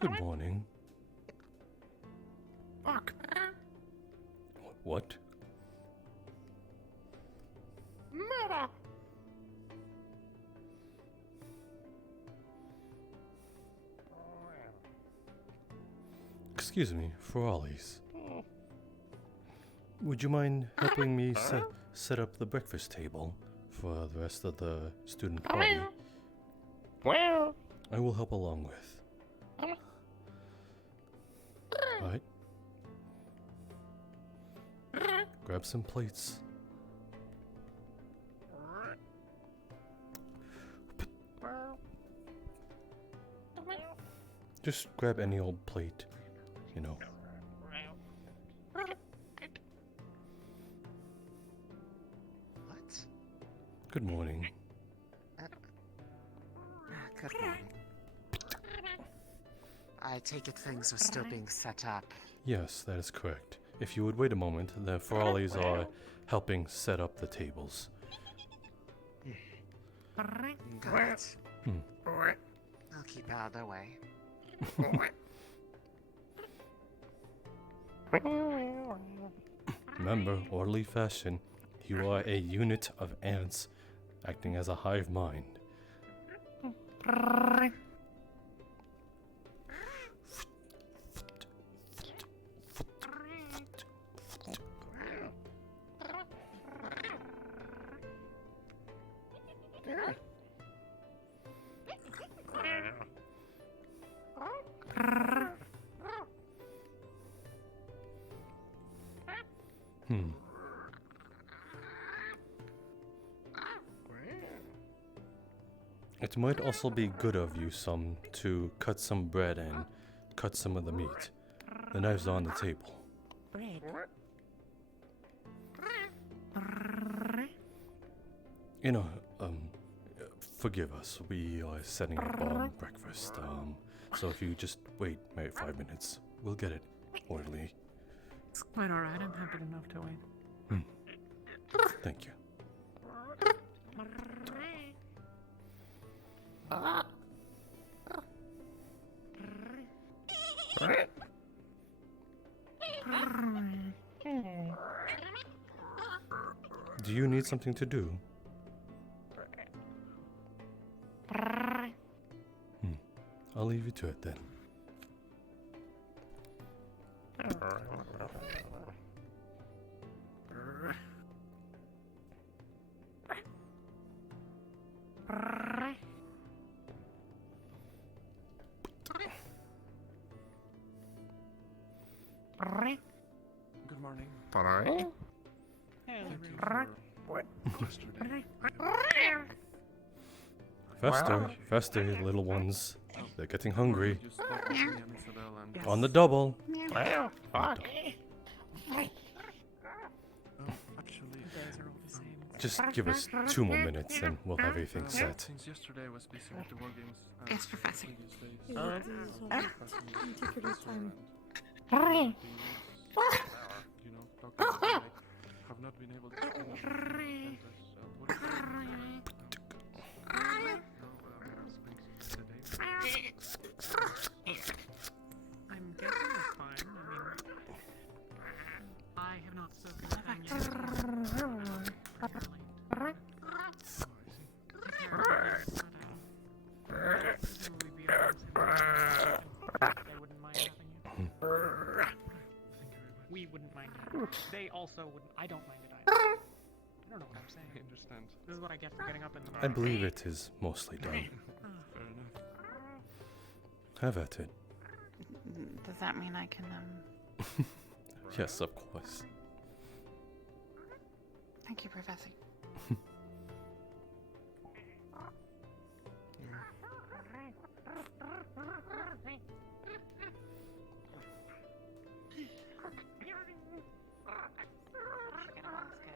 Good morning. Fuck. What? Murder. Excuse me, Ferralis. Would you mind helping me set up the breakfast table for the rest of the student party? Well. I will help along with. Alright. Grab some plates. Just grab any old plate, you know. What? Good morning. Good morning. I take it things are still being set up. Yes, that is correct. If you would wait a moment, the Ferralis are helping set up the tables. Got it. I'll keep out of their way. Remember, orderly fashion. You are a unit of ants acting as a hive mind. It might also be good of you some to cut some bread and cut some of the meat. The knives are on the table. Bread. You know, forgive us. We are setting up our breakfast. So if you just wait maybe 5 minutes, we'll get it orderly. It's quite alright, I'm happy enough to wait. Thank you. Do you need something to do? I'll leave you to it then. Good morning. Hey, Thank you for yesterday. Faster, faster, you little ones. They're getting hungry. You spoke with me and Isabel and On the double. Well, fuck. actually, guys are all the same. Just give us 2 more minutes and we'll have everything set. since yesterday I was busy with the war games and Yes, Professor. previous days, Oh, and this is all passing take your this time. and you know, talking I have not been able to spend enough time so what do you think? I'm guessing it's fine. I have not spoken to them yet. They wouldn't mind having you. We wouldn't mind it. They also wouldn't. I don't mind it either. I don't know what I'm saying. I understand. This is what I get for getting up in the I morning. believe it is mostly done. Fair enough. Have at it. Does that mean I can, Yes, of course. Thank you, Professor. Get along good.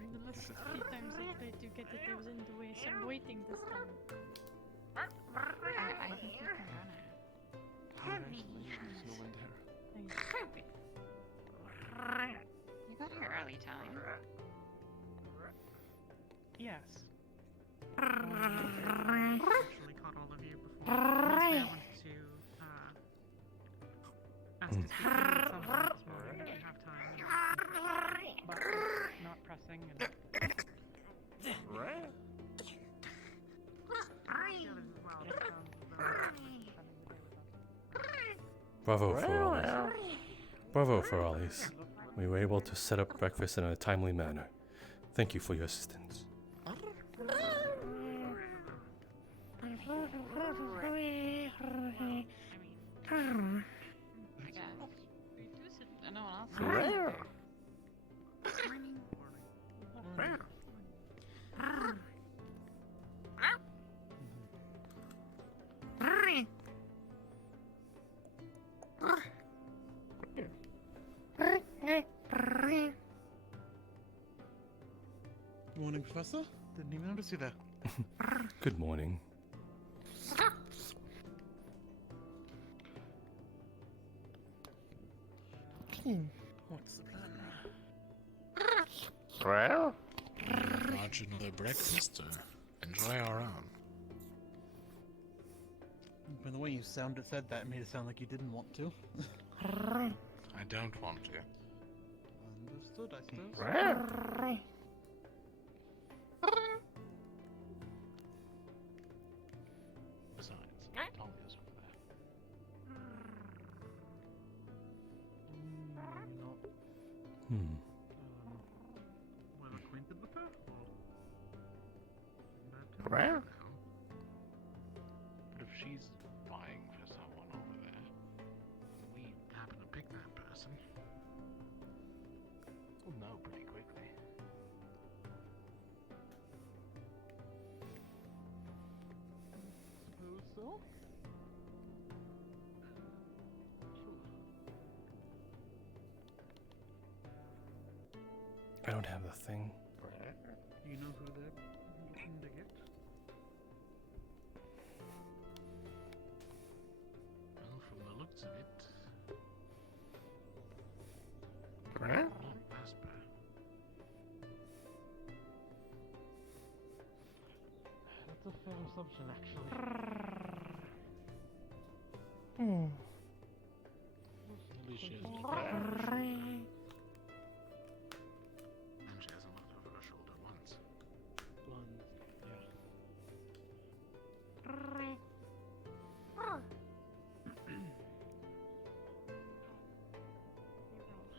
The last few times I tried to get it, I was in the way, so I'm waiting this time. I think you can run it. Alright, there's no one there. You got here early, Tally. Yes. Actually caught all of you before. Bravo for Ollie's. Bravo for Ollie's. We were able to set up breakfast in a timely manner. Thank you for your assistance. I guess. No one else. Morning. Morning, Professor. Didn't even notice you there. Good morning. What's the plan? Well, Large another breakfast or enjoy our own? By the way you said that, it made it sound like you didn't want to. I don't want to. Understood, I suppose. well. Besides, Talia's over there. Not Hmm. well acquainted with her? Well. But if she's vying for someone over there, we happen to pick that person, we'll know pretty quickly. Suppose so? I don't have the thing. You know who they're looking to get? Well, from the looks of it, Well. not Vesper. That's a fair assumption, actually. At least she has looked over her shoulder. And she hasn't looked over her shoulder once. Blonde, yeah.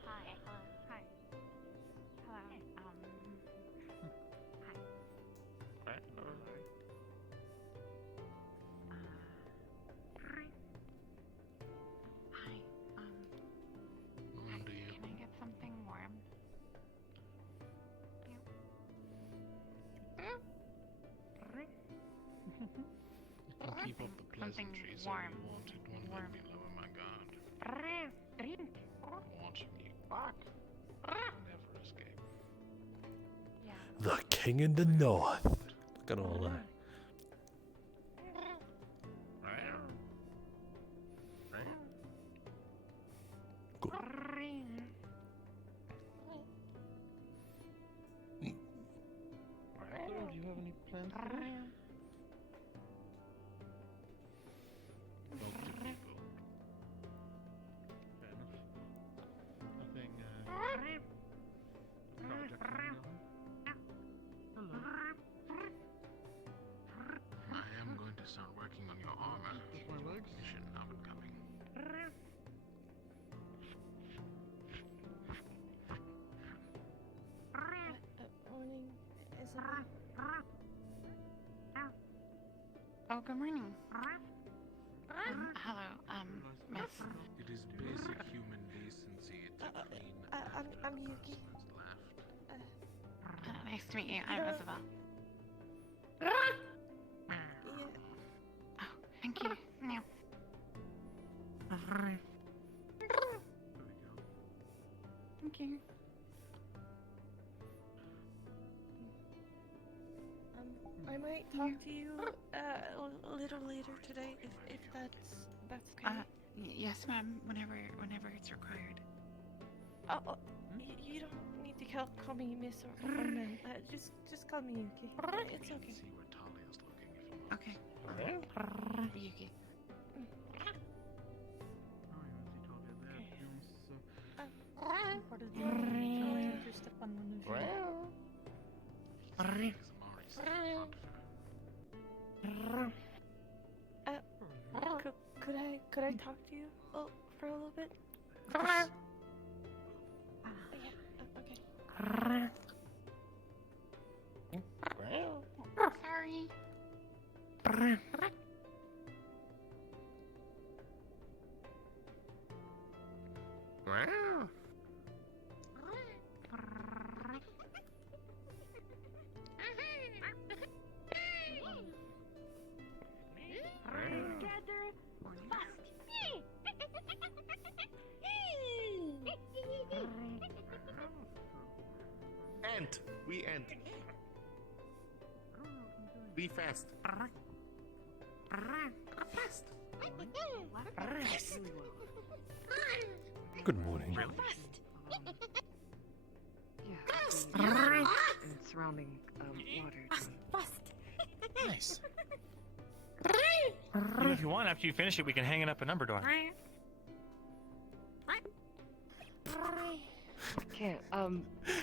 Hi. Hello. Hi. Hello. Hi. Hi. Do you? Can I get something warm? I'll keep up the Something pleasantries warm. all you want. It won't Warm. let me lower my guard. Drink. Watching you never escape. Yeah. The king in the north. Look at all that. So, do you have any plans today? Talk to people. Fair enough. Nothing, project or nothing? Hello. I am going to start working on your armor. With my legs? Mission up and coming. Morning, Isabel. Oh, good morning. Hello, miss. It is basic human decency to clean I'm Yuki. left. Nice to meet you. I'm Yeah. Isabel. Yeah. Oh, thank you. No. There we go. Thank you. I might talk to you a little later today, if that's okay. Yes, ma'am. Whenever it's required. You don't need to call me Miss or ma'am. Just call me Yuki. It's We okay. can see where Talia's looking if you want. Okay. Yuki. Oh, you see Talia there, to be honest, so... Part of the I'll just step on one of you. Because Amari's in front of her. Could I talk to you for a little bit? Sorry. Wow. Ant. We ant. Be fast. Fast. Good morning. Yeah, and surrounding water. Nice. If you want, after you finish it, we can hang it up in Umbridor. Can't,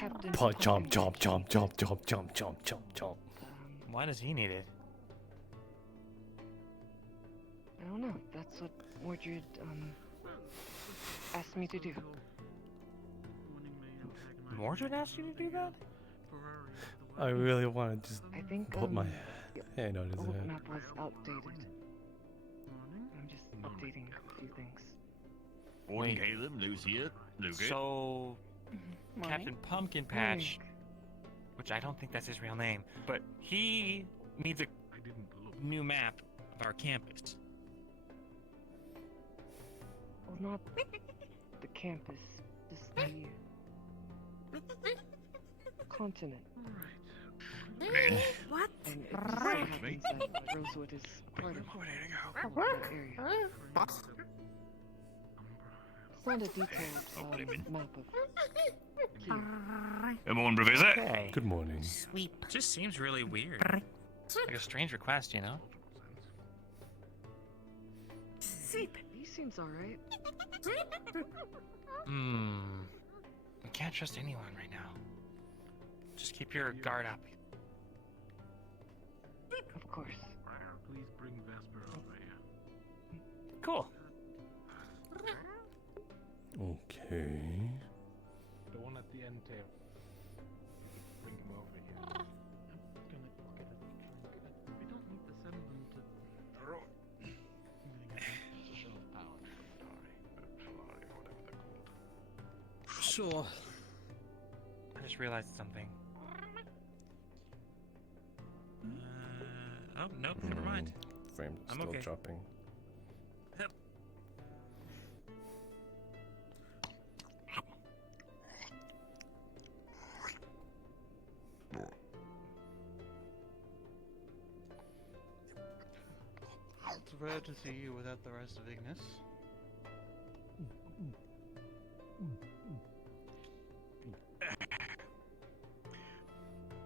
Captain. Jump, jump, jump, jump, jump, jump, jump, jump, jump. Why does he need it? I don't know. That's what Mordred, asked me to do. Mordred asked you to do that? I really want to just I think, put my the hand on his old head. map was outdated. I'm just updating a few things. Morning, Caleb, Lucia, Luca. So, Captain Pumpkin Patch, which I don't think that's his real name, but he needs a I didn't look. new map of our campus. Well, not the campus, just the continent. What? And it just so happens that Rosewood is part of that area. It's not a detailed map of here. Come on, Professor. Okay. Good morning. Just seems really weird. Like a strange request, you know? Sweep. He seems alright. I can't trust anyone right now. Just keep your guard up. Of course. Please bring Vesper over here. Cool. Okay. The one at the end there. Bring him over here. I'm gonna get a drink. We don't need to send them to. Sure. I just realized something. Oh, nope, never mind. Frame's I'm still okay. dropping. Yep. It's rare to see you without the rest of Ignis.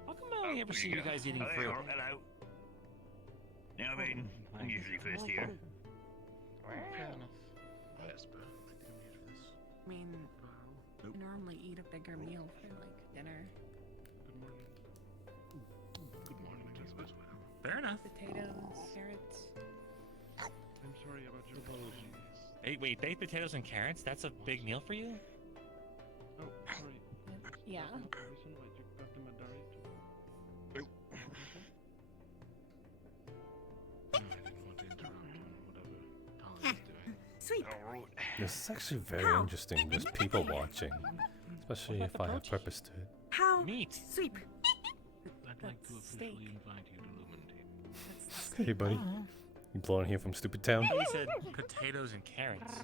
How come I only ever see you guys eating fruit? Hello. Now, I mean, I'm usually first here. Fair enough. Vesper. I mean, normally eat a bigger meal for like dinner. Good morning, Vesper. Fair enough. Potatoes, carrots. I'm sorry about your pollution. Hey, wait, baked potatoes and carrots? That's a big meal for you? Oh, sorry. Yeah. Listen, I just got them a diet. I didn't want to interrupt on whatever Tyler's doing. Sweep. Alright. This is actually very interesting. There's people watching, especially if I have purpose to it. How? Meat. Sweep. I'd like to officially steak. invite you to Lumenty. Hey, buddy. You blowing here from Stupid Town? He said potatoes and carrots.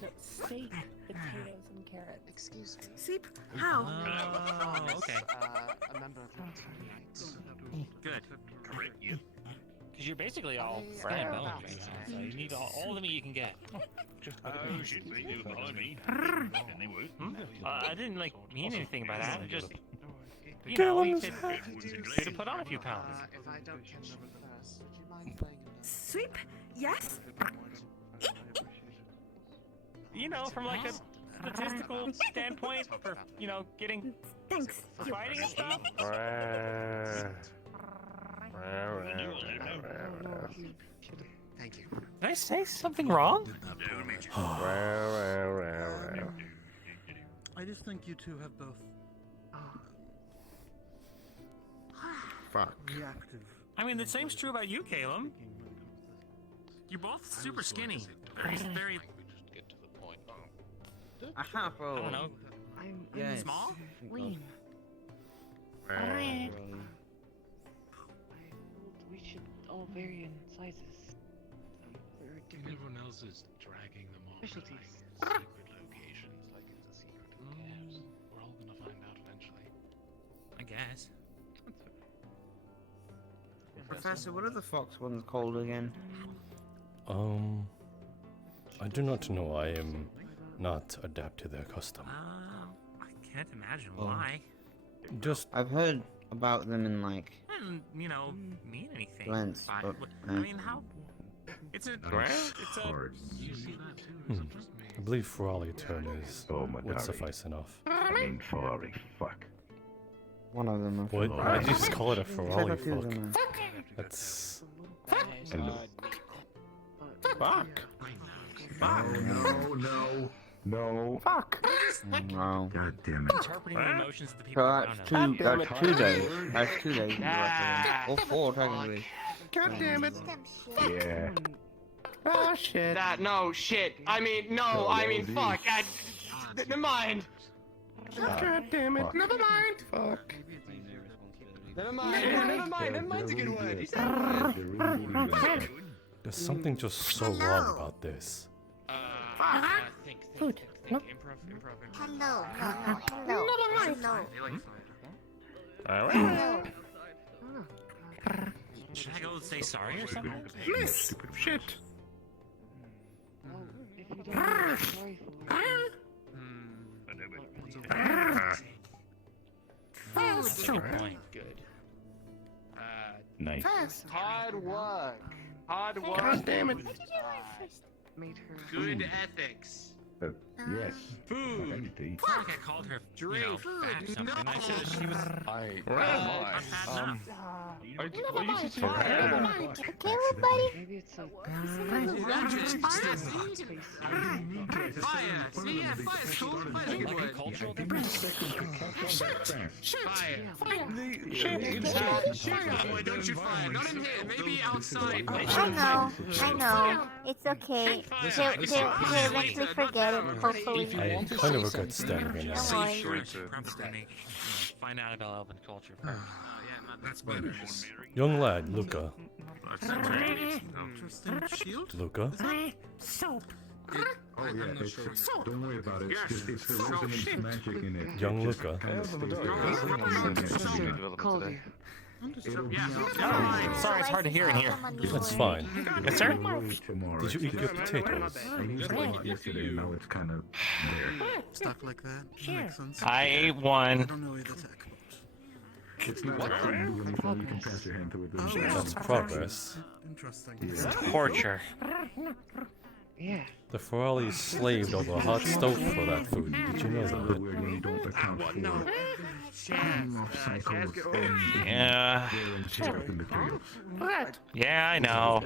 No, steak, potatoes, and carrots. Excuse me. Sweep. How? Oh, okay. A member of the Knight. Good. Correct, you. Because you're basically all Hey, fry and uh, bones right now, so you need all the meat you can get. Oh, should we do behind me? And they would. I didn't, like, mean anything by that. Just, you Get know, on you his could, head. you could put on a few pounds. If I don't catch you first, would you mind playing another? Sweep. Yes. You know, from like a statistical standpoint for, you know, getting Thanks. for fighting and stuff. Thank you. Did I say something wrong? I just think you two have both Fuck. reactive. I mean, the same's true about you, Caleb. You're both super skinny. Very. We just get to the point. Aha, bro. I don't know. I'm Small? lean. Well, We should all vary in sizes. We're And different everyone else is dragging them off to specialties. secret locations like it's a secret of calves. We're all gonna find out eventually. I guess. Professor, what are the fox ones called again? I do not know. I am not adept to their custom. I can't imagine Oh. why. Just I've heard about them in like Doesn't, mean anything. Glance, But, but, I mean, how? It's a. It's a. hard. You see that too? Is it just me? I believe Ferrari turn is would suffice enough. Ferrari, fuck. one of them. What? Why did you just call it a Check Ferrari? out two of Fuck. them. That's Hello. fuck. No. Fuck. Wow. God damn it. Interpreting the emotions of the people So around that's him. that's 2 days. That's 2 days. Or 4 technically. God damn it. Yeah. Oh shit. No, shit. I mean, no, I mean, fuck. Never mind. God damn it. Never mind. Fuck. Never mind. Never mind's a good word. There's something just so wrong about this. Think. Food. Improv. Hello. Should I go say sorry or something? Miss. Shit. Well, if you don't know what you're sorry for. That's a good point. Good. Nice. Hard work. Hard work. God damn it. Made her. Good ethics. Yes. Food. It's not like I called her, Drink. fat or something. No. I said that she was. Maybe it's a Fire. See, yeah, fire's cool. Fire's a good Like a word. cultural difference? Fire. Boy, don't you fire. Not in here. Maybe outside. I know. It's okay. He'll eventually forget it, hopefully. I kind of regret standing here now. Don't worry. Probably find out about elven culture first. That's better. Young lad, Luca. Interesting shield? Luca? Soap. Oh yeah, don't worry about it. It's the resonance magic in it. Young Luca. Called you. Sorry, it's hard to hear in here. That's fine. Yes, sir? Did you eat your potatoes? I used to like it yesterday, now it's kind of there. Stuck like that. Makes sense. I ate one. I don't know either tech. It's not like you can pass your hand through it. That's progress. Interesting. Torture. yeah. The Ferrari slaved over a hot stove for that food. Did you know that? Weird when you don't account for cooling off cycles and Yeah. wear and tear of the materials. Yeah, I know.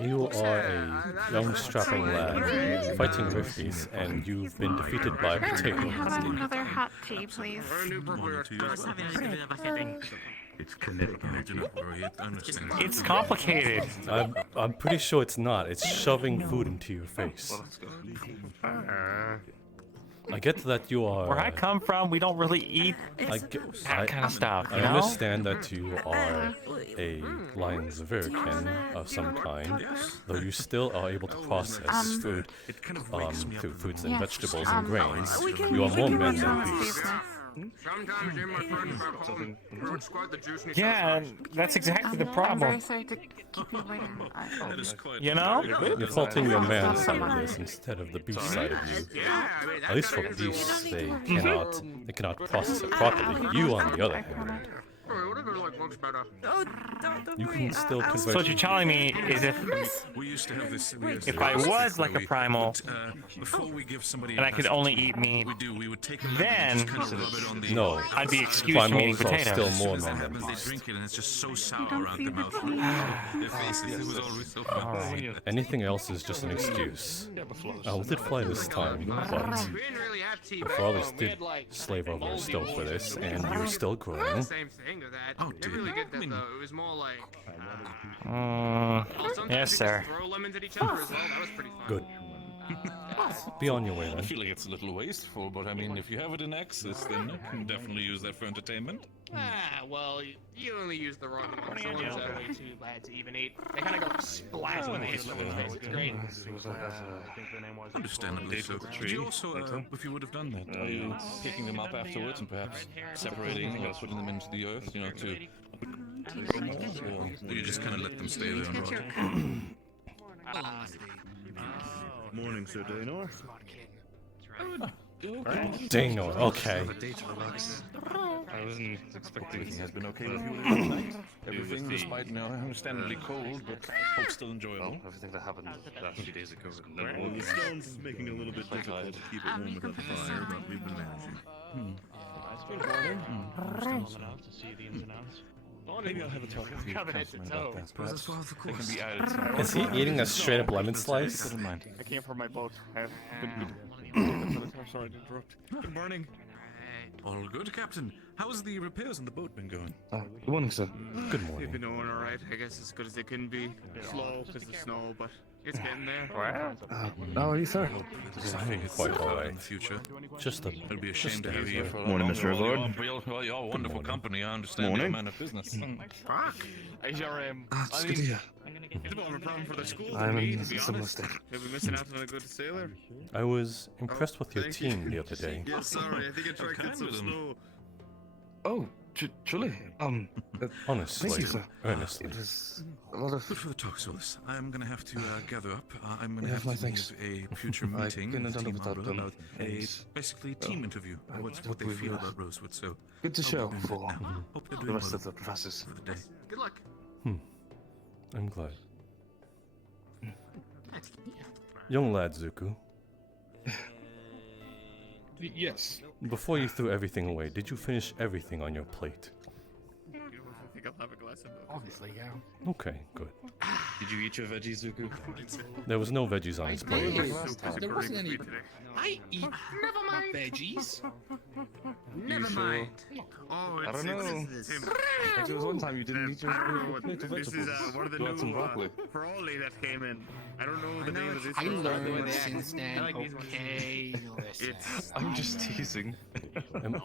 You are a young strapping lad fighting rifties, and you've been defeated by a potato. Another hot tea, please. It's kinetic energy. It's complicated. I'm pretty sure it's not. It's shoving food into your face. I get that you are. Where I come from, we don't really eat that kind of stuff, I you know? understand that you are a lion's American of some kind, though you still are able to process food, through fruits and vegetables and grains. You are more men than beasts. Sometimes in my friends back home, don't squirt the juice in his Yeah, and that's exactly the I'm problem. very sorry to keep you waiting. You know? You're faulting your man side of this instead of the beast side of you. At least for beasts, they cannot process it properly. You, on the other hand, much better. Oh, don't You worry. can still I'll- convert. So what you're telling me is We used to have this. if I was like a primal, before we give somebody and I could only eat meat, we would take a then just kind of rub it on the. No, I'd be excused from eating primals are potatoes. still more As that men than happens, they beasts. drink it and it's just so sour around the mouth. Their faces, it was always so fun. Anything else is just an excuse. I did fly this time, but We didn't really have tea. the Frawleys did slave over a stove for this, and you're still growing. Same thing to that. Oh, They really dude. did that though. It was more like. Sometimes yes, we sir. just throw lemons at each other as well. That was pretty fun. Good. Be on your way I then. feel like it's a little wasteful, but I mean, if you have it in excess, then you can definitely use that for entertainment. Well, you only use the wrong ones. The ones that way too bad to even eat. They kind of go splat when they hit someone's face. It's great. Understandably so. Did you also, if you would have done that, Are you picking them up afterwards and perhaps separating or putting them into the earth, you know, to... Or you just kind of let them stay there and rot? Morning, Sir Daynor. Dano, okay. I wasn't expecting everything has been okay with you tonight. Everything, despite now understandably cold, but hope still enjoyable. Everything that happened last few days ago. Well, the stone's making it a little bit difficult to keep it warm without the fire, but we've been managing. Maybe I'll have a talk with you, Councilman, about that. Perhaps it can be added to Is he eating a straight up lemon slice? Never mind. I came from my boat. I'm sorry to interrupt. Good morning. All good, Captain. How's the repairs on the boat been going? Good morning, sir. Good They've morning. been doing alright. I guess as good as they can be. Slow because of snow, but it's getting there. How are you, sir? Quite alright. In the future. Just a. It'd be a shame to have Here you. for a Morning, long Mr. while. Evard. Well, you're wonderful company. I understand Morning. you're a man of business. Is your It's good to hear. It's a bit of a problem for the school. I'm to me, in to be similar honest. state. They've been missing out on a good sailor. I was impressed with your thank you. team the other day. Yeah, sorry. I think I kind attracted some with them. snow. Oh, truly. Honestly, Thank you, sir. earnestly. It was a lot of. Good for the talk, Solis. I'm gonna have to gather up. I'm gonna Yeah, have my to thanks. leave a future I meeting couldn't with have done Team it without Arbor them. about a And, basically team interview. What they we, feel about Rosewood. So Good to I'll show be doing for that now. Hope they're the doing rest well of the professors. for the day. Good luck. I'm glad. Young lad Zuku, Yes. before you threw everything away, did you finish everything on your plate? I think I'll have a glass of milk. Obviously, yeah. Okay, good. Did you eat your veggies, Zuko? There was no veggies on his plate. There wasn't any. I eat veggies. Never mind. Oh, I don't know. Like, there was one time you didn't eat your plate of This is vegetables. one of the You had some new broccoli. Frawley that came in. I don't know the name of this. I one. learned since then. I like these ones. Okay, listen. It's I'm just teasing.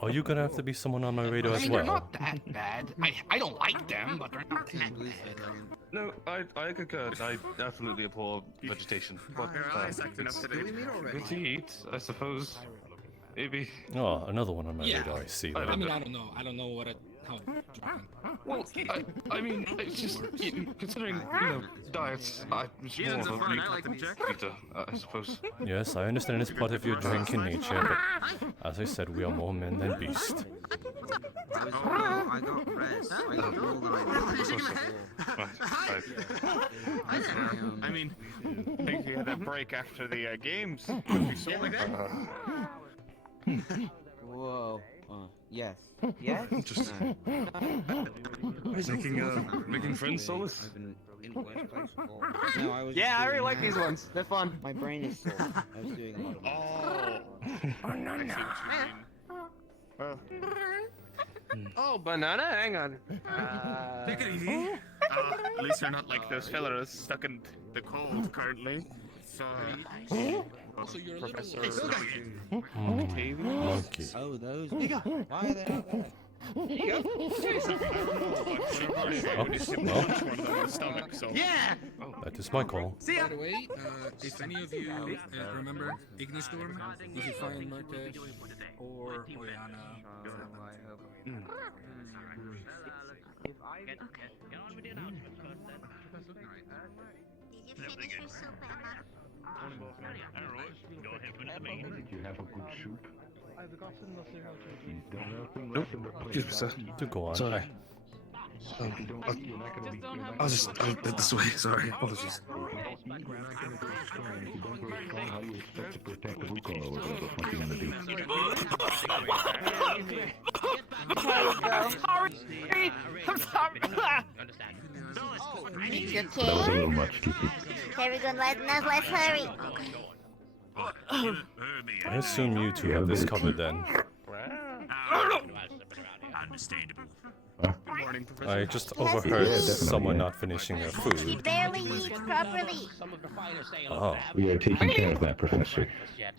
Are you gonna have to be someone on my radar I as mean, they're well? not that bad. I don't like them, but they're not that bad. No, I concur. I absolutely abhor vegetation. But your eyes acting up today. good to eat, I suppose. Maybe. Oh, another one on my Yeah. radar. I see I that. mean, I don't know. I don't know what how. Well, I mean, it's just considering diets. I'm more Seasons of are a fun. meat I like them, Jack. eater, I suppose. Yes, I understand it's part of your drinking nature, but as I said, we are more men than beasts. I got rest. I got all I mean, I think we had that break after the games. Could be so like that. Whoa. Yes. Yes? Interesting. Making friends, Solus? I've been in the worst place before. No, I was yeah, I doing really like these ones. They're fun. My brain is sore. I was doing a lot of Oh, banana? Hang on. Take it easy. At least you're not like those fellas stuck in the cold currently. So, So you're a little. Professor Monkey. Oh, those. Why are they out there? Oh, well. Yeah! That is my call. See ya! By the way, if any of you remember Ignistorm, you should find Martes or Oriana. Nope. Excuse me, sir. To go on. Sorry. I'll just this way. Sorry, apologies. You're not gonna go strong. If you don't go strong, how do you expect to protect the hookah or whatever the fuck you're gonna do? You That was a okay? little much, Kiki. Okay, we're gonna let's hurry. I assume you two have this covered then. Understandable. I just overheard someone not finishing their He food. barely eats properly. Oh. We are taking care of that, Professor.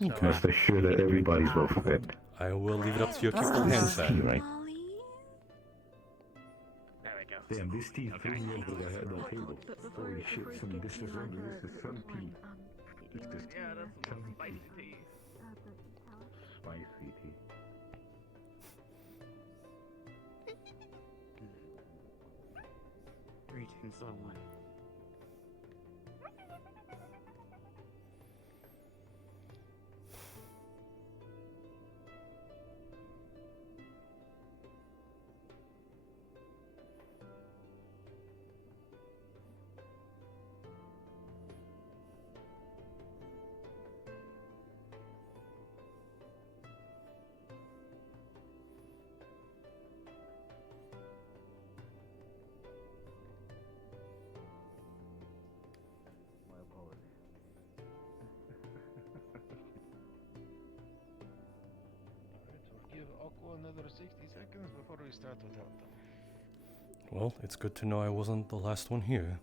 Okay. Rest assured that everybody's well fed. I will leave it up to your capable hands then. Right. Damn, this tea threw me over the head on the table. Holy shit, son, this is some tea. It's just some spicy tea. Spicy tea. Greetings, someone. Give Aqua another 60 seconds before we start without them. Well, it's good to know I wasn't the last one here.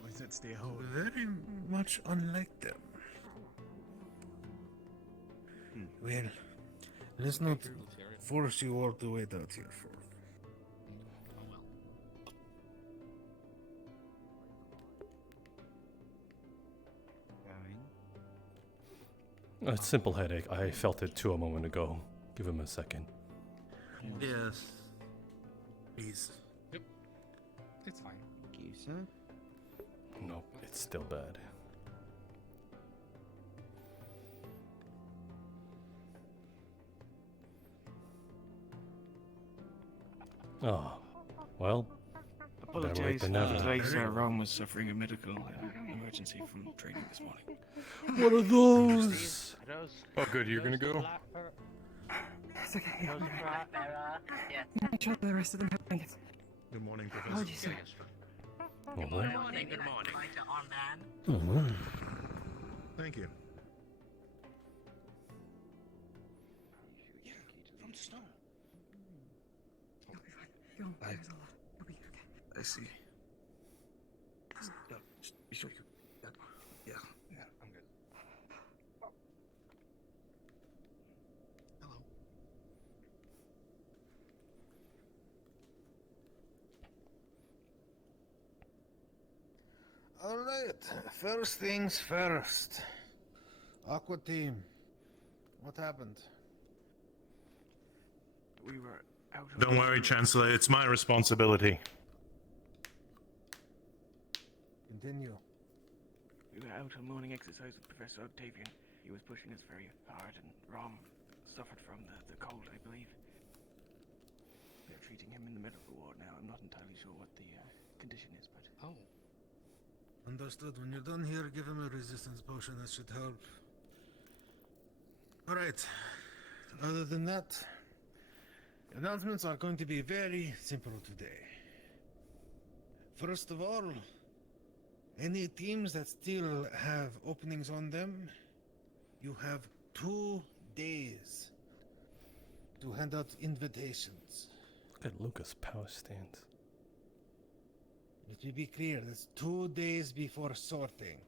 Why does it stay home? Very much unlike them. Well, let's not force you all to wait out here for. A simple headache. I felt it too a moment ago. Give him a second. Yes. Please. Yep. It's fine. Thank you, sir. Nope, it's still bad. Oh, well. Better late Apologize. than never. Today's Rome was suffering a medical emergency from training this morning. What are those? Oh, good. You're gonna go. It's okay. Make sure the rest of them have blankets. Good morning, Professor. Apologies, sir. Good morning. Good morning. Thank you. Yeah, from the snow. You'll be fine. You'll be okay. I see. Just be sure you. Yeah, I'm good. Hello. All right. First things first. Aqua team. What happened? We were out of Don't worry, Chancellor. It's my responsibility. Continue. We were out on morning exercise with Professor Octavian. He was pushing us very hard, and Rom suffered from the cold, I believe. They're treating him in the medical ward now. I'm not entirely sure what the condition is, but... Oh. Understood. When you're done here, give him a resistance potion. That should help. Alright. Other than that, announcements are going to be very simple today. First of all, any teams that still have openings on them, you have 2 days to hand out invitations. Look at Lucas' power stance. Let me be clear, that's 2 days before sorting.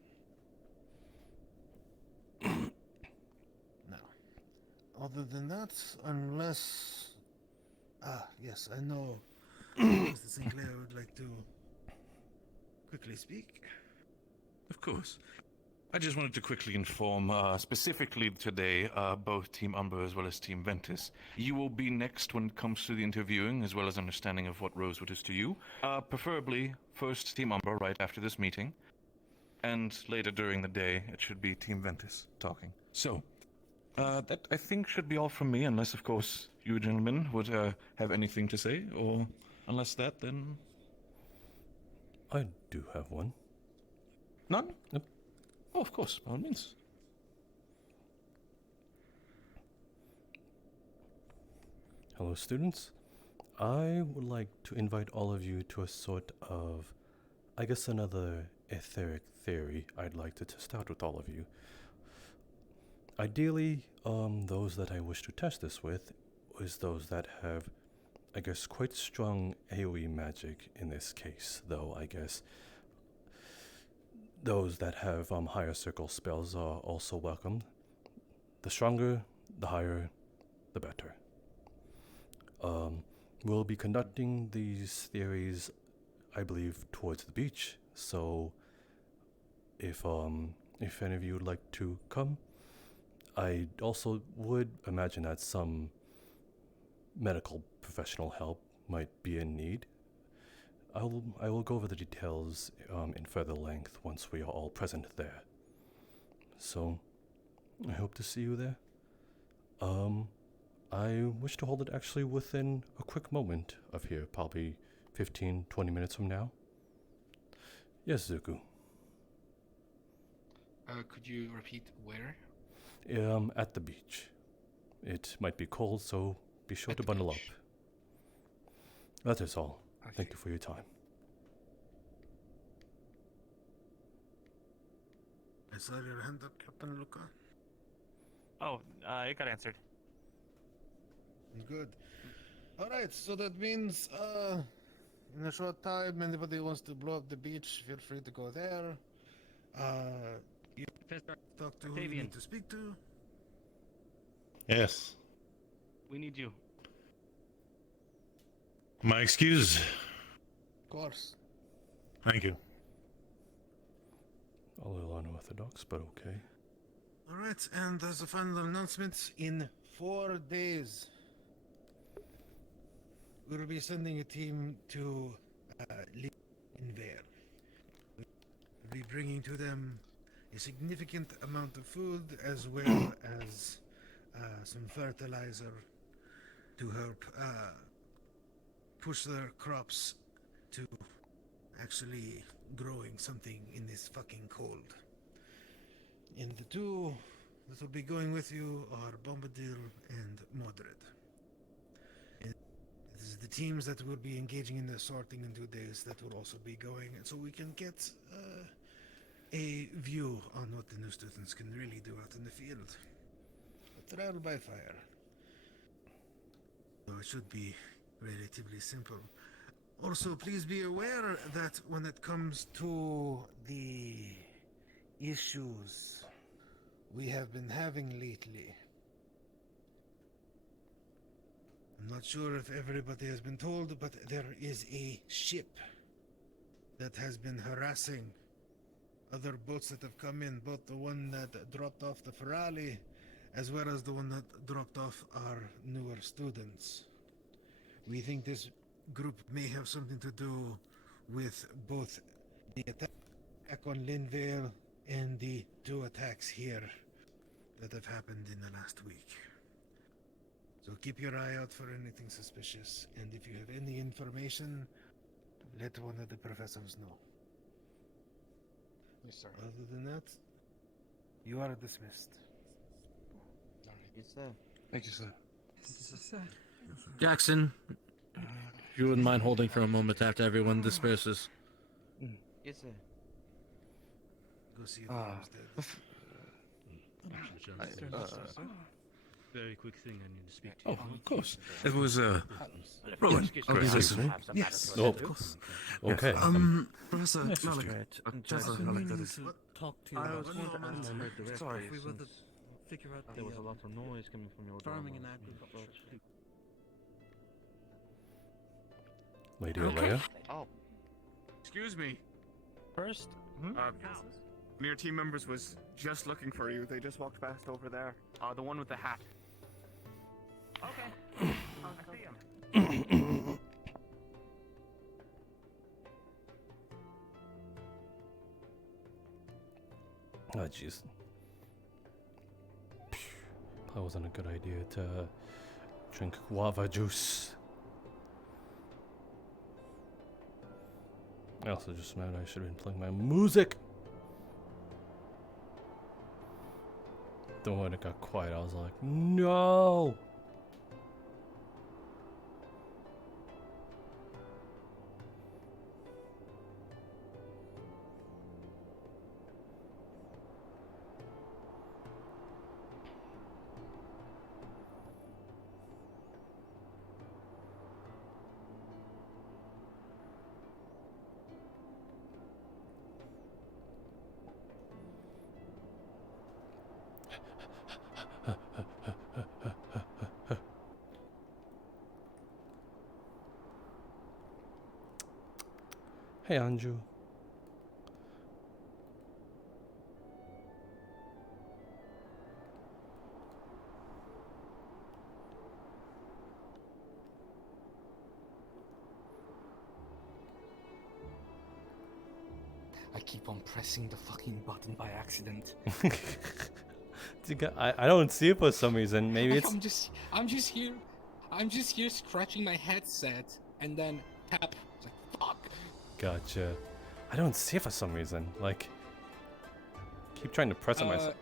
Now, other than that, unless... Ah, yes, I know Mr. Sinclair would like to quickly speak. Of course. I just wanted to quickly inform, specifically today, both Team Umber as well as Team Ventus. You will be next when it comes to the interviewing, as well as understanding of what Rosewood is to you. Preferably, first Team Umber right after this meeting. and later during the day, it should be Team Ventus talking. So, that I think should be all from me, unless, of course, you gentlemen would have anything to say, or unless that, then... I do have one. None? Yep. Oh, of course, by all means. Hello, students. I would like to invite all of you to a sort of, I guess, another etheric theory I'd like to test out with all of you. Ideally, those that I wish to test this with is those that have, I guess, quite strong AoE magic in this case, though I guess those that have higher circle spells are also welcomed. The stronger, the higher, the better. We'll be conducting these theories, I believe, towards the beach, so if any of you would like to come, I also would imagine that some medical professional help might be in need. I will go over the details in further length once we are all present there. So, I hope to see you there. I wish to hold it actually within a quick moment of here, probably 15-20 minutes from now. Yes, Zuku. Could you repeat where? At the beach. It might be cold, so be sure to bundle up. That is all. Okay. Thank you for your time. I saw your hand up, Captain Luca. Oh, it got answered. Good. Alright, so that means, in a short time, anybody who wants to blow up the beach, feel free to go there. You talk to who you need to speak to. Yes. We need you. My excuse. Of course. Thank you. A little unorthodox, but okay. Alright, and as a final announcement, in 4 days, we'll be sending a team to Evard. We'll be bringing to them a significant amount of food as well as some fertilizer to help push their crops to actually growing something in this fucking cold. And the two that will be going with you are Bombadil and Mordred. This is the teams that will be engaging in the sorting in 2 days that will also be going, and so we can get a view on what the new students can really do out in the field. A trial by fire. So it should be relatively simple. Also, please be aware that when it comes to the issues we have been having lately, I'm not sure if everybody has been told, but there is a ship that has been harassing other boats that have come in, both the one that dropped off the Ferrari as well as the one that dropped off our newer students. We think this group may have something to do with both the attack on Linvale and the 2 attacks here that have happened in the last week. So keep your eye out for anything suspicious, and if you have any information, let one of the professors know. Yes, sir. Other than that, you are dismissed. All right. Yes, sir. Thank you, sir. Jackson, if you wouldn't mind holding for a moment after everyone disperses. Yes, sir. Go see if Holmes dead. Very quick thing I need to speak to Oh, you. of course. It was, Roland. Yes. Oh, Great. yes. Yes, Oh, of course. okay. Professor Malik, Professor Malik, Talk to you. I was going to ask Sorry, if we were to figure out there was a the lot of noise coming from your farming and dorm. agriculture. Lady Alea? Oh, Excuse me. First, One of your team members was just looking for you. They just walked past over there. the one with the hat. Okay. I see him. Oh, jeez. That wasn't a good idea to drink guava juice. I also just remembered I should have been playing my music. Then when it got quiet, I was like, no! Hey, Anju. I keep on pressing the fucking button by accident. I don't see it for some reason. Maybe it's. I'm just here scratching my headset and then tap. It's like fuck. Gotcha. I don't see it for some reason. Like, keep trying to press it myself.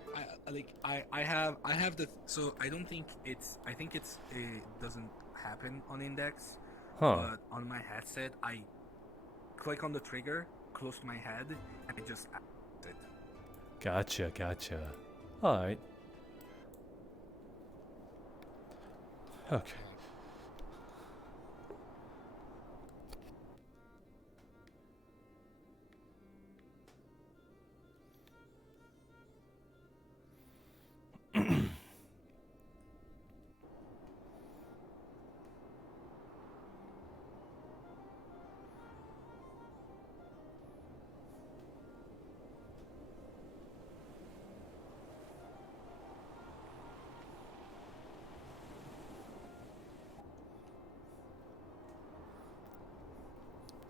I have the so I don't think it's I think it's it doesn't happen on index. Huh. But on my headset, I click on the trigger close to my head and it just it. Gotcha. All right. Okay.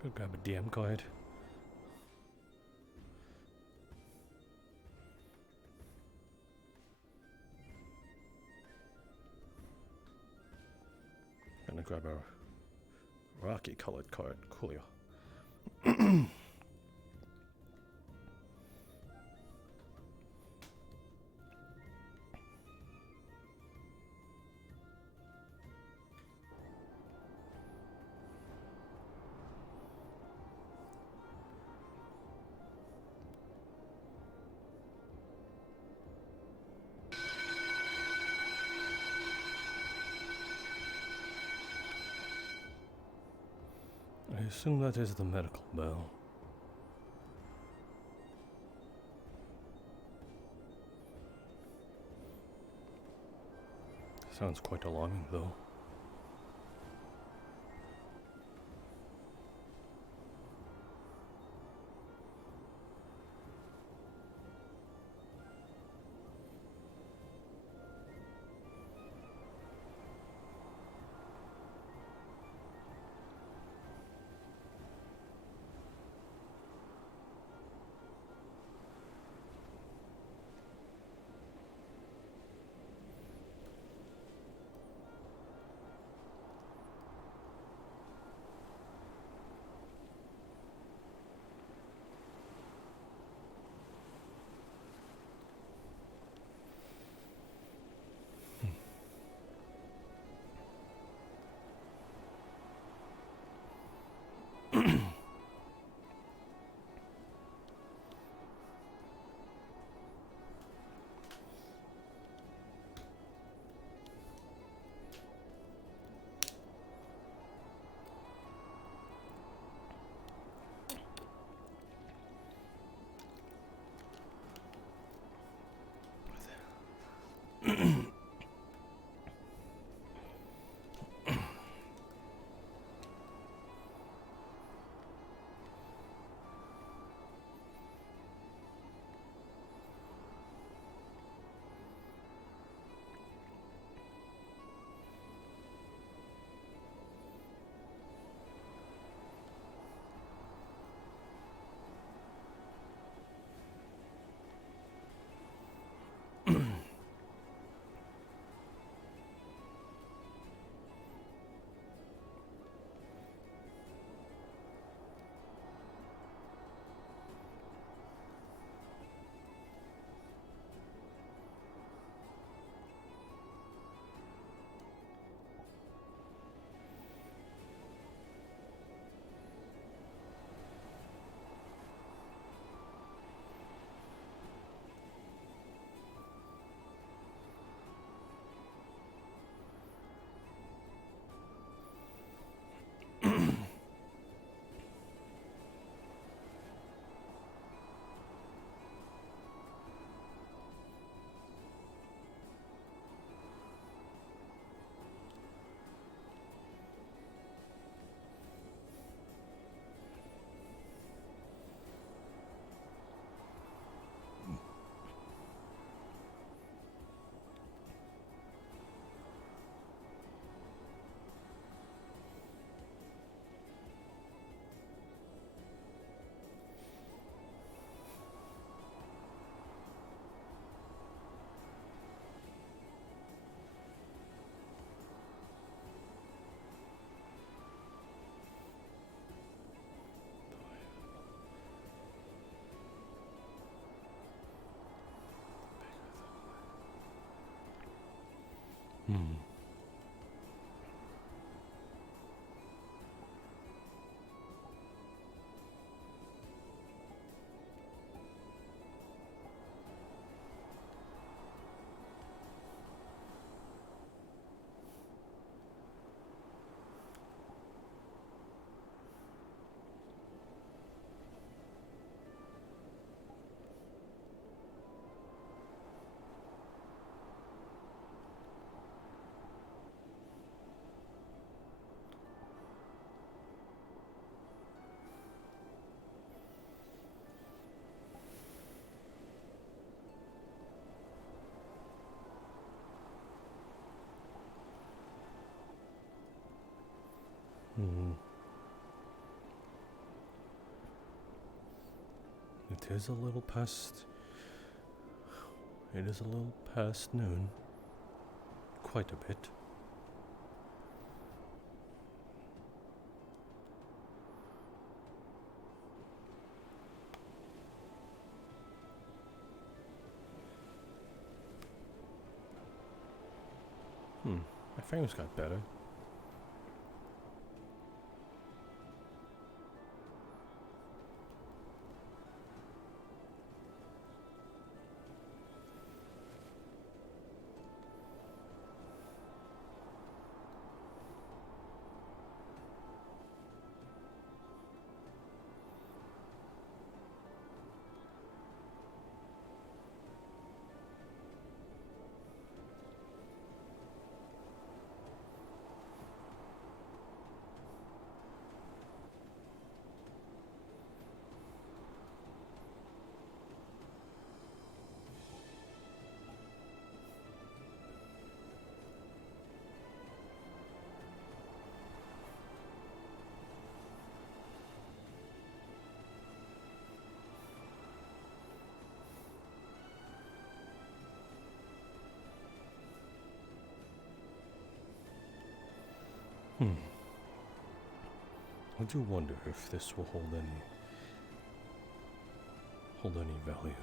Go grab a DM card. Gonna grab a rocky colored card. Coolio. I assume that is the medical bell. Sounds quite alarming, though. It is a little past. It is a little past noon. Quite a bit. My frames got better. I do wonder if this will hold any value.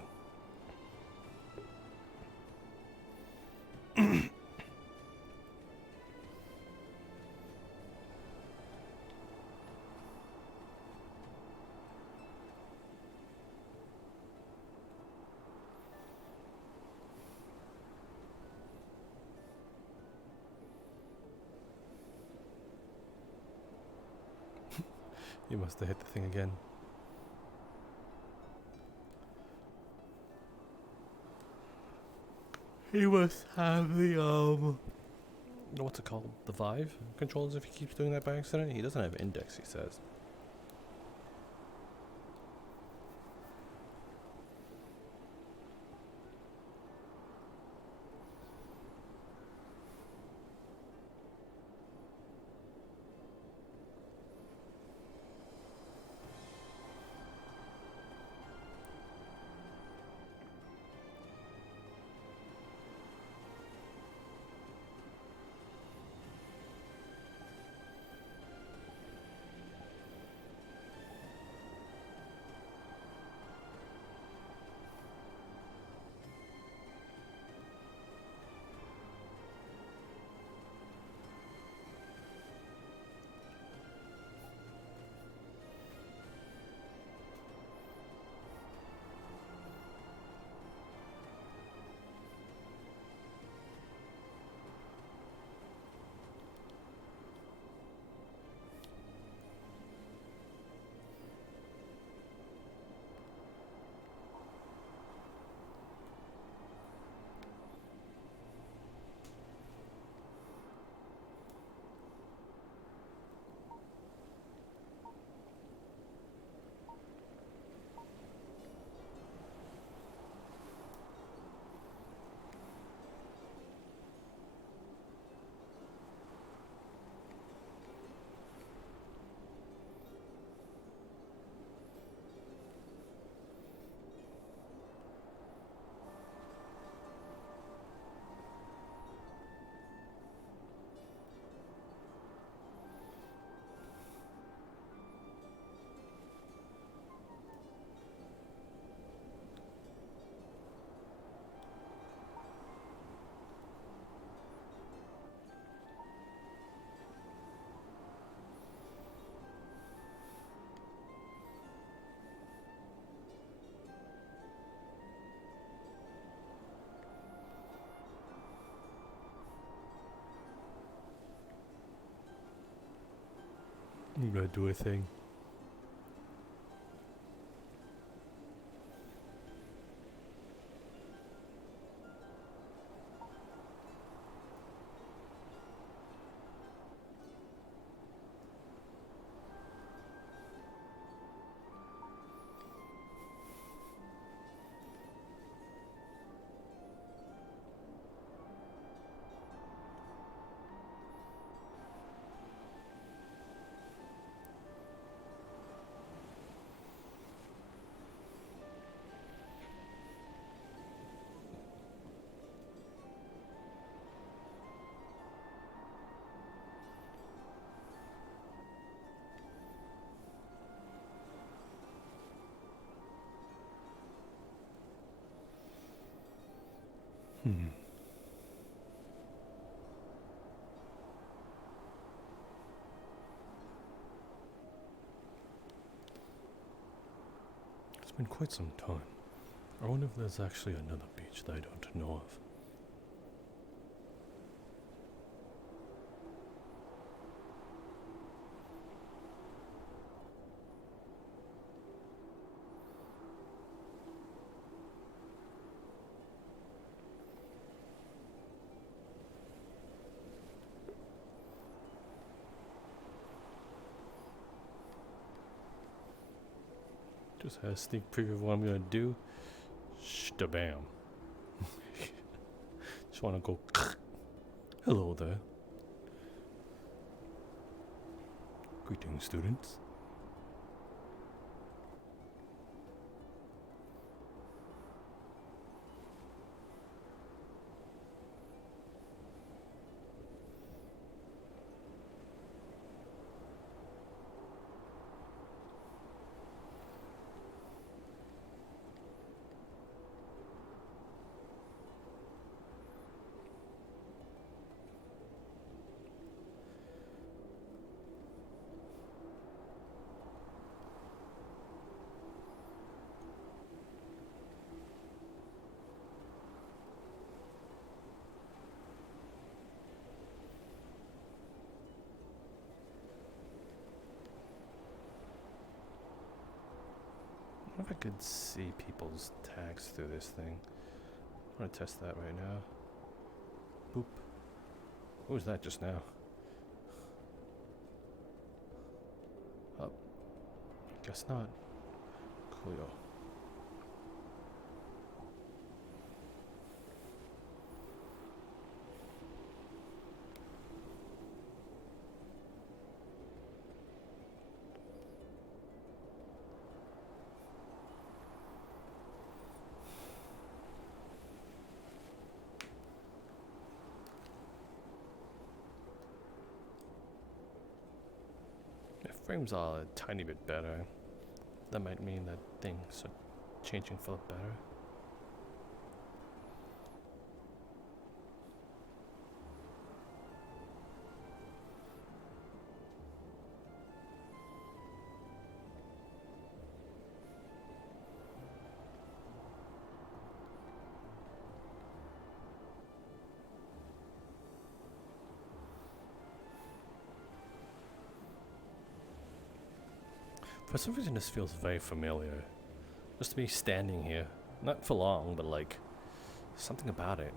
You must have hit the thing again. He must have the what's it called? The Vive controls if he keeps doing that by accident. He doesn't have index, he says. I'm gonna do a thing. It's been quite some time. I wonder if there's actually another beach that I don't know of. Just had a sneak preview of what I'm gonna do. Shtabam. Just wanna go. Hello there. Greetings, students. I wonder if I could see people's tags through this thing. I want to test that right now. Boop. What was that just now? Oh. Guess not. Coolio. Frames are a tiny bit better. That might mean that things are changing for the better. For some reason this feels very familiar. Just me standing here. Not for long, but like, something about it.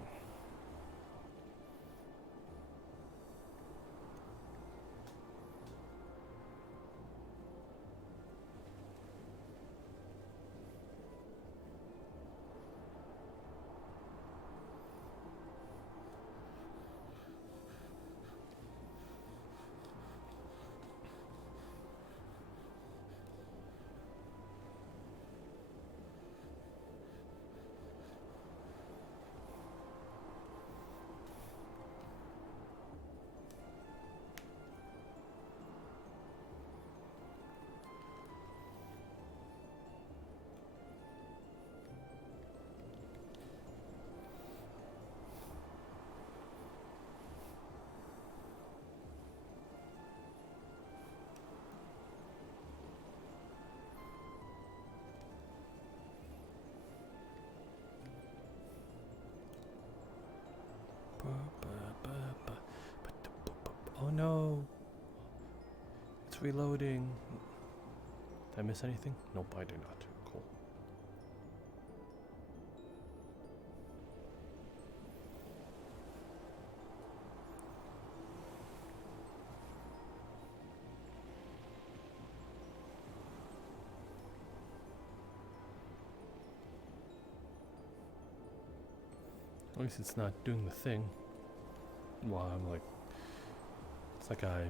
Oh no! It's reloading. Did I miss anything? Nope, I did not. Cool. At least it's not doing the thing. While I'm like, it's like I've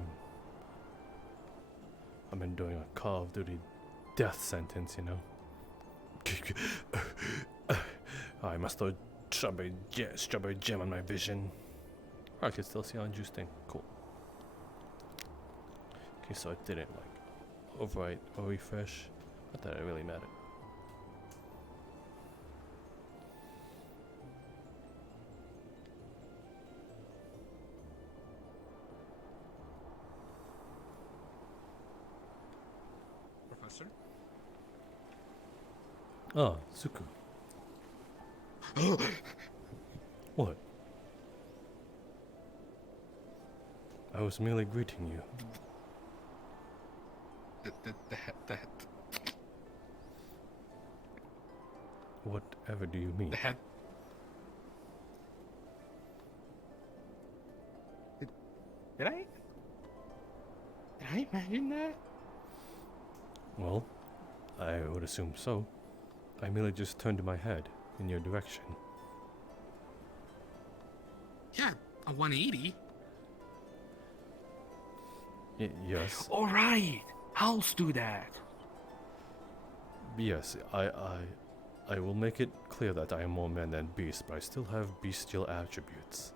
been doing a Call of Duty death sentence, you know. I must throw strawberry jam on my vision. Oh, I can still see on juice thing. Cool. Okay, so it didn't like overwrite or refresh. Not that it really mattered. Ah, Zuko. What? I was merely greeting you. The Whatever do you mean? The head. Did I imagine that? Well, I would assume so. I merely just turned my head in your direction. Yeah, a 180. Yes. All right, I'll do that. Yes, I will make it clear that I am more man than beast, but I still have bestial attributes.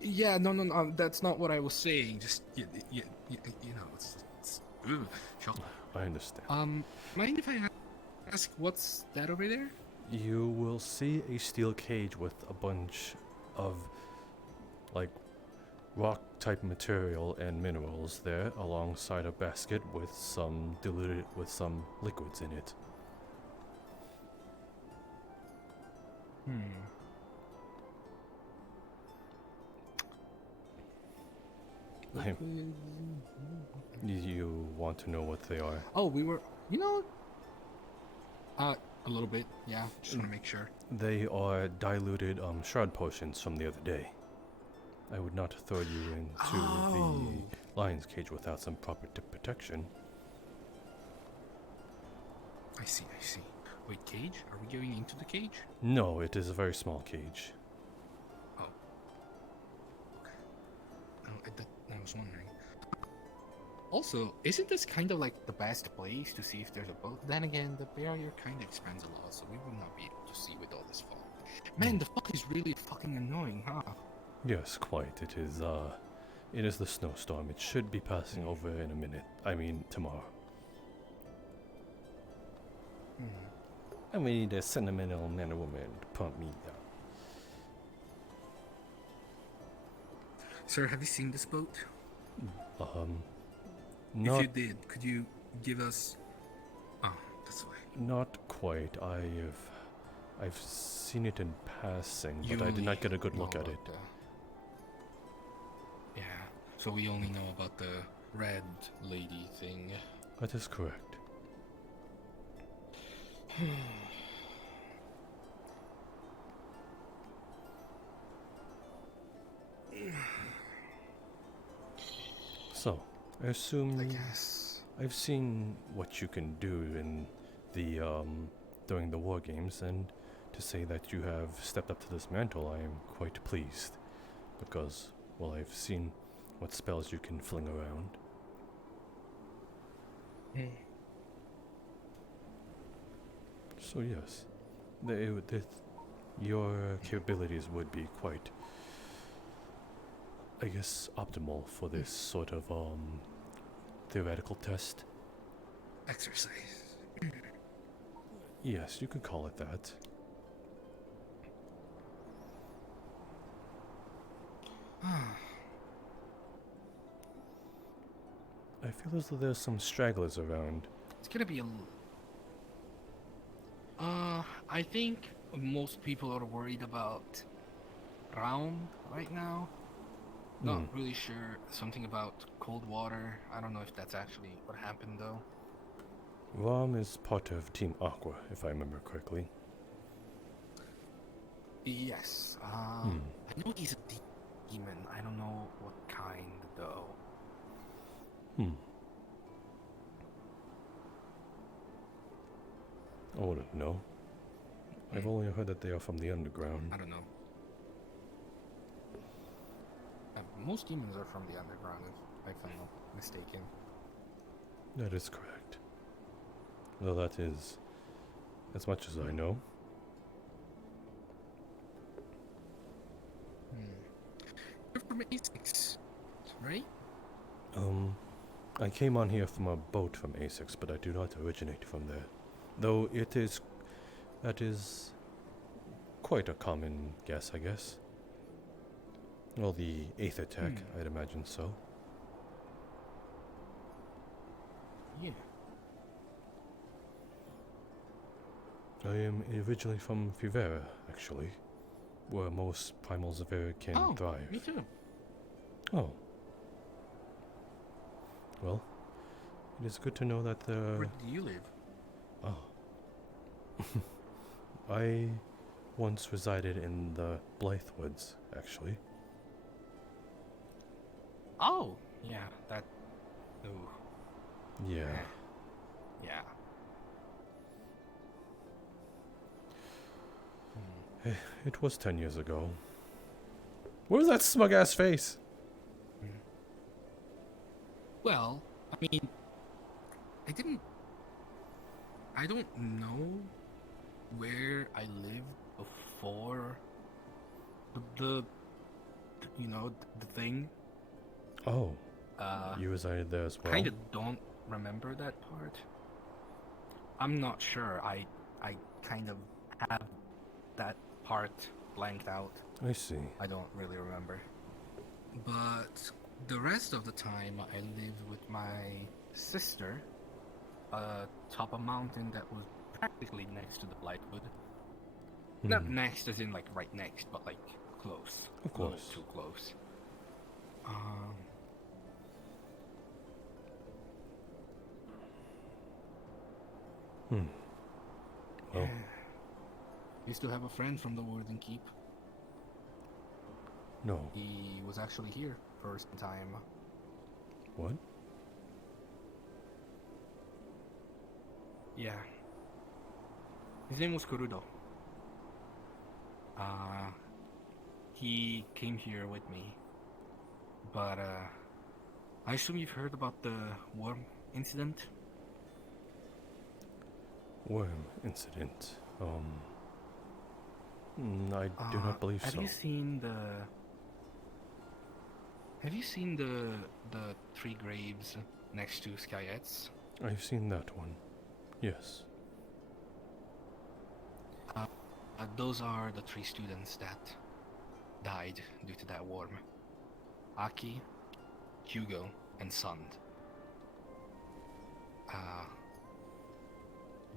Yeah, no, that's not what I was saying. Just, you know, it's sure. I understand. Mind if I ask what's that over there? You will see a steel cage with a bunch of, like, rock-type material and minerals there, alongside a basket with some diluted with some liquids in it. You want to know what they are? Oh, we were, a little bit, yeah. Just want to make sure. They are diluted shroud potions from the other day. I would not throw you into the lion's cage without some proper protection. I see. Wait, cage? Are we going into the cage? No, it is a very small cage. Oh. Okay. I was wondering. Also, isn't this kind of like the best place to see if there's a boat? Then again, the barrier kind of expands a lot, so we would not be able to see with all this fog. Man, the fog is really fucking annoying, huh? Yes, quite. It is the snowstorm. It should be passing over in a minute. I mean, tomorrow. I need a sentimental man or woman to pump me up. Sir, have you seen this boat? Not, if you did, could you give us... Oh, that's why. Not quite. I've seen it in passing, but I did not get a good look at it. Yeah, so we only know about the red lady thing. That is correct. So, I assume I've seen what you can do in the during the war games, and to say that you have stepped up to this mantle, I am quite pleased, because, well, I've seen what spells you can fling around. So yes, your capabilities would be quite, I guess, optimal for this sort of theoretical test. Exercise. Yes, you could call it that. I feel as though there's some stragglers around. It's gonna be I think most people are worried about Raum right now. Not really sure. Something about cold water. I don't know if that's actually what happened though. Ram is part of Team Aqua, if I remember correctly. Yes. I know he's a demon. I don't know what kind though. I wouldn't know. I've only heard that they are from the underground. I don't know. Most demons are from the underground, if I'm not mistaken. That is correct. Though that is as much as I know. You're from A6, right? I came on here from a boat from A6, but I do not originate from there. Though that is quite a common guess, I guess. Well, the Aether Tech, I'd imagine so. Yeah. I am originally from Fivera, actually, where most primal Zavera can thrive. Me too. Oh. Well, it is good to know that Where do you live? Oh. I once resided in the Blythe Woods, actually. Oh, yeah, that. Ooh. Yeah. Yeah. It was 10 years ago. What was that smug ass face? Well, I mean, I don't know where I lived before the thing. Oh. You resided there as well? Kind of don't remember that part. I'm not sure. I kind of have that part blanked out. I see. I don't really remember. But the rest of the time, I lived with my sister atop a mountain that was practically next to the Blightwood. Not next as in like right next, but like close. Of course. Too close. Well. Used to have a friend from the Warden Keep. No. He was actually here for some time. What? Yeah. His name was Kurudo. He came here with me. But, I assume you've heard about the worm incident? Worm incident? I do not believe have so. Have you seen the three graves next to Skyette's? I've seen that one. Yes. Those are the three students that died due to that worm. Aki, Hugo, and Sund.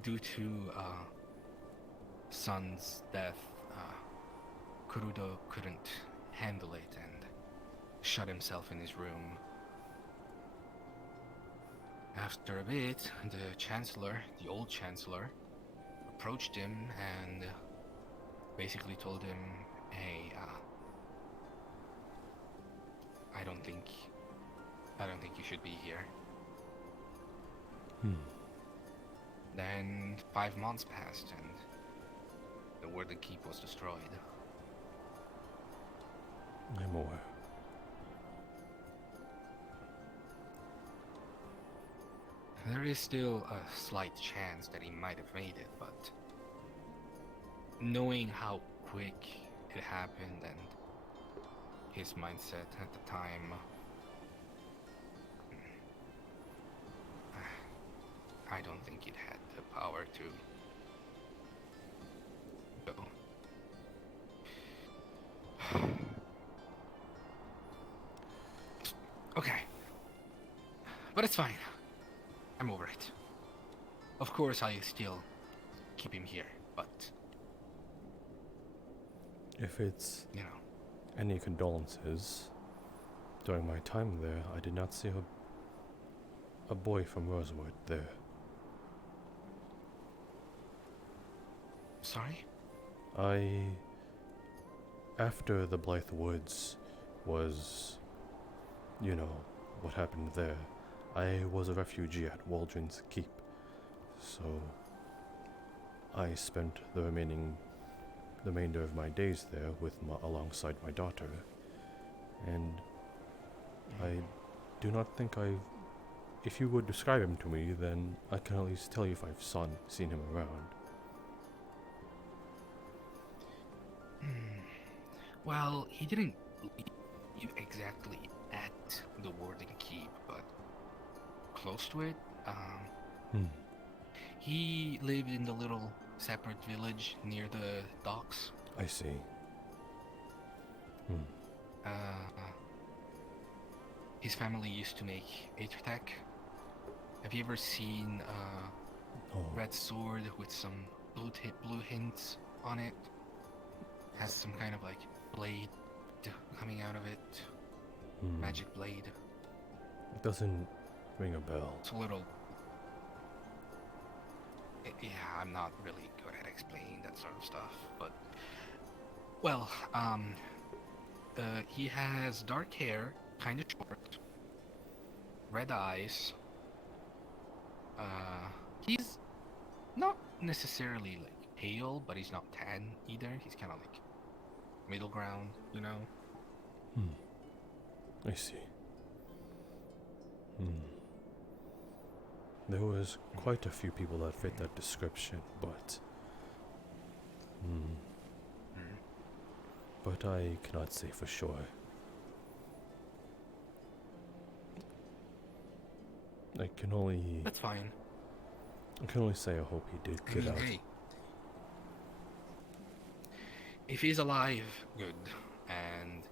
Due to Sund's death, Kurudo couldn't handle it and shut himself in his room. After a bit, the Chancellor, the old Chancellor, approached him and basically told him, hey, I don't think you should be here. Then 5 months passed and the Warden Keep was destroyed. I'm aware. There is still a slight chance that he might have made it, but knowing how quick it happened and his mindset at the time, I don't think it had the power to go. Okay. But it's fine. I'm over it. Of course, I still keep him here, but... If it's any condolences, during my time there, I did not see a boy from Rosewood there. Sorry? After the Blythe Woods was, what happened there, I was a refugee at Waldron's Keep, so I spent the remainder of my days there alongside my daughter, and I do not think if you would describe him to me, then I can at least tell you if I've seen him around. Well, he didn't leave exactly at the Warden Keep, but close to it. He lived in the little separate village near the docks. I see. His family used to make Aethertech. Have you ever seen a red sword with some blue hints on it. Has some kind of like blade coming out of it. Magic blade. It doesn't ring a bell. It's a little. Yeah, I'm not really good at explaining that sort of stuff, but well, he has dark hair, kind of short, red eyes. He's not necessarily like pale, but he's not tan either. He's kind of like middle ground, you know. I see. There was quite a few people that fit that description, but I cannot say for sure. I can only. That's fine. I can only say I hope he did get out. Hey, if he's alive, good, and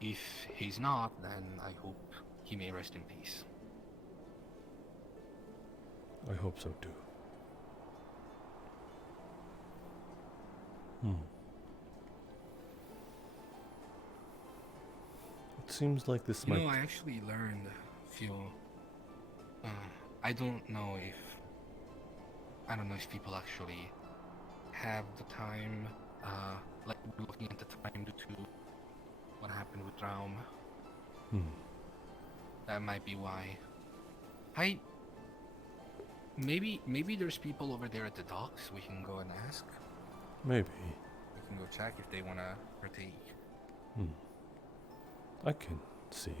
if he's not, then I hope he may rest in peace. I hope so too. It seems like this might. You know, I actually learned a few. I don't know if people actually have the time. Like we're looking at the time due to what happened with Raum. That might be why. Maybe there's people over there at the docks. We can go and ask. Maybe. We can go check if they wanna partake. I can see.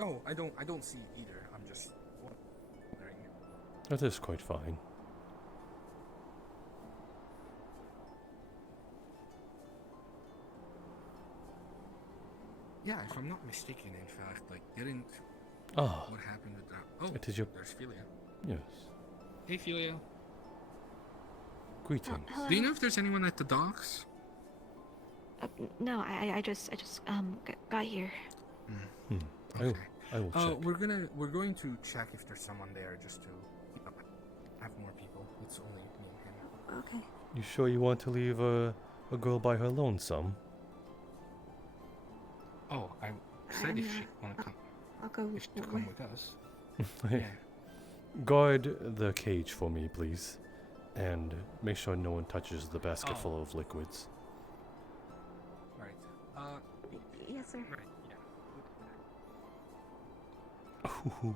Oh, I don't see either. I'm just wondering. That is quite fine. Yeah, if I'm not mistaken, in fact, like didn't. What happened with that? Oh, it is your. There's Philia. Yes. Hey, Philia. Greetings. Do you know if there's anyone at the docks? No, I just got here. Okay. I will check. We're going to check if there's someone there, just to have more people. It's only me and him. Okay. You sure you want to leave a girl by her lonesome? Oh, I said if she wanna come. I'll go. If to come with us. Guard the cage for me, please, and make sure no one touches the basket full of liquids. Right. Yes, sir. Right. Ooh.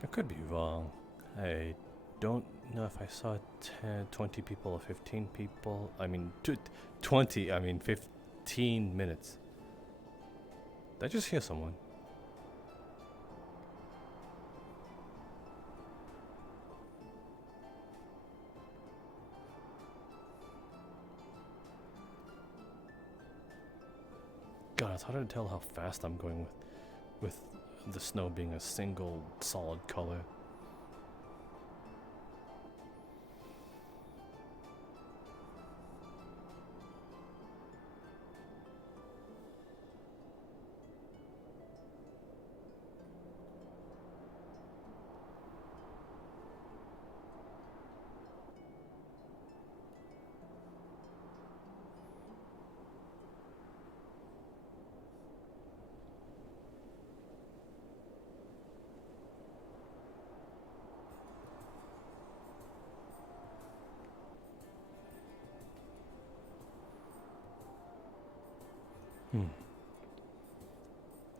I could be wrong. I don't know if I saw 10, 20 people or 15 people. I mean, 20, I mean 15 minutes. Did I just hear someone? God, it's hard to tell how fast I'm going with the snow being a single solid color.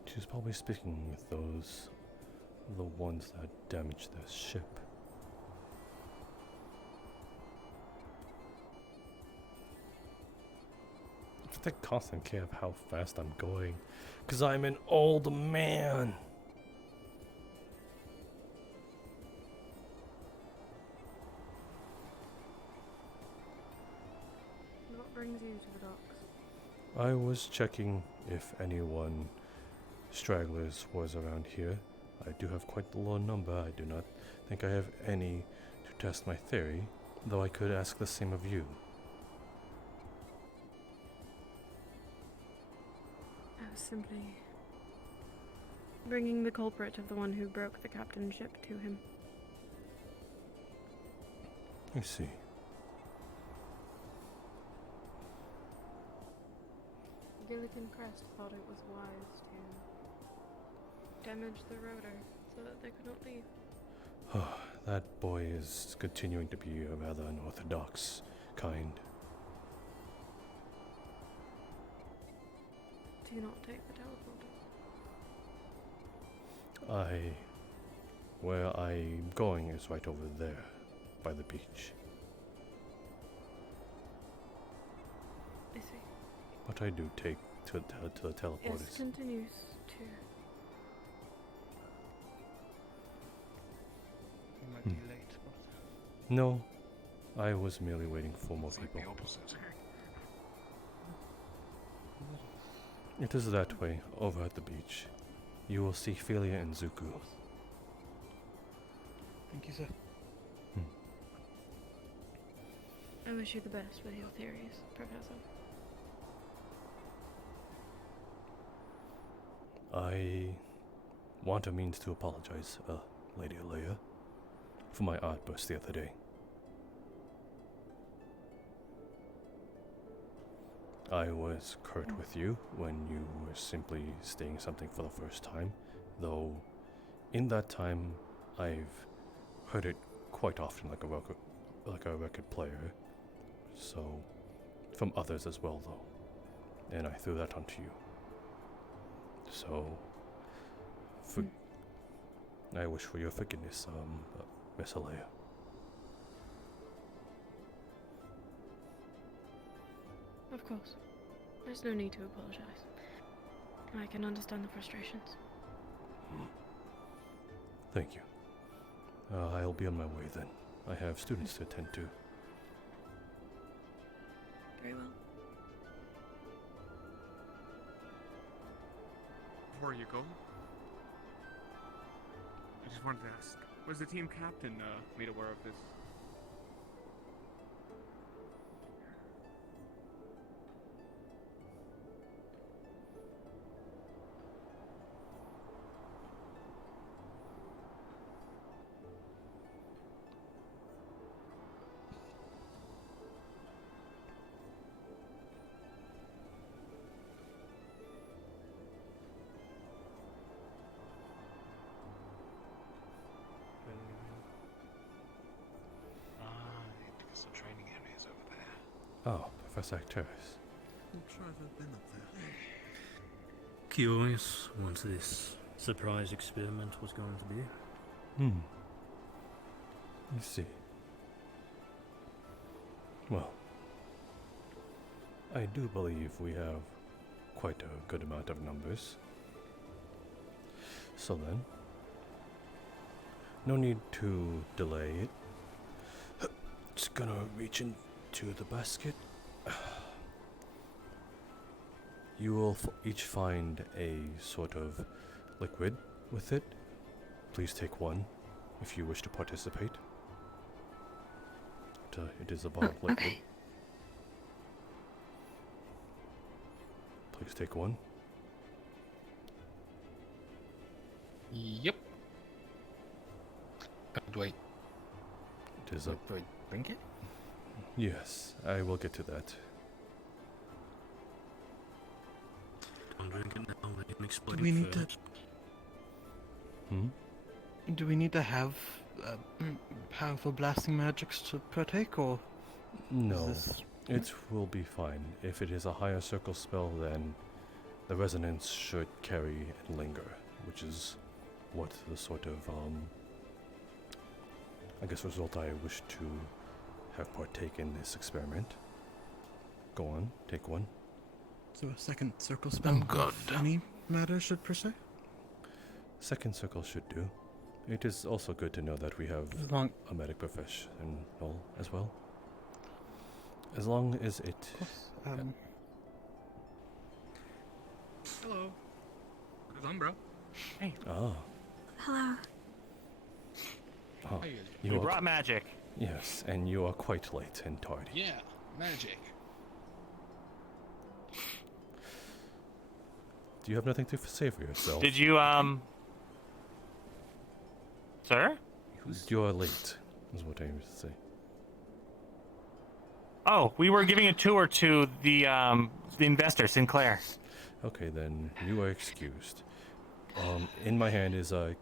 She's probably speaking with the ones that damaged the ship. I take constant care of how fast I'm going, 'cause I'm an old man. brings you to the docks? I was checking if anyone stragglers was around here. I do have quite the low number. I do not think I have any to test my theory, though I could ask the same of you. I was simply bringing the culprit of the one who broke the captain's ship to him. I see. Gilligan Crest thought it was wise to damage the rotor so that they could not leave. That boy is continuing to be a rather unorthodox kind. Do you not take the teleporters? Where I'm going is right over there, by the beach. I see. But I do take to the teleporters. Yes, continues to. You might be late, but No, I was merely waiting for more people. the opposite. It is that way, over at the beach. You will see Philia and Zuku. thank you, sir. I wish you the best with your theories, Professor. I want a means to apologize, Lady Alea, for my outburst the other day. I was curt with you when you were simply stating something for the first time, though in that time I've heard it quite often like a record player, so from others as well though, and I threw that onto you. So, I wish for your forgiveness, Miss Alea. Of course. There's no need to apologize. I can understand the frustrations. Thank you. I'll be on my way then. I have students to attend to. Very well. Before you go, I just wanted to ask, was the team captain made aware of this? Some training areas over there. Oh, Professor Acteris. I'm sure I've been up there. Curious what this surprise experiment was going to be. You see. Well, I do believe we have quite a good amount of numbers. So then, no need to delay it. Just gonna reach into the basket. You will each find a sort of liquid with it. Please take one if you wish to participate. It is a bottle of liquid. Okay. Please take one. Yep. Do I? It is a. Do I drink it? Yes, I will get to that. Don't drink it now, we can explain Do we need to? first. Do we need to have powerful blasting magics to partake, or? No, Is it will be fine. If it is a higher circle spell, then the resonance should carry and linger, which is what the sort of, I guess, result I wish to have partake in this experiment. Go on, take one. So a second circle spell? Of any matter should per se? Second circle should do. It is also good to know that we have a medic professional as well. As long as it... Hello. How's Umbra? Hey. Oh. Hello. Oh, We brought magic. Yes, and you are quite late and tardy. Yeah, magic. Do you have nothing to say for yourself? Did you, Sir? You are late, is what I was to say. Oh, we were giving a tour to the investor, Sinclair. Okay, then you are excused. In my hand is a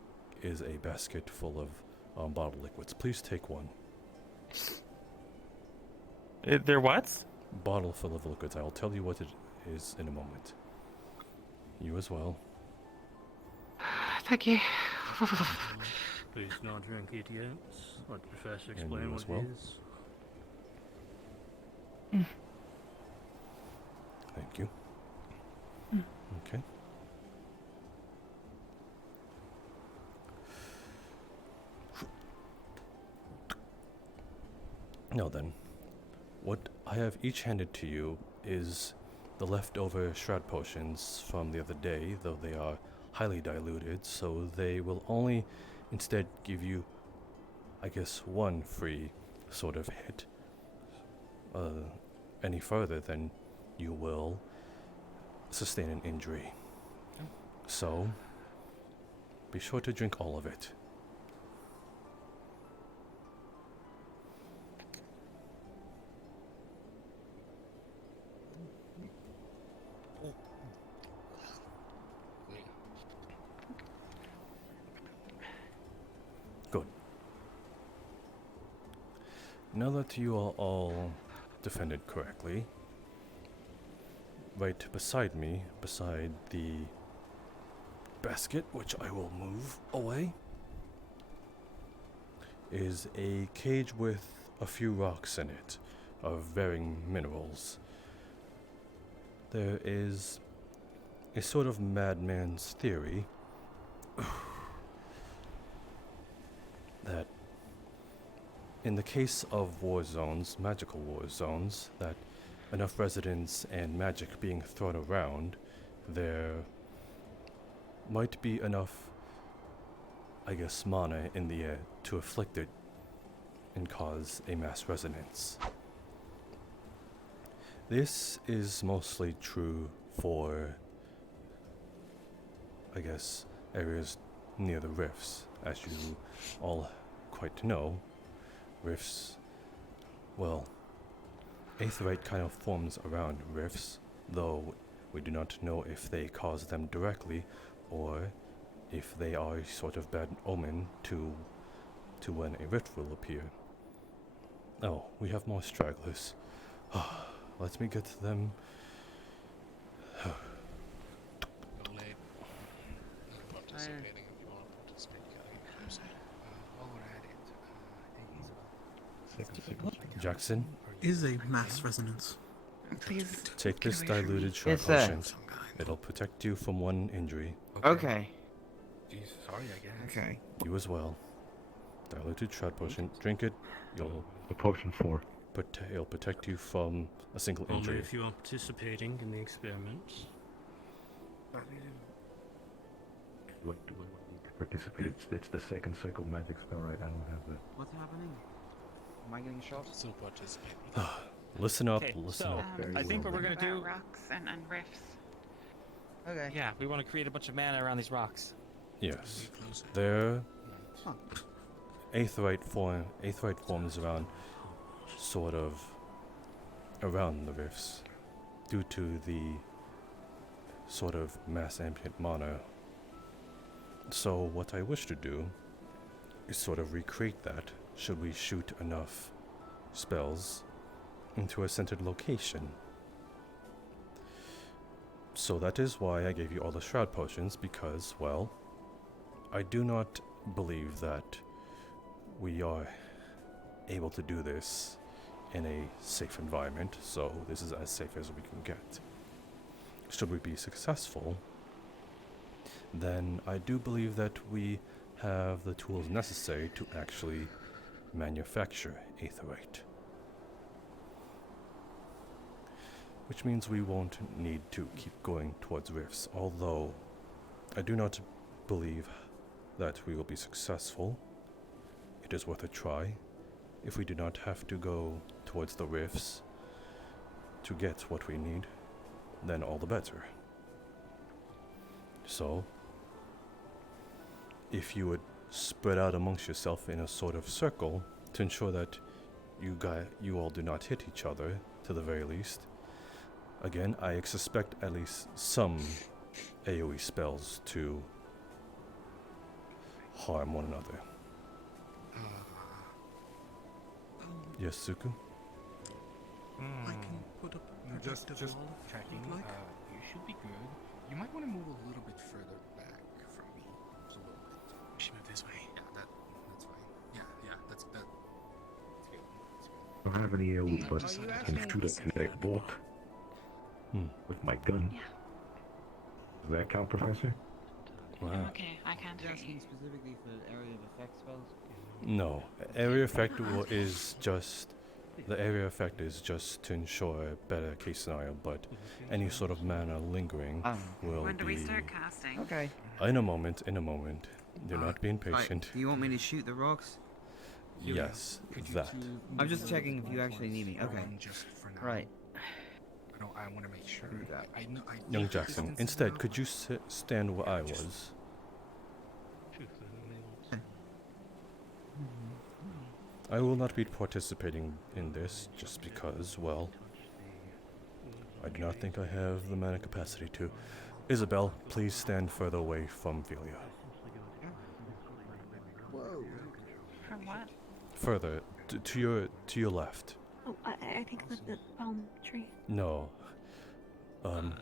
basket full of bottled liquids. Please take one. They're what? Bottle full of liquids. I will tell you what it is in a moment. You as well. Thank you. Please not drink it yet. Let the professor And explain you what as well. it is. Thank you. Okay. Now then, what I have each handed to you is the leftover shroud potions from the other day, though they are highly diluted, so they will only instead give you, I guess, one free sort of hit. Any further, then you will sustain an injury. So, be sure to drink all of it. Good. Now that you are all defended correctly, right beside me, beside the basket, which I will move away, is a cage with a few rocks in it, of varying minerals. There is a sort of madman's theory that in the case of war zones, magical war zones, that enough residents and magic being thrown around, there might be enough, I guess, mana in the air to afflict it and cause a mass resonance. This is mostly true for, I guess, areas near the rifts. As you all quite know, rifts, well, aetherite kind of forms around rifts, though we do not know if they cause them directly or if they are a sort of bad omen to when a rift will appear. Oh, we have more stragglers. Let me get to them. Participating if you want to participate, while we're at it, Jackson, Is a mass resonance. Please. take this diluted shard Yes, sir. potion. It'll protect you from one injury. Okay. Jesus, sorry, I guess. Okay. You as well. Diluted shroud potion. Drink it. The potion 4. It'll protect you from a single Only injury. if you are participating in the experiments. What do I need to participate? It's the second cycle magic spell, right? I don't have that. What's happening? Am I getting shot? Still participate. Listen up, Okay, listen so up. I think what we're gonna do. Rocks and rifts. Okay. Yeah, we want to create a bunch of mana around these rocks. Yes. They're aetherite forms around, sort of, around the rifts, due to the sort of mass ambient mana. So what I wish to do is sort of recreate that, should we shoot enough spells into a centered location. So that is why I gave you all the shroud potions, because, well, I do not believe that we are able to do this in a safe environment, so this is as safe as we can get. Should we be successful, then I do believe that we have the tools necessary to actually manufacture aetherite. which means we won't need to keep going towards rifts, although I do not believe that we will be successful. It is worth a try. If we do not have to go towards the rifts to get what we need, then all the better. So, if you would spread out amongst yourself in a sort of circle to ensure that you all do not hit each other, to the very least. Again, I suspect at least some AoE spells to harm one another. Yes, Suku? I can put up just checking. You should be good. You might want to move a little bit further back from me. Just a little bit. We should move this way. Yeah, that's fine. Yeah, that's good. I don't have any AoE, but I can shoot a kinetic bolt with my gun. Yeah. Does that count, Professor? Wow. Okay, I can't hear you. Asking specifically for area of effect spells? No, area effect is just the area effect is just to ensure a better case scenario, but any sort of mana lingering will When do be we start casting? Okay. in a moment. Do not be impatient. Do you want me to shoot the rocks? Yes, that. I'm just checking if you actually need me. Okay. Just for now. Right. No, I want to make sure. I know. Young Jackson, instead, could you stand where I was? I will not be participating in this just because, well, I do not think I have the mana capacity to. Isabel, please stand further away from Velia. Whoa. From what? Further, to your left. Oh, I think the palm tree. No. away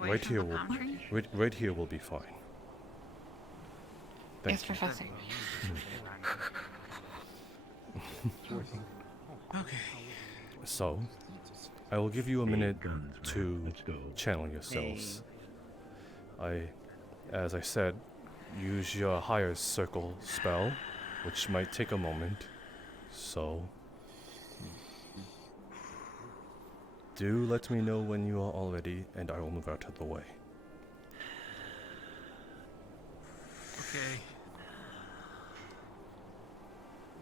Right from here the will palm tree? right here will be fine. Yes, Thank you. Professor. Okay. So, I will give you a minute to channel yourselves. As I said, use your higher circle spell, which might take a moment. So, do let me know when you are all ready, and I will move out of the way. Okay.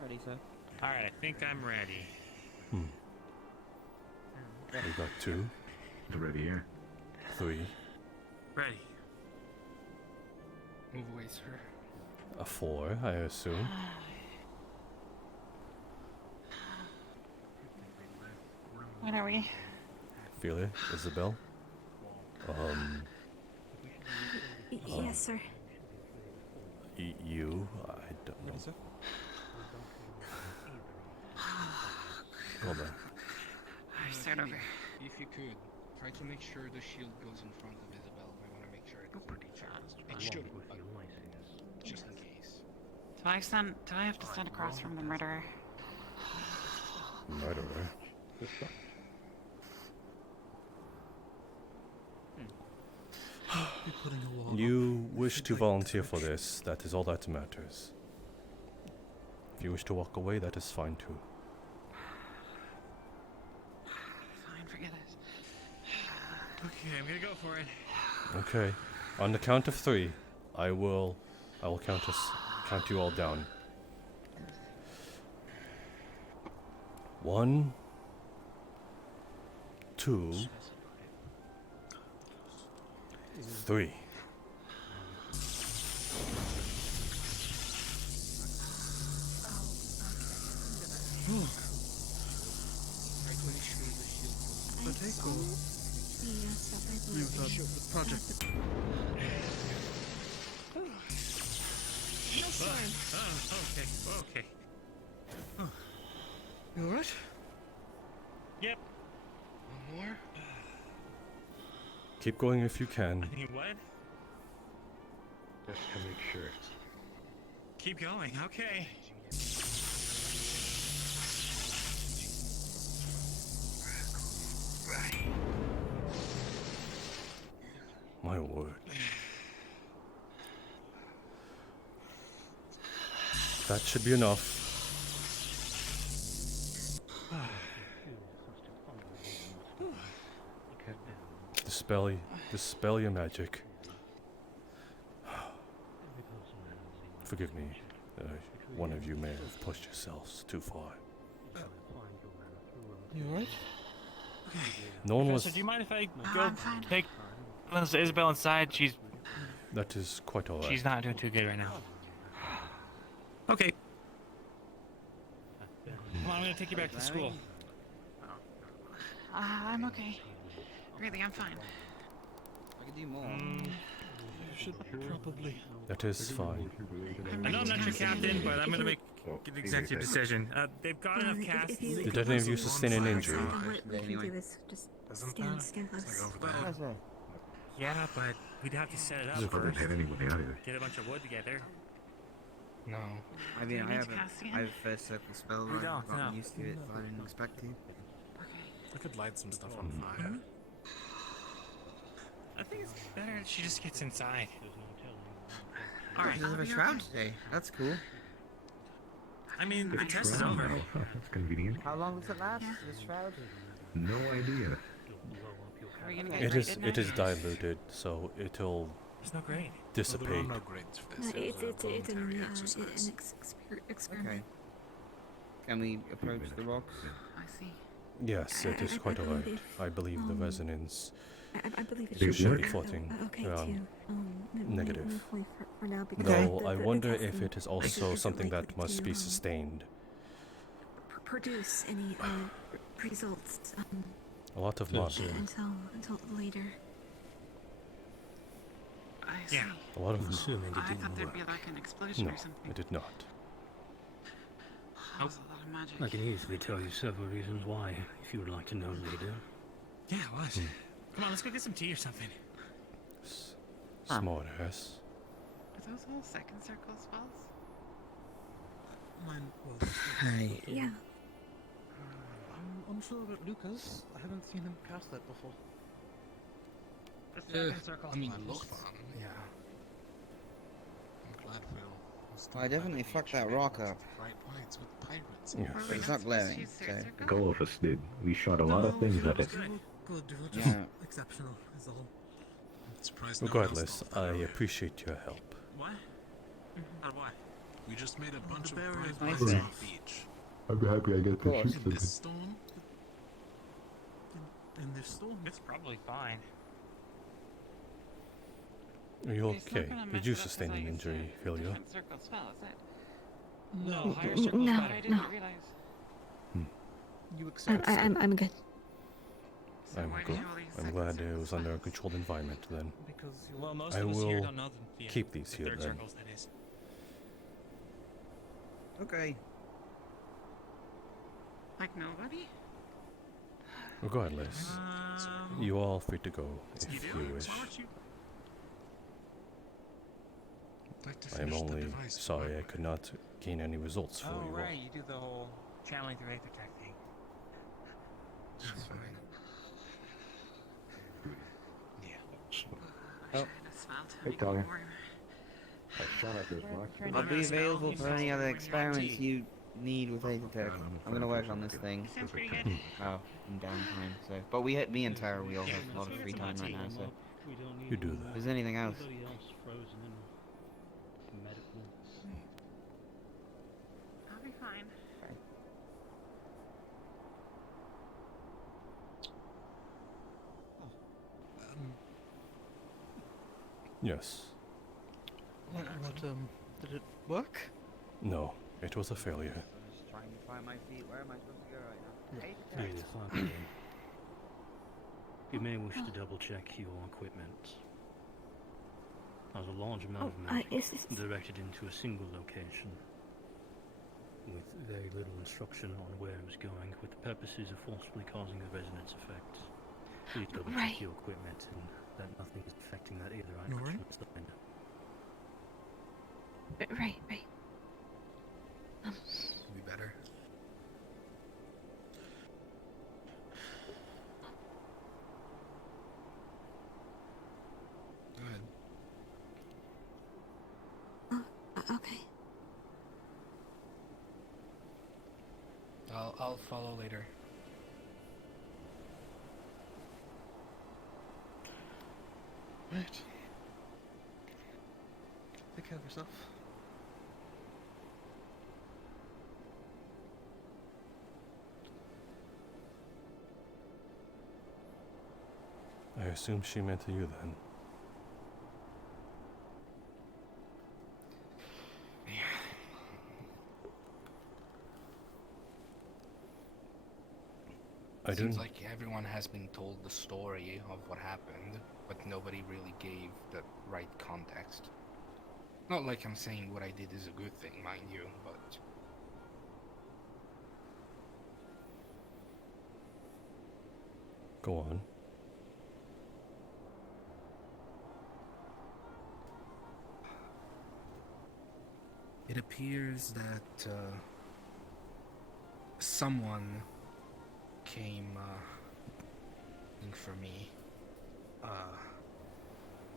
Ready, sir? Alright, I think I'm ready. We got 2. Ready here. 3. Ready. Move away, sir. A 4, I assume. When are we? Feel it, Isabel? Yes, sir. You? I don't know. Hold on. Start over. If you could, try to make sure the shield goes in front of Isabel. I want to make sure it goes pretty fast. It should, but just in case. Do I have to stand across from the murderer? Murderer? You wish to volunteer for this, that is all that matters. If you wish to walk away, that is fine too. Fine, forget it. Okay, I'm gonna go for it. Okay. On the count of 3, I will count you all down. 1, 2, 3. Project. Okay. You alright? Yep. One more. Keep going if you can. What? Just to make sure. Keep going, okay. My word. That should be enough. Dispel your magic. Forgive me. One of you may have pushed yourselves too far. You alright? No one was. Professor, do you mind if I go take Isabel inside? That is quite alright. She's not doing too good right now. Okay. Come on, I'm gonna take you back to school. I'm okay. Really, I'm fine. I could do more. Should probably. That is fine. I know I'm not your captain, but I'm gonna make an executive decision. They've got enough casts. Did any of you sustain an injury? What we can do is just stand close. Yeah, but we'd have to set it up Look, I didn't first. hit anybody out here. Get a bunch of wood together. No. I mean, I have casting? first circle spell. You I've don't, gotten no. used to it. I didn't expect to. I could light some stuff on fire. I think it's better if she just gets inside. Alright, there's a shroud today. That's cool. I mean, the test is over. That's convenient. How long does it last? This shroud? No idea. Are we gonna get It is. graded It is now? diluted, so it'll There's no grade. dissipate. There are no grades for this. It's an exercise. experiment. Okay. Can we approach the rocks? I see. Yes, it is quite alright. I believe the resonance I believe it should be be floating okay around to negative. for now because Though the I wonder if testing it is also isn't something likely that must to, be sustained. produce any results A lot of lava. until later. I see. Yeah. A lot of. Oh, Assuming it I didn't thought there'd work. be like an explosion No, or something. it did not. That was a lot of magic. I can easily tell you several reasons why, if you would like to know later. Yeah, what? Come on, let's go get some tea or something. Smart ass. Are those all second circle spells? Mine was. Hey. Yeah. I'm unsure about Lucas. I haven't seen him cast that before. I mean, look for him. Yeah. I'm glad Phil. I definitely fucked that rock up. Bright lights with pirates. Yeah. But it's not glaring, so. All of us did. We shot a lot of things at it. Good, Yeah. exceptional is all. I'm surprised no one else Regardless, thought I that. appreciate your help. What? What? We just made a bunch of barrier bright is lights nice. on the beach. I'm happy I get to course. shoot In them. this storm, In this storm. It's probably fine. Are you It's not okay? gonna Did mess you it up 'cause sustain I an used injury, a Philia? different circle spell, is it? No, higher circle No, better. I didn't realize. You accept. I'm good. So I'm why did good. you all these I'm second glad circle it was under a spells? controlled environment then. Because you Well, most I of us here will don't know keep these the here third then. circles, that is. Okay. Like nobody? Regardless, you all free to go if You you do? wish. Aren't you? I'd like to I am finish the only device sorry I work. could not gain any results for Oh, you all. right. You do the whole channeling through Aether Tech thing. That's fine. Yeah. Oh. Hey, Talia. I shot at this rock. I'll be available for any other experiments you need with Aether Tech. I'm gonna work on this thing. Sounds pretty good. Oh, in downtime, so. But me and Tara, we all have a lot of free time right now, so. You do If that. there's anything else. I'll be fine. Yes. Did it work? No, it was a failure. I'm just trying to find my feet. Where am I supposed to go right now? Really fine. You may wish to double check your equipment. There's a large amount of magic directed into a single location, with very little instruction on where it was going, with the purposes of forcibly causing a resonance effect. Please double check your equipment and that nothing is affecting that either. No worry. Right. Be better. Go ahead. Okay. I'll follow later. Right. Take care of yourself. I assume she meant to you then. Seems like everyone has been told the story of what happened, but nobody really gave the right context. Not like I'm saying what I did is a good thing, mind you, but... Go on. It appears that someone came looking for me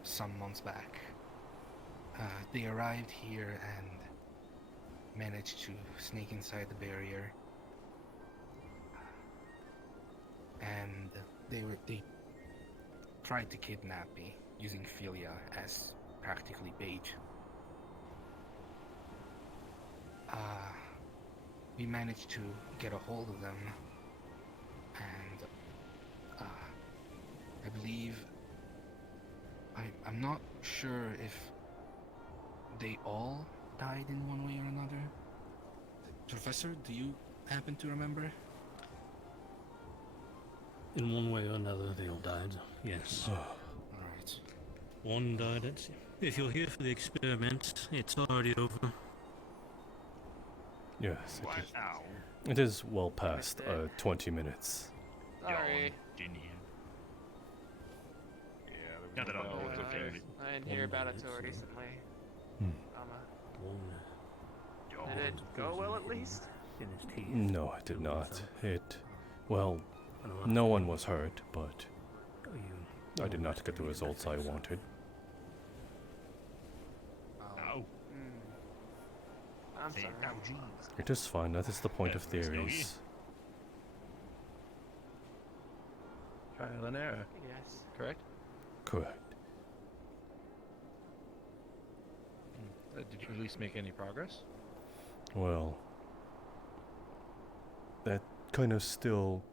some months back. They arrived here and managed to sneak inside the barrier, and they tried to kidnap me using Philia as practically bait. We managed to get a hold of them, and I believe I'm not sure if they all died in one way or another. Professor, do you happen to remember? In one way or another, they all died, yes. Alright. One died if you're here for the experiment, it's already over. Yes, it is well past 20 minutes. Sorry. Not that I'll know it's okay. I didn't hear about it till recently. Did it go well at least? No, it did not. Well, no one was hurt, but I did not get the results I wanted. I'm sorry. It is fine, that is the point of theories. Trial and error. Yes. Correct? Correct. Did you at least make any progress? Well, that kind of still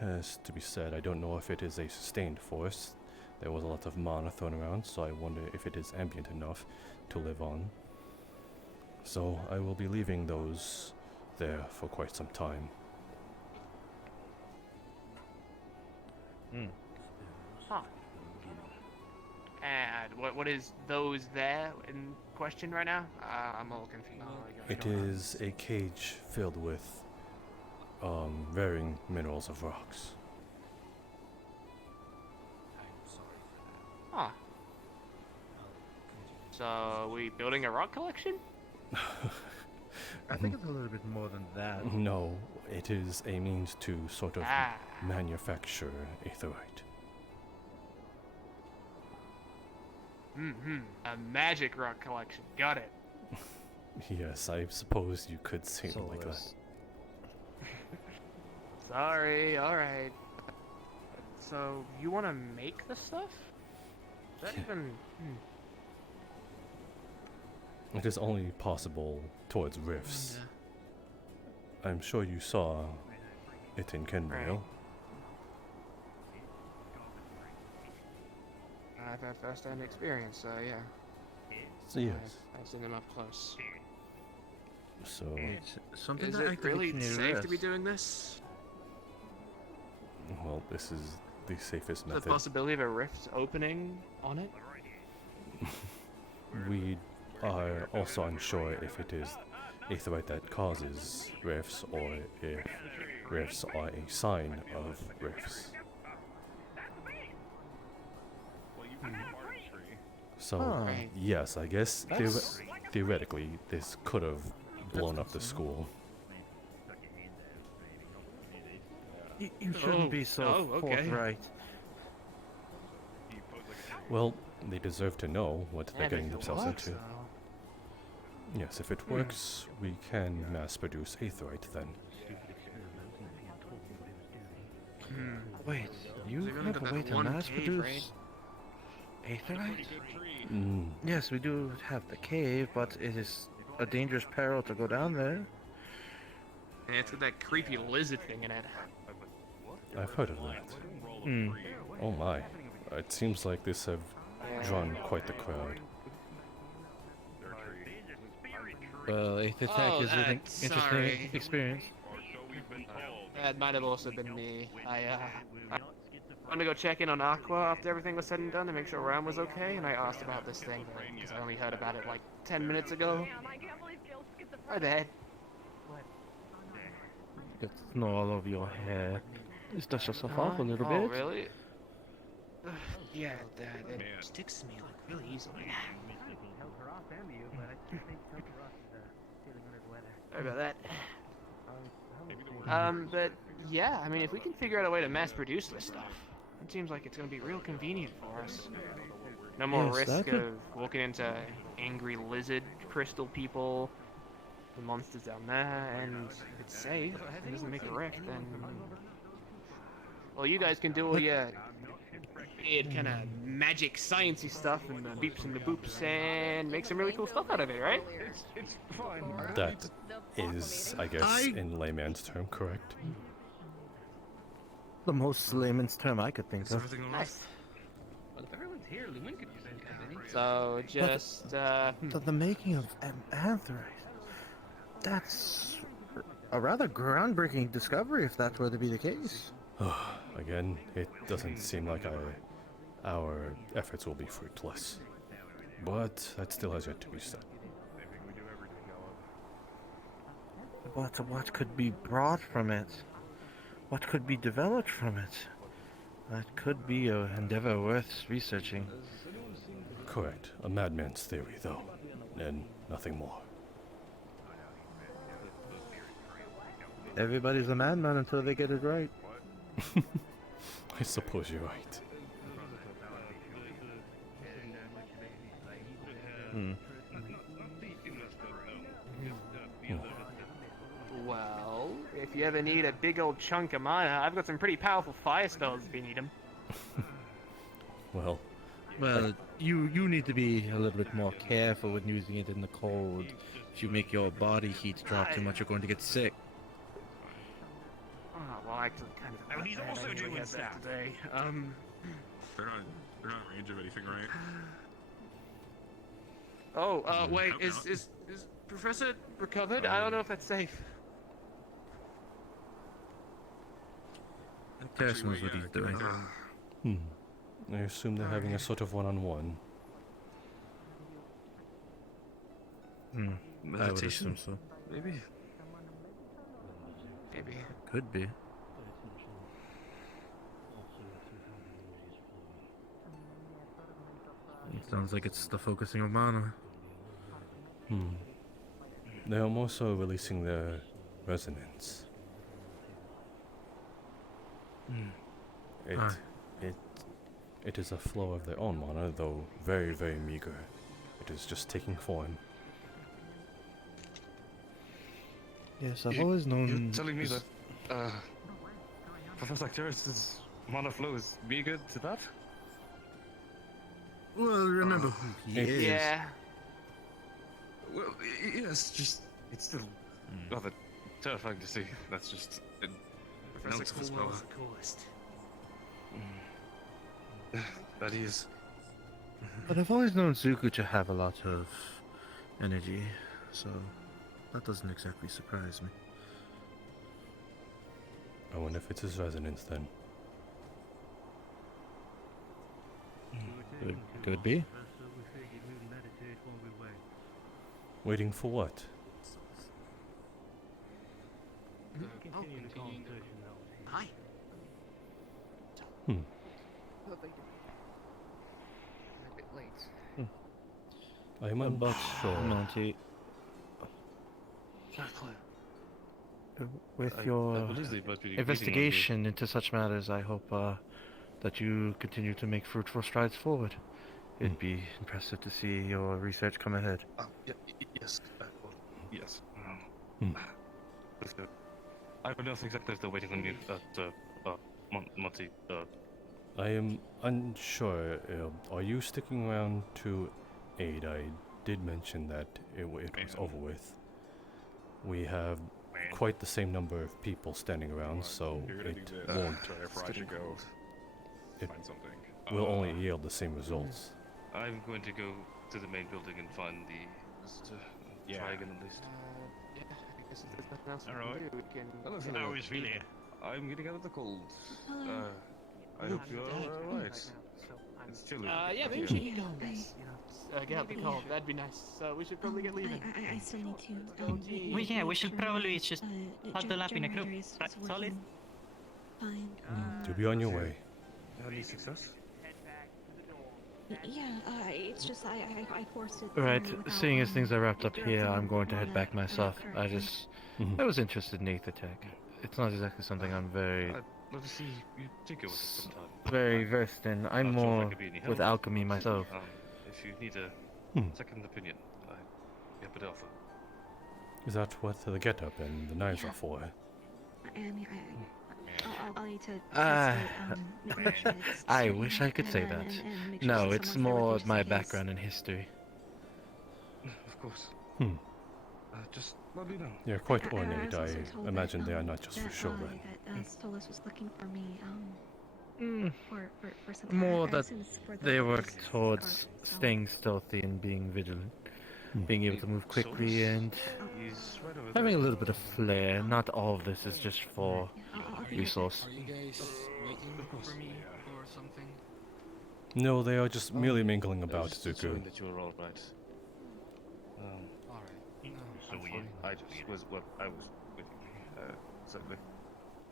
has to be said. I don't know if it is a sustained force. There was a lot of mana thrown around, so I wonder if it is ambient enough to live on. So I will be leaving those there for quite some time. Huh. And what is those there in question right now? I'm a little confused. It is a cage filled with varying minerals of rocks. Huh. So, are we building a rock collection? I think it's a little bit more than that. No, it is a means to sort of manufacture aetherite. A magic rock collection. Got it. Yes, I suppose you could say it like that. Sorry, alright. So, you want to make the stuff? Is that even... It is only possible towards rifts. I'm sure you saw it in Kenvale. I've had first-hand experience, so yeah. So yes. I've seen them up close. So... something is that it really activates safe near to be us. doing this? Well, this is the safest method. The possibility of a rift opening on it? We are also unsure if it is aetherite that causes rifts or if rifts are a sign of rifts. So, yes, I guess theoretically this could have blown up the school. You shouldn't be so forthright. Well, they deserve to know what they're getting themselves into. Yes, if it works, we can mass produce aetherite then. Wait, you have a way to mass produce Aetherite? Mm, Yes, we do have the cave, but it is a dangerous peril to go down there. And it's got that creepy lizard thing in it. I've heard of that. Hmm. Oh my. It seems like this have drawn quite the crowd. Well, Eighth Attack is an interesting experience. That might have also been me. I wanted to go check in on Aqua after everything was said and done to make sure Ram was okay, and I asked about this thing because I only heard about it like 10 minutes ago. My bad. Get snow all over your hair. Just dust yourself off a little bit. Oh, really? Yeah, that sticks to me like really easily. Sorry about that. But yeah, I mean, if we can figure out a way to mass produce this stuff, it seems like it's going to be real convenient for us. No more Yes, risk that could- of walking into angry lizard crystal people, the monsters down there, and if it's safe, it doesn't make a wreck, then... Well, you guys can do all your weird kind of magic sciencey stuff and the beeps and the boops and make some really cool stuff out of it, right? It's fine. That is, I guess, in layman's term, correct? The most layman's term I could think of. Nice. Well, if everyone's here, Lumen could use it. So, just, The making of anthrite. That's a rather groundbreaking discovery if that were to be the case. Again, it doesn't seem like our efforts will be fruitless. But that still has yet to be said. What could be brought from it? What could be developed from it? That could be an endeavor worth researching. Correct. A madman's theory, though. And nothing more. Everybody's a madman until they get it right. I suppose you're right. well, if you ever need a big old chunk of mana, I've got some pretty powerful fire spells if you need them. Well, you need to be a little bit more careful when using it in the cold. If you make your body heat drop too much, you're going to get sick. Oh, well, actually, kind of. Oh, he's also doing that today. They're not in range of anything, right? Oh, wait, is Professor recovered? I don't know if that's safe. Cass knows what he's doing. I assume they're having a sort of one-on-one. I would assume so. Maybe. Maybe. Could be. It sounds like it's the focusing of mana. They are more so releasing their resonance. It is a flow of their own mana, though very, very meager. It is just taking form. Yes, I've always known. You're telling me that Professor Acteris' mana flow is meager to that? Well, remember who he is. Yeah. Well, yes, just it's still rather terrifying to see. That's just Professor his Coolwell power. is the coolest. That is. But I've always known Zuko to have a lot of energy, so that doesn't exactly surprise me. I wonder if it's his resonance then. Could be. Waiting for what? Hi. Hmm. A bit late. I'm about sure. Monty, with I your believe they might be investigation into such matters, I hope that you continue to make fruitful strides forward. It'd be impressive to see your research come ahead. Yes. Yes. I don't know exactly if they're waiting on you at Monty. I am unsure. Are you sticking around to aid? I did mention that it was over with. We have quite the same number of people standing around, so it won't. I should go It find something. will only yield the same results. I'm going to go to the main building and find the visitor. Try again at least. Yeah, I guess if there's nothing else we Alright. can do, we can... Hello, how is really? I'm getting out of the cold. I hope you are alright. It's chilly. Yeah, maybe we should get going, guys. Get out the cold. That'd be nice. So we should probably get leaving. I still need to. Well, yeah, we should probably just huddle up in a group. Right, solid? Fine. To be on your way. Any success? Yeah, it's just I forced it. Right, without, seeing as things are wrapped up here, I'm going to head on back a myself. I correct just... I was interested in Aether-Tech. It's not exactly something I'm very... I'd love to see you tinker with it sometime. very versed in. I'm Not sure if I more could be any help. with alchemy myself. If you need a second opinion, I'd be happy to offer. Is that what the get-up and the knives are for? I mean, I'll need to. Make sure it's I sturdy wish I could say and that. make sure No, someone's it's there more just in my case. background in history. Of course. Just let me know. They're quite I ornate. was also told imagine that, they are not just for that, show then. That Stolas was looking for me. For some. More I that assume it's for the they work Justice towards Guard, so- staying stealthy and being vigilant. Being able to move quickly and He's right over having a there. little bit of flair. Not all of this is just for resource. Are you guys waiting for me or something? No, they are just merely mingling about, Just Zuko. showing that you were all right. Alright. So I just was I was with you. Certainly.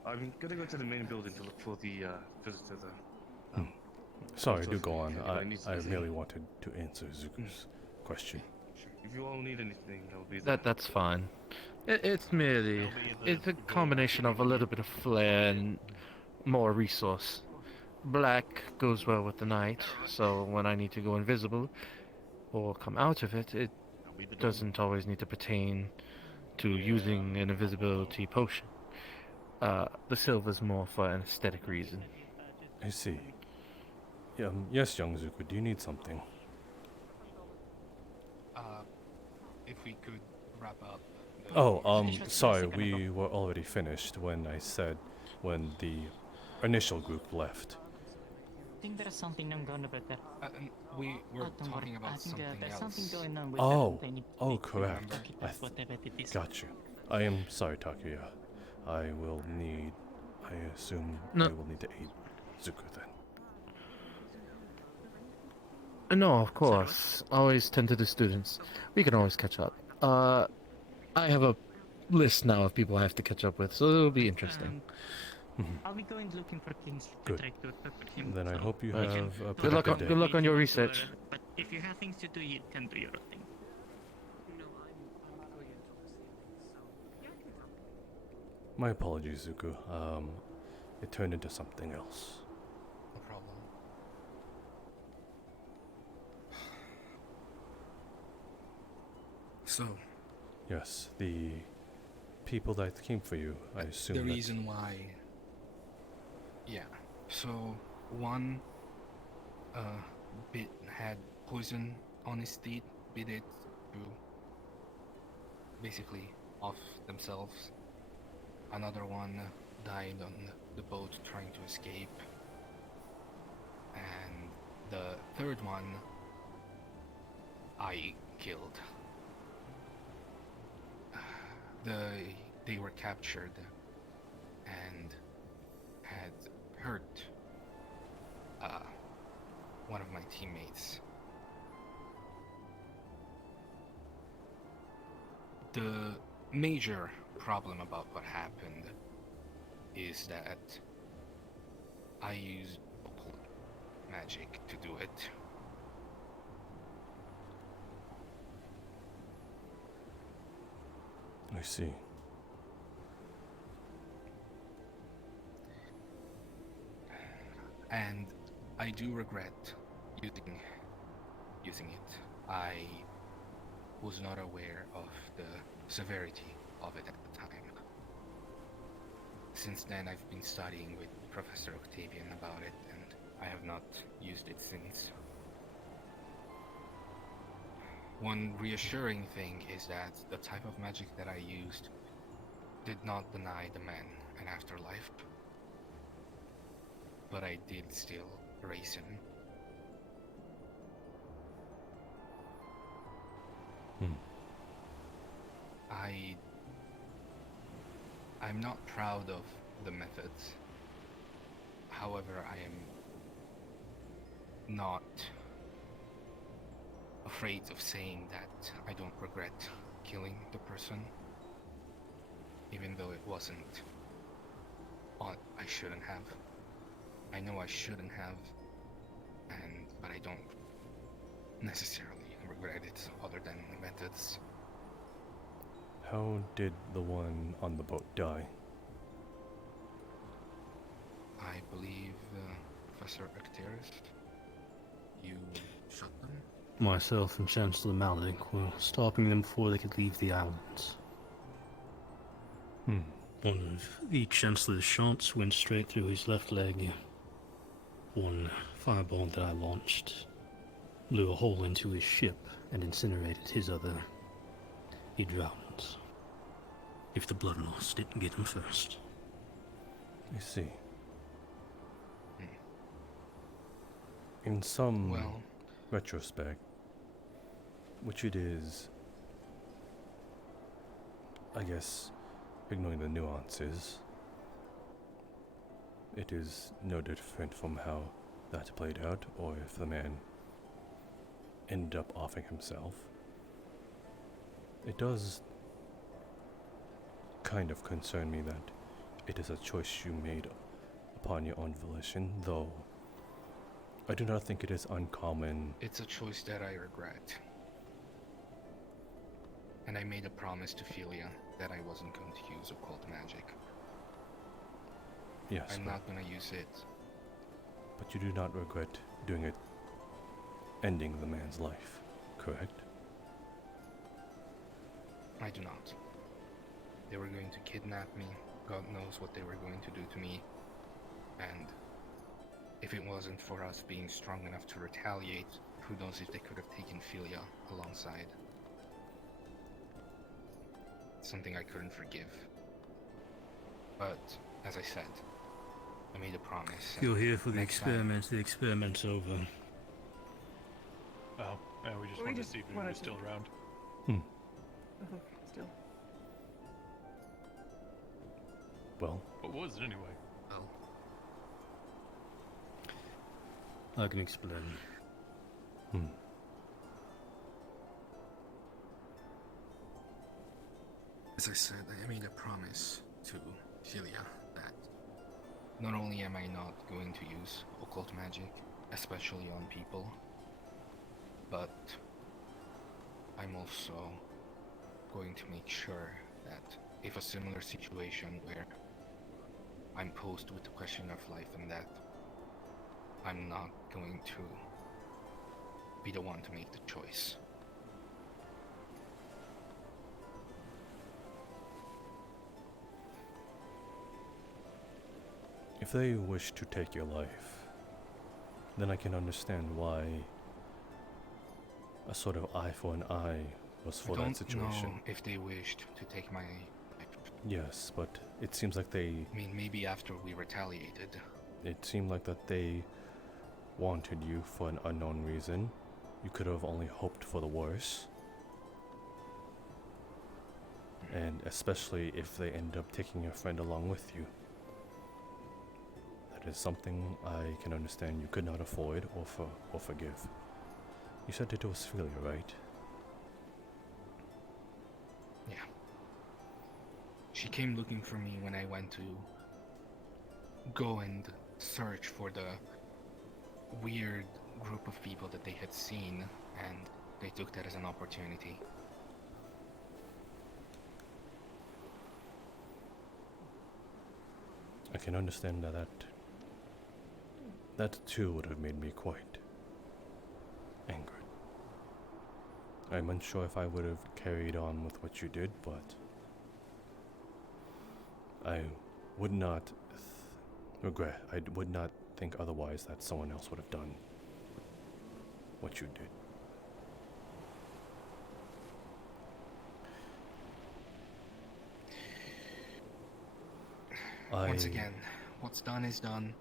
I'm gonna go to the main building to look for the visitor there. Sorry, do go on. I need to I see. merely wanted to answer Zuko's question. If you all need anything, I'll be there. That's fine. It's merely it's a combination of a little bit of flair and more resource. Black goes well with the night, so when I need to go invisible or come out of it, it doesn't always need to pertain to using an invisibility potion. The silver's more for an aesthetic reason. I see. Yes, young Zuko, do you need something? If we could wrap up. Sorry, we were already finished when the initial group left. I think there's something going about that. We were don't talking worry. about I think something there's else. something going on with Oh, that. They need correct. to keep it whatever it is. Got you. I am sorry, Takuya. I assume No. I will need to aid Zuko then. No, of course. Always tend to the students. We can always catch up. I have a list now of people I have to catch up with, so it'll be interesting. I'll be going looking for things to Good. try to talk with him. Then I hope you We can have a do Good luck productive on- day. good luck on your research. But if you have things to do, you can do your thing. My apologies, Zuko. It turned into something else. No problem. So, Yes, the people that came for you, I assume the that- reason why. Yeah. So, one had poison on his teeth, bit it to basically off themselves. Another one died on the boat trying to escape. And the third one I killed. They were captured and had hurt one of my teammates. The major problem about what happened is that I used local magic to do it. I see. And I do regret using it. I was not aware of the severity of it at the time. Since then, I've been studying with Professor Octavian about it, and I have not used it since. One reassuring thing is that the type of magic that I used did not deny the man an afterlife. But I did still raise him. I'm not proud of the methods. However, I am not afraid of saying that I don't regret killing the person, even though it wasn't what I shouldn't have. I know I shouldn't have, but I don't necessarily regret it other than the methods. How did the one on the boat die? I believe Professor Arcturus, you shot them? Myself and Chancellor Malik were stopping them before they could leave the islands. One of the Chancellor's shots went straight through his left leg. One fireball that I launched blew a hole into his ship and incinerated his other. He drowned. If the blood loss didn't get him first. I see. In some retrospect, which it is, I guess, ignoring the nuances, it is no different from how that played out, or if the man ended up offing himself. It does kind of concern me that it is a choice you made upon your own volition, though I do not think it is uncommon. It's a choice that I regret. And I made a promise to Philia that I wasn't going to use occult magic. Yes, I'm not going to use it. But you do not regret doing it, ending the man's life, correct? I do not. They were going to kidnap me. God knows what they were going to do to me. And if it wasn't for us being strong enough to retaliate, who knows if they could have taken Philia alongside. Something I couldn't forgive. But, as I said, I made a promise. You're here for the experiment. The experiment's over. Oh, yeah, we just wanted to see if he was still around. Okay, still. Well. What was it anyway? I can explain. As I said, I made a promise to Philia that not only am I not going to use occult magic, especially on people, but I'm also going to make sure that if a similar situation where I'm posed with the question of life and death, I'm not going to be the one to make the choice. If they wish to take your life, then I can understand why a sort of eye for an eye was for that situation. I don't know if they wished to take my life. Yes, but it seems like they... I mean, maybe after we retaliated. It seemed like that they wanted you for an unknown reason. You could have only hoped for the worst. And especially if they end up taking your friend along with you. That is something I can understand you could not avoid or forgive. You said it was Philia, right? Yeah. She came looking for me when I went to go and search for the weird group of people that they had seen, and they took that as an opportunity. I can understand that too would have made me quite angry. I'm unsure if I would have carried on with what you did, but I would not regret. I would not think otherwise that someone else would have done what you did. Once again, what's done is done.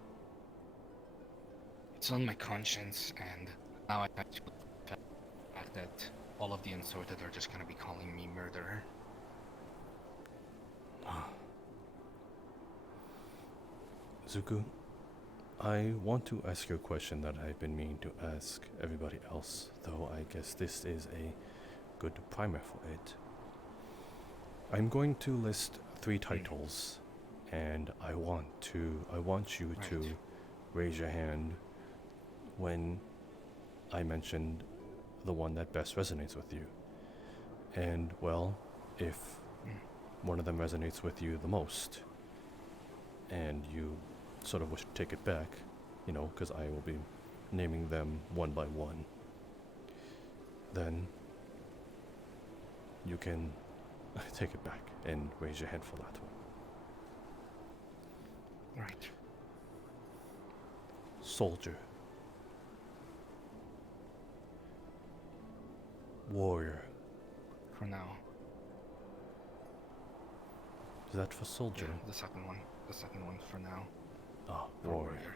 It's on my conscience, and now I have to accept the fact that all of the Unsorted are just gonna be calling me murderer. Zuko, I want to ask you a question that I've been meaning to ask everybody else, though I guess this is a good primer for it. I'm going to list 3 titles, and I want you to raise your hand when I mentioned the one that best resonates with you. And, well, if one of them resonates with you the most, and you sort of wish to take it back, you know, because I will be naming them one by one, then you can take it back and raise your hand for that one. Right. Soldier. Warrior. For now. Is that for soldier? Yeah, the second one. The second one for now. Ah, warrior.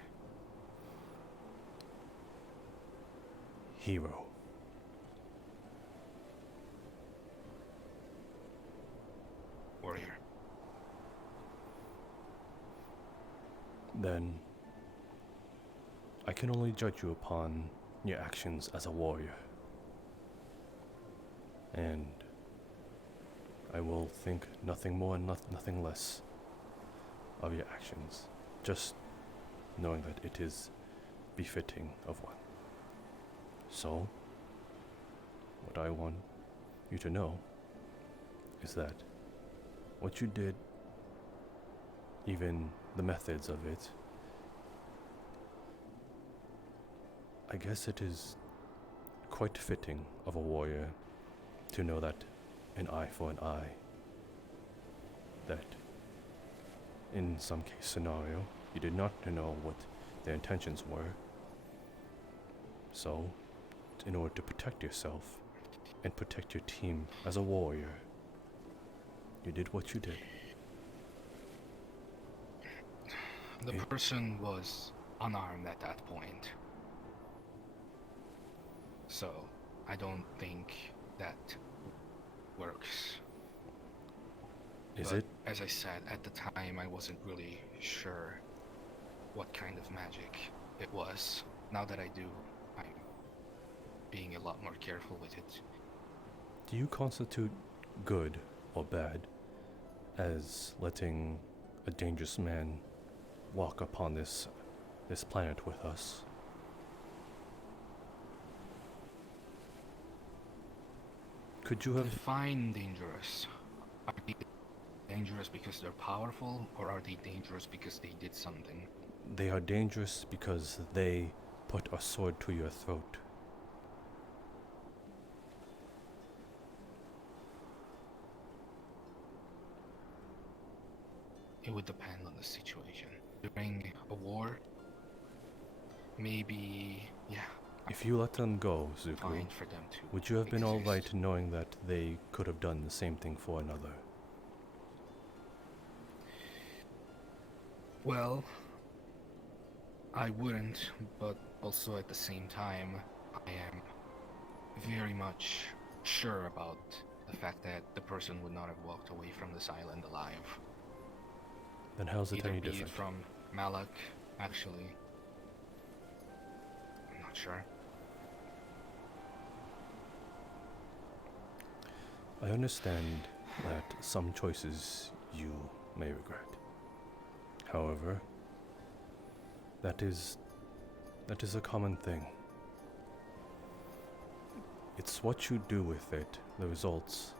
Hero. Warrior. Then I can only judge you upon your actions as a warrior. And I will think nothing more and nothing less of your actions, just knowing that it is befitting of one. So, what I want you to know is that what you did, even the methods of it, I guess it is quite fitting of a warrior to know that an eye for an eye, that in some case scenario, you did not know what their intentions were. So, in order to protect yourself and protect your team as a warrior, you did what you did. The person was unarmed at that point. So, I don't think that works. Is it? As I said, at the time I wasn't really sure what kind of magic it was. Now that I do, I'm being a lot more careful with it. Do you constitute good or bad as letting a dangerous man walk upon this planet with us? Could you have... Define dangerous. Are they dangerous because they're powerful, or are they dangerous because they did something? They are dangerous because they put a sword to your throat. It would depend on the situation. During a war, maybe, yeah. If you let them go, Zuko, Fine for them to would you have been exist. alright knowing that they could have done the same thing for another? Well, I wouldn't, but also at the same time, I am very much sure about the fact that the person would not have walked away from this island alive. Then how's it Either any be different? it from Malak, actually. I'm not sure. I understand that some choices you may regret. However, that is a common thing. It's what you do with it, the results,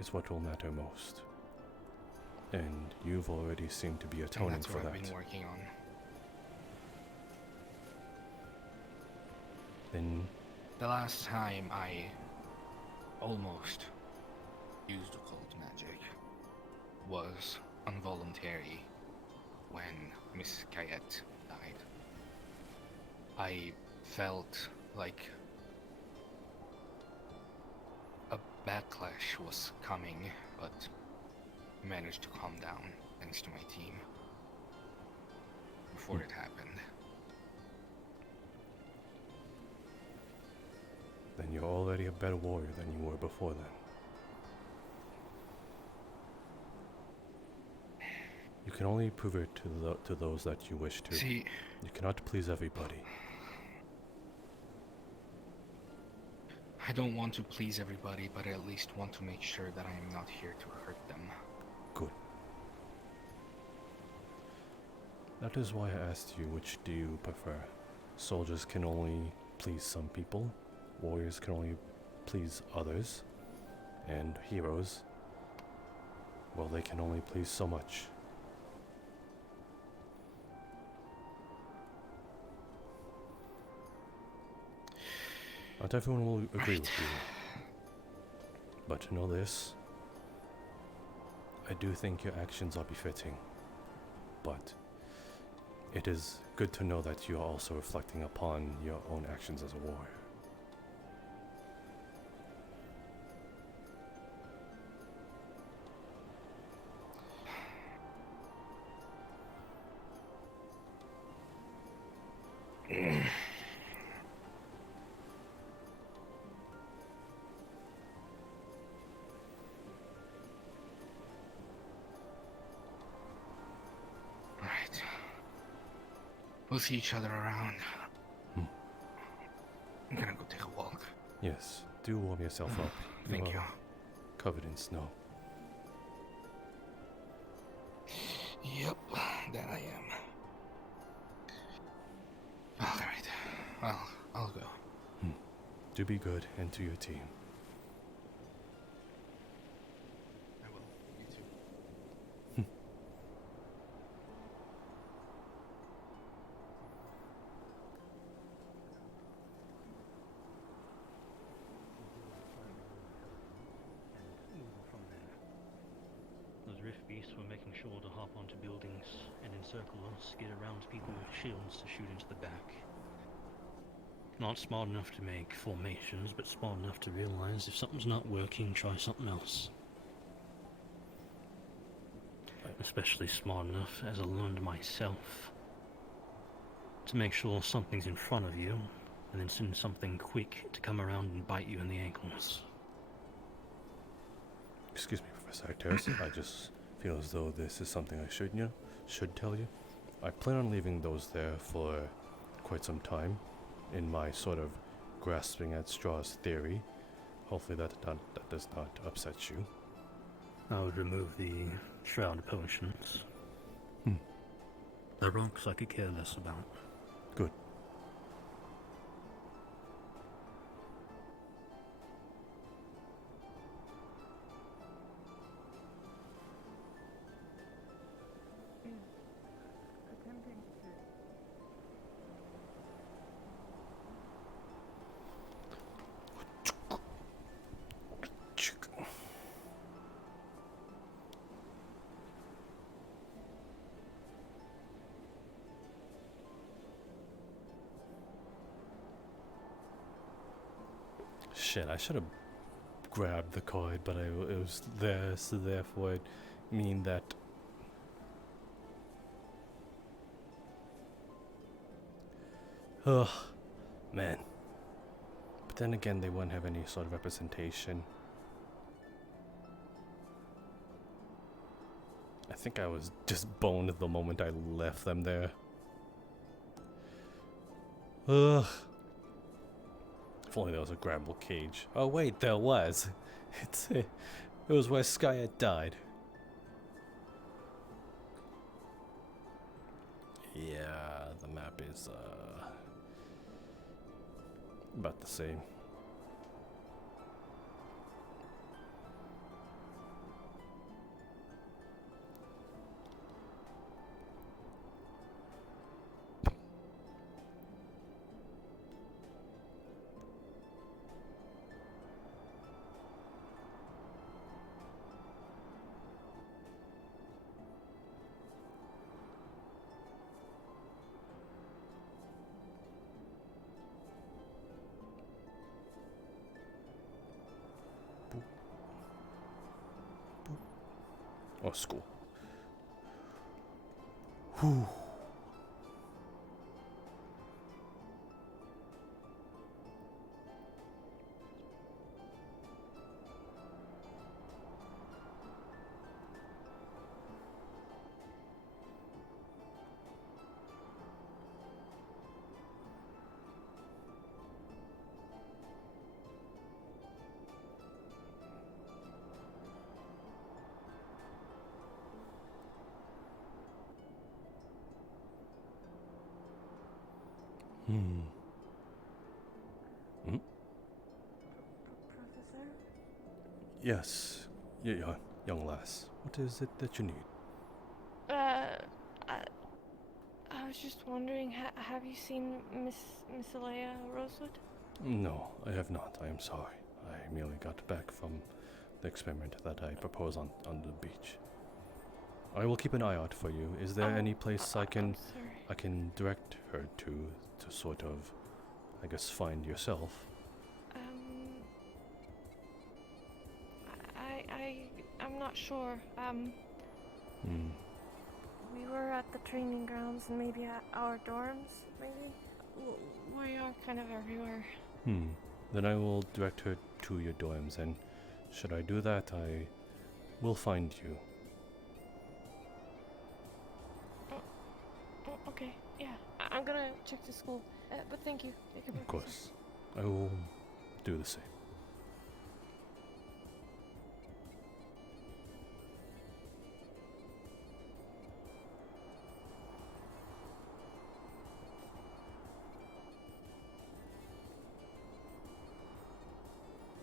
is what will matter most. And you've already seemed to be atoning that's for what that. I've been working on. Then The last time I almost used occult magic was involuntary when Miss Kayette died. I felt like a backlash was coming, but managed to calm down thanks to my team before it happened. Then you're already a better warrior than you were before then. You can only prove it to those that you wish to. See, you cannot please everybody. I don't want to please everybody, but I at least want to make sure that I am not here to hurt them. Good. That is why I asked you, which do you prefer? Soldiers can only please some people, warriors can only please others, and heroes, well, they can only please so much. Not everyone will agree with you, but to know this, I do think your actions are befitting, but it is good to know that you are also reflecting upon your own actions as a warrior. We'll see each other around. I'm gonna go take a walk. Yes, do warm yourself up. Thank you. Covered in snow. Yep, that I am. Alright, well, I'll go. Do be good, and to your team. I will. You too. Those rift beasts were making sure to hop onto buildings and encircle us, get around people with shields to shoot into the back. Not smart enough to make formations, but smart enough to realize if something's not working, try something else. Especially smart enough, as I learned myself, to make sure something's in front of you, and then send something quick to come around and bite you in the ankles. Excuse me, Professor Arcturus, I just feel as though this is something I should tell you. I plan on leaving those there for quite some time, in my sort of grasping at straws theory. Hopefully that does not upset you. I would remove the shroud potions. The rocks I could care less about. Good. Shit, I should have grabbed the card, but it was there, so therefore it mean that ugh, man. But then again, they wouldn't have any sort of representation. I think I was just boned the moment I left them there. Ugh. If only there was a grabbable cage. Oh wait, there was. It was where Sky had died. Yeah, the map is about the same. Or school. Whew. Hmm. Hmm? Professor? Yes, young lass. What is it that you need? I was just wondering, have you seen Miss Alea Rosewood? No, I have not. I am sorry. I merely got back from the experiment that I proposed on the beach. I will keep an eye out for you. Is there any place I can direct her to sort of, I guess, find yourself? I'm not sure. We were at the training grounds and maybe at our dorms, maybe? We are kind of everywhere. Then I will direct her to your dorms, and should I do that, I will find you. Okay, yeah. I'm gonna check the school, but thank you. Of course. I will do the same.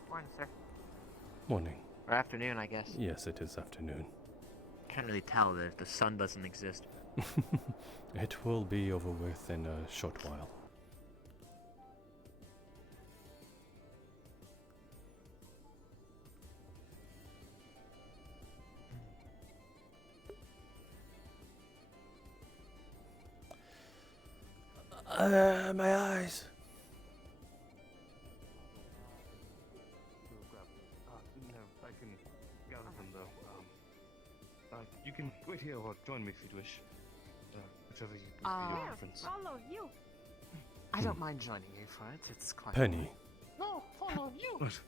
Morning, sir. Morning. Or afternoon, I guess. Yes, it is afternoon. Can't really tell that the sun doesn't exist. It will be over with in a short while. My eyes. No, I can gather them though. You can wait here or join me if you'd wish. Whichever you your preference. Follow you. I don't mind joining you for it. It's quite. Penny. No, follow you. What?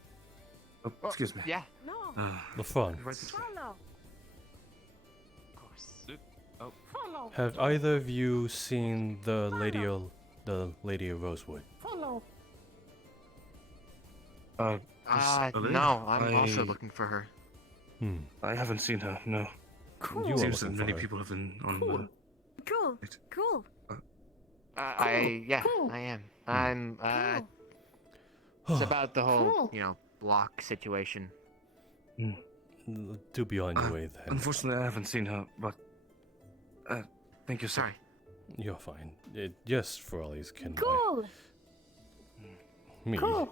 Oh, excuse me. Yeah. No. LaFon. Right this way. Follow. Of course. Oh. Follow. Have either of you seen the Lady of Rosewood? Follow. No, I'm also looking for her. I haven't seen her. No. Cool. You Seems are that looking many for her. people have been on. Cool. Cool. I am. I'm. It's about the whole, block situation. Do be on your way then. Unfortunately, I haven't seen her, but. Thank you, sir. Sorry. You're fine. Yes, Ferali's can. Cool. Me. Cool.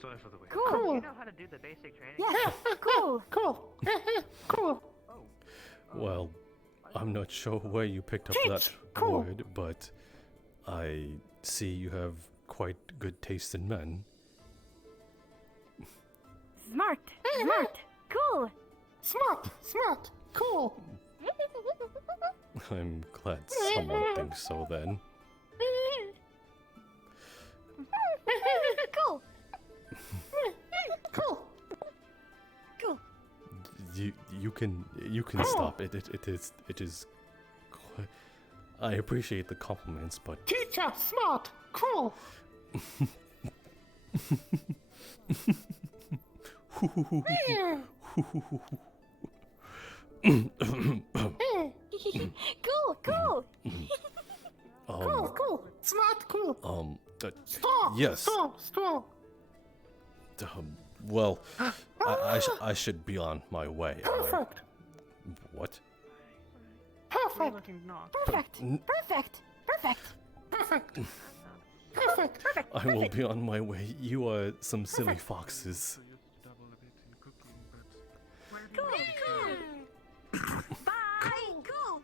Sorry for the wait. Cool. You know how to do the basic training? Yeah. Cool. Cool. Cool. Well, I'm not sure where you picked up that Cool. word, but I see you have quite good taste in men. Smart. Smart. Cool. Smart. Cool. I'm glad someone thinks so then. Cool. Cool. Cool. You can stop. It is I appreciate the compliments, but Teacher, smart. Cool. Cool. Cool. Smart. Cool. Stop. Yes. Stop. Well, I should be on my way. Perfect. What? Perfect. I will be on my way. You are some silly foxes. Bye. Cool.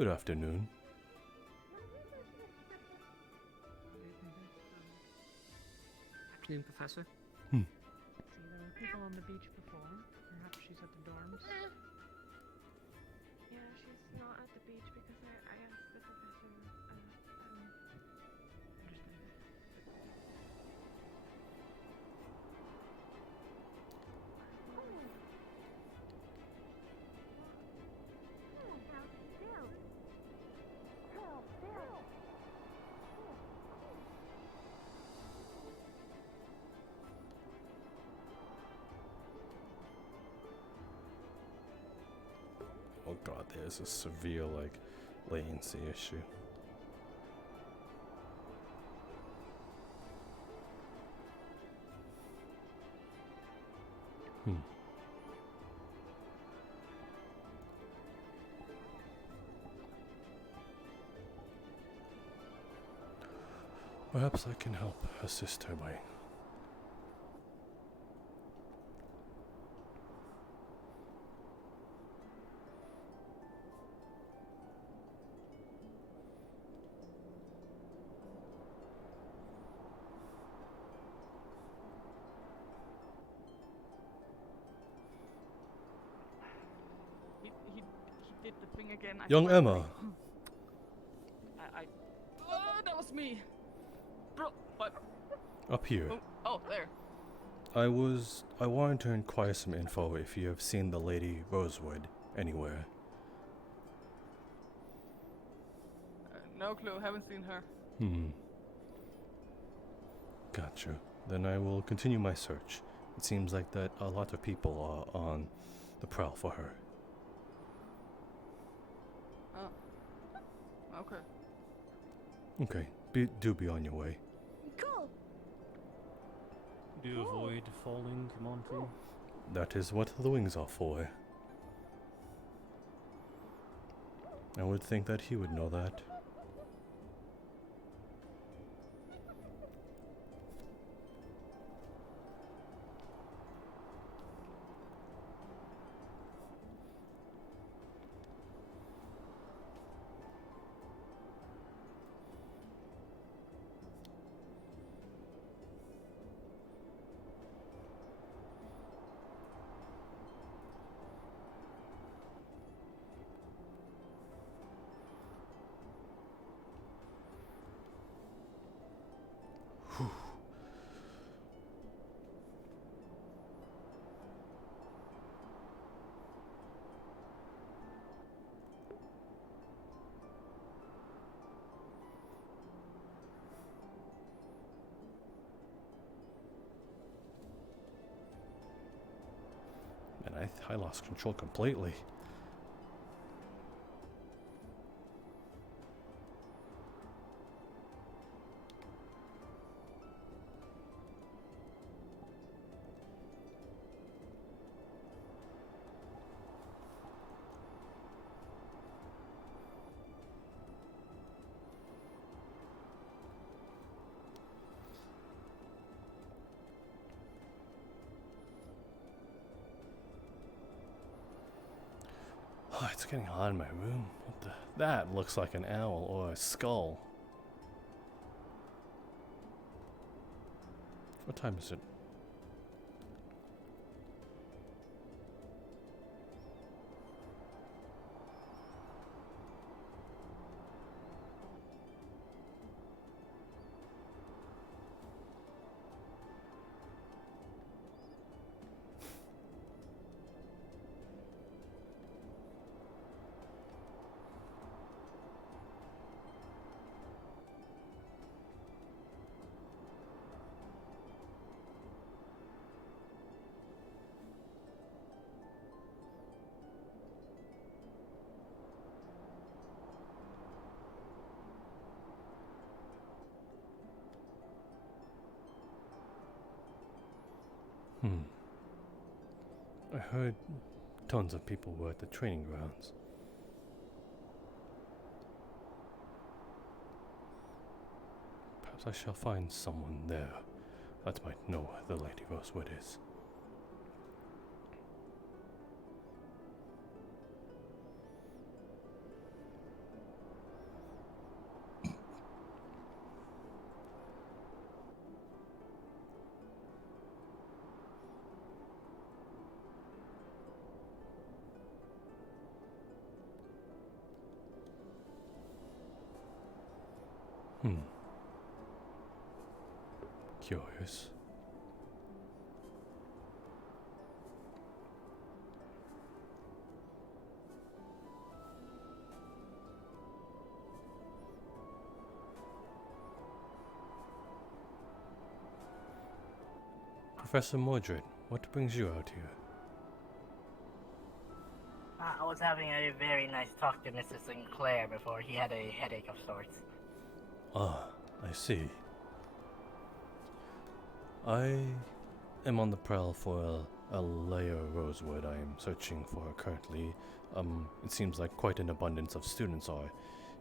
Good afternoon. Afternoon, Professor. See, there were people on the beach before. Perhaps she's at the dorms. Yeah, she's not at the beach because I asked the professor. Oh god, there's a severe, like, latency issue. Perhaps I can help assist her by... He did the thing again. Young Emma. That was me. Bro, what? Up here. Oh, there. I wanted to inquire some info if you have seen the lady Rosewood anywhere. No clue. Haven't seen her. Gotcha. Then I will continue my search. It seems like that a lot of people are on the prowl for her. Oh. Okay. Okay. Do be on your way. Cool. Do you avoid falling, Monty? That is what the wings are for. I would think that he would know that. And I lost control completely. Oh, it's getting hot in my room. What the? That looks like an owl or a skull. What time is it? I heard tons of people were at the training grounds. Perhaps I shall find someone there that might know where the Lady Rosewood is. Curious. Professor Mordred, what brings you out here? I was having a very nice talk to Mr. Sinclair before he had a headache of sorts. Ah, I see. I am on the prowl for a layer Rosewood I am searching for currently. It seems like quite an abundance of students are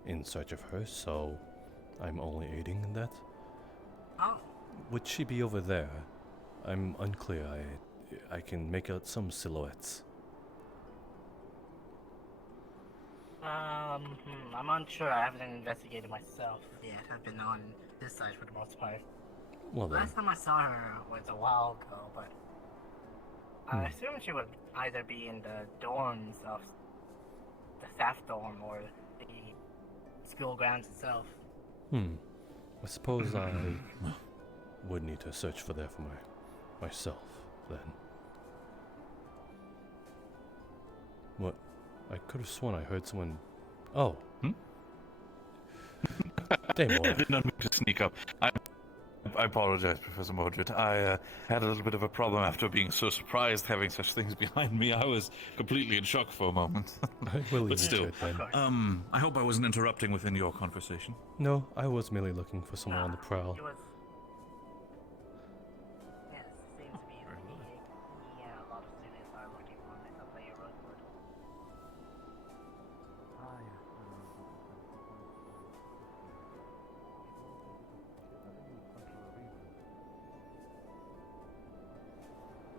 in search of her, so I'm only aiding in that. Oh. Would she be over there? I'm unclear. I can make out some silhouettes. I'm unsure. I haven't investigated myself yet. I've been on this side for the most part. Well then. Last time I saw her was a while ago, but I assume she would either be in the dorms of the staff dorm or the school grounds itself. I suppose I would need to search for that for myself, then. What? I could have sworn I heard someone... Oh. Damon. I did not mean to sneak up. I apologize, Professor Mordred. I had a little bit of a problem after being so surprised having such things behind me. I was completely in shock for a moment. But still, I hope I wasn't interrupting within your conversation. No, I was merely looking for someone on the prowl. Yes, seems to be a lot of students are looking for Mr. Player Rosewood.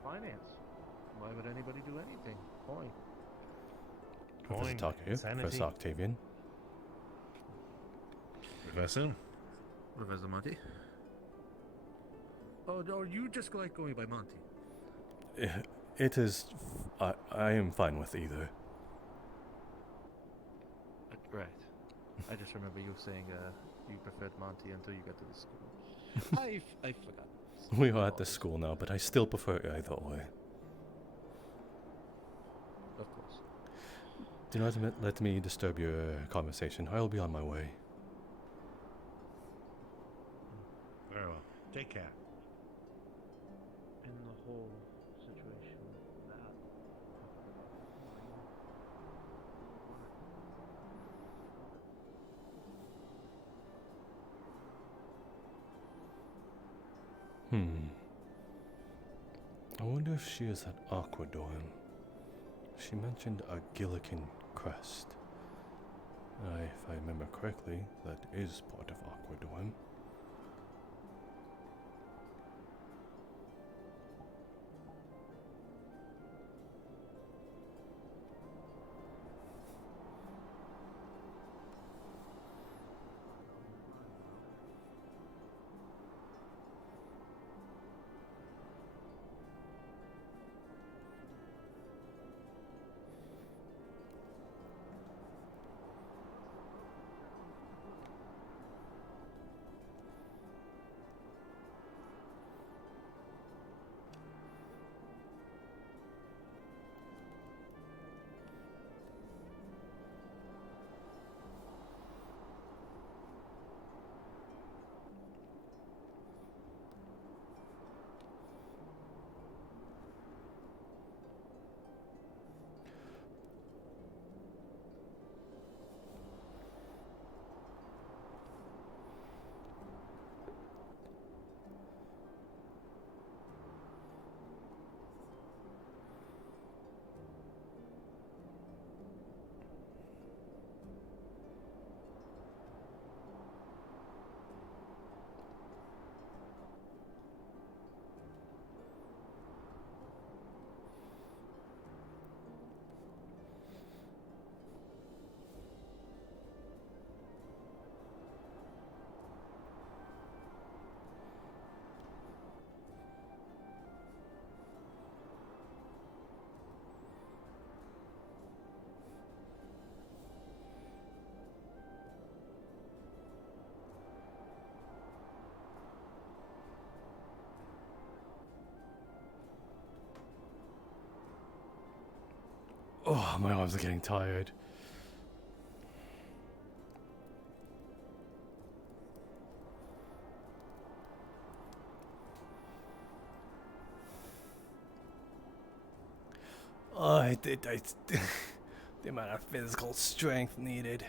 Finance. Why would anybody do anything? Coin. Professor Octavian. Professor? Professor Monty? Oh, no, you just like going by Monty. It is... I am fine with either. Right. I just remember you saying you preferred Monty until you got to the school. I forgot. We are at the school now, but I still prefer either way. Of course. Do not let me disturb your conversation. I will be on my way. Very well. Take care. In the whole situation, that... I wonder if she is at Aquadorn. She mentioned a Gillikin crest. If I remember correctly, that is part of Aquadorn. Oh, my arms are getting tired. Oh, the amount of physical strength needed.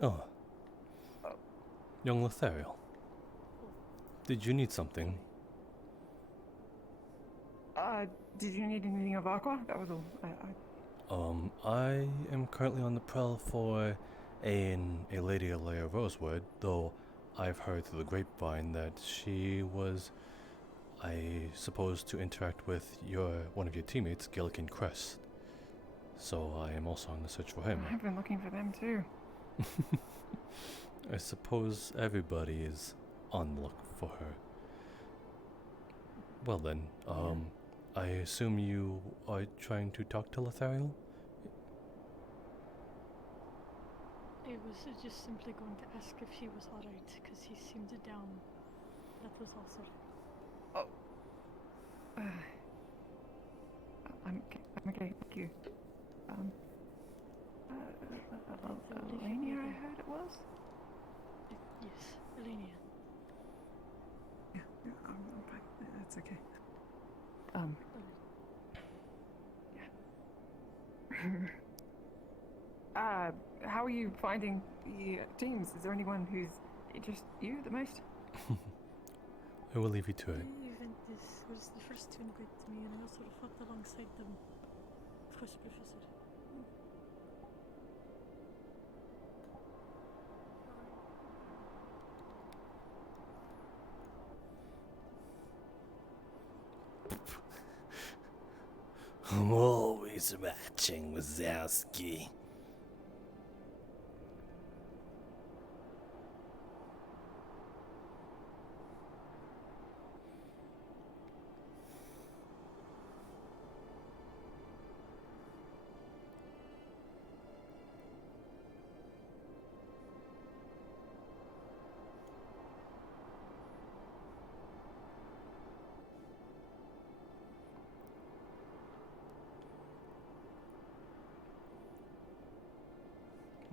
Oh. Young Lothario. Did you need something? Did you need anything of Aqua? That was all. I am currently on the prowl for a lady of Rosewood, though I've heard through the grapevine that she was, I suppose, to interact with one of your teammates, Gillikin Crest. So I am also on the search for him. I've been looking for them too. I suppose everybody is on the look for her. Well then, I assume you are trying to talk to Lothario? I was just simply going to ask if she was alright, because he seemed down. That was all, sir. Oh. I'm okay, thank you. Elenia, I heard it was? Yes, Elenia. Yeah, I'm fine. That's okay. Yeah. How are you finding the teams? Is there anyone who's just you the most? I will leave you to it. This was the first to invite me, and I also fought alongside them. Of course, Professor. I'm always matching Wazowski.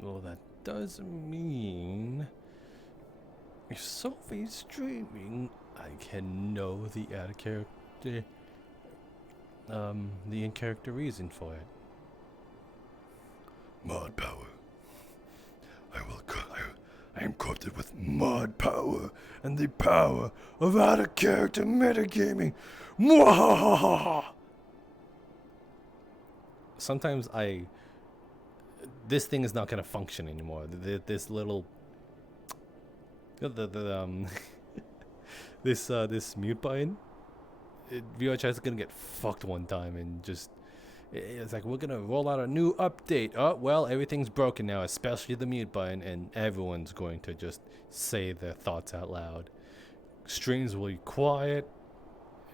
Well, that does mean if Sophie's streaming, I can know the out-of-character, the in-character reason for it. Mod power. I am corrupted with mod power and the power of out-of-character metagaming. Mwahahaha! Sometimes this thing is not gonna function anymore. This little, this mute button, VHS is gonna get fucked one time, and just it's like we're gonna roll out a new update. Oh well, everything's broken now, especially the mute button, and everyone's going to just say their thoughts out loud. Streams will be quiet,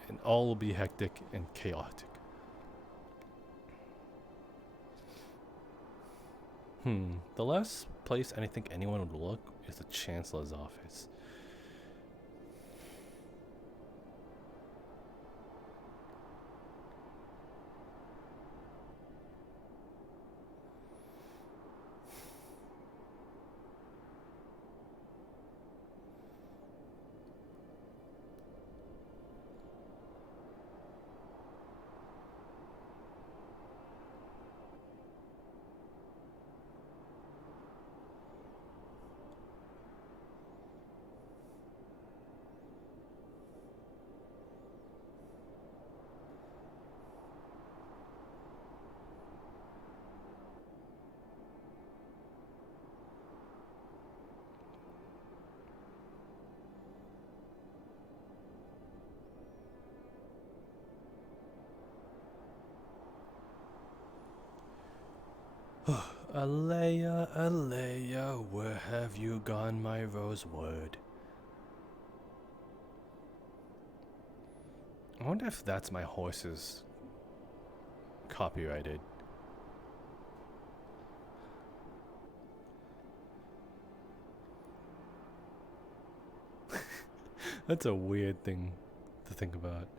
and all will be hectic and chaotic. The last place I think anyone would look is the Chancellor's office. Alea, Alea, where have you gone, my Rosewood? I wonder if that's my horse's copyrighted. That's a weird thing to think about.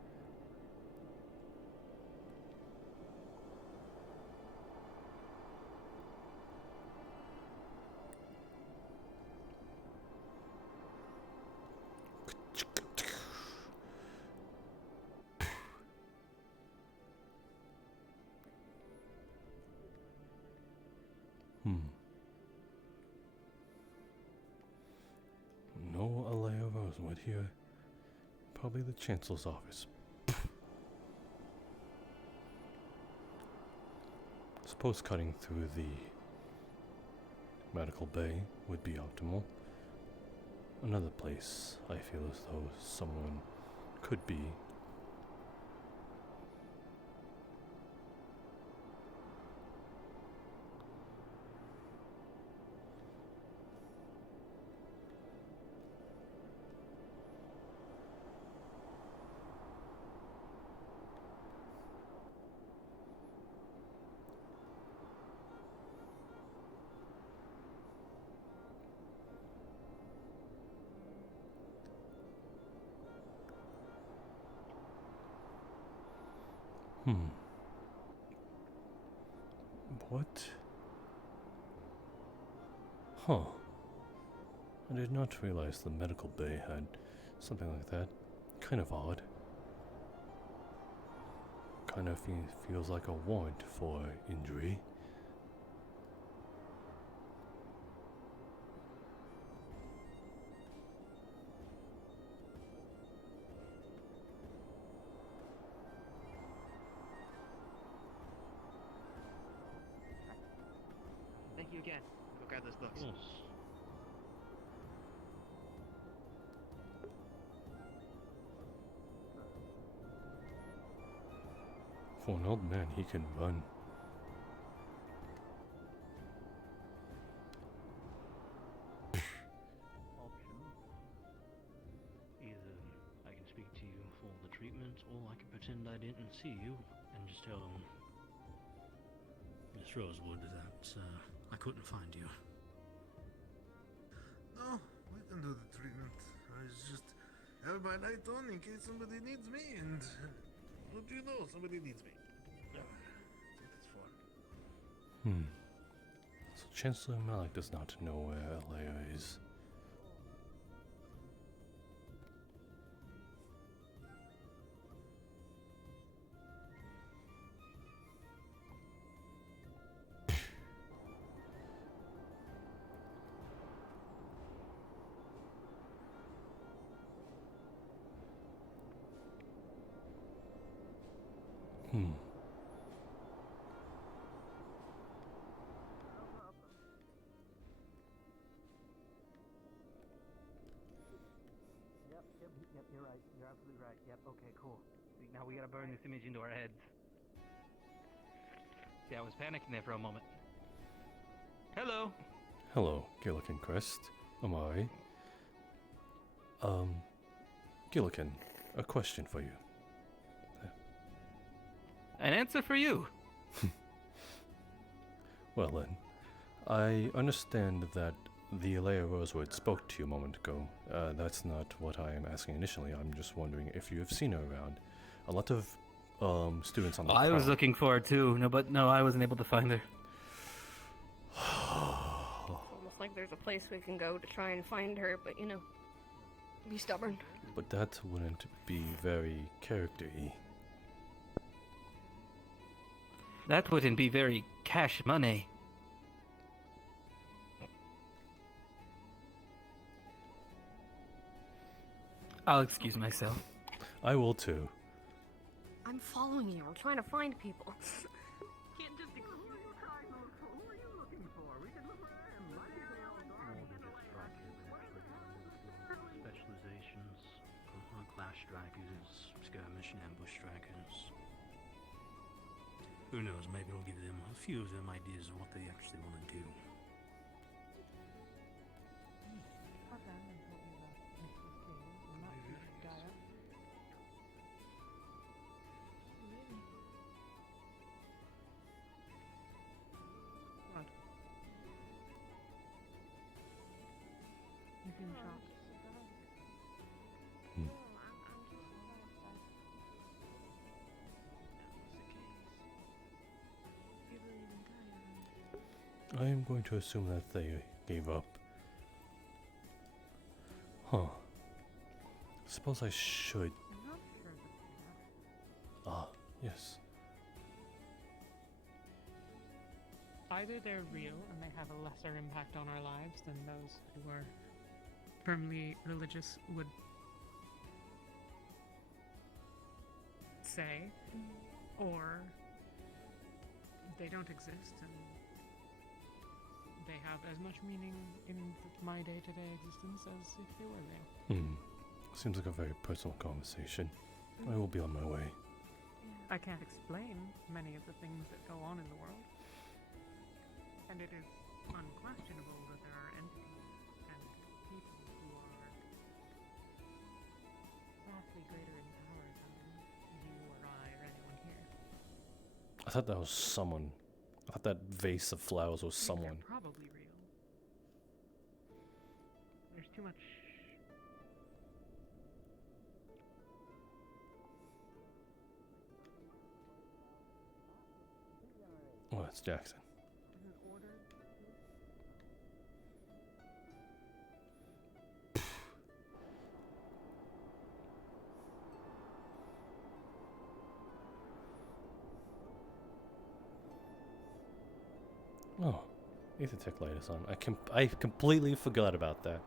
No Alea Rosewood here. Probably the Chancellor's office. Suppose cutting through the medical bay would be optimal. Another place I feel as though someone could be. What? Huh. I did not realize the medical bay had something like that. Kind of odd. Kind of feels like a warrant for injury. Thank you again. Go grab those books. Yes. For an old man, he can run. Option. Either I can speak to you for the treatment, or I can pretend I didn't see you and just tell them, Miss Rosewood, that I couldn't find you. No, we can do the treatment. I just have my light on in case somebody needs me, and what do you know? Somebody needs me. That's what it's for. So Chancellor Malik does not know where Alea is. Yep, you're right. You're absolutely right. Yep, okay, cool. Now we gotta burn this image into our heads. See, I was panicking there for a moment. Hello! Hello, Gillikin Crest. Amari. Gillikin, a question for you. An answer for you! Well then, I understand that the Alea Rosewood spoke to you a moment ago. That's not what I am asking initially. I'm just wondering if you have seen her around. A lot of students on the I was looking for her too, but I wasn't able to find her. Almost like there's a place we can go to try and find her, but be stubborn. But that wouldn't be very character-y. That wouldn't be very cash money. I'll excuse myself. I will too. I'm following you. I'm trying to find people. Can't just ignore you. Who are you looking for? We can look for them. Why do they all Specializations, clash strikers, skirmish and ambush strikers. Who knows, maybe it'll give them a few of them ideas of what they actually want to do. I am going to assume that they gave up. Huh. Suppose I should. Ah, yes. Either they're real and they have a lesser impact on our lives than those who are firmly religious would say, or they don't exist and they have as much meaning in my day-to-day existence as if they were real. Seems like a very personal conversation. I will be on my way. I can't explain many of the things that go on in the world. And it is unquestionable that there are entities and people who are vastly greater in power than you or I or anyone here. I thought that was someone. I thought that vase of flowers was someone. They're probably real. There's too much. Oh, that's Jackson. Oh, Aethertech light is on. I completely forgot about that.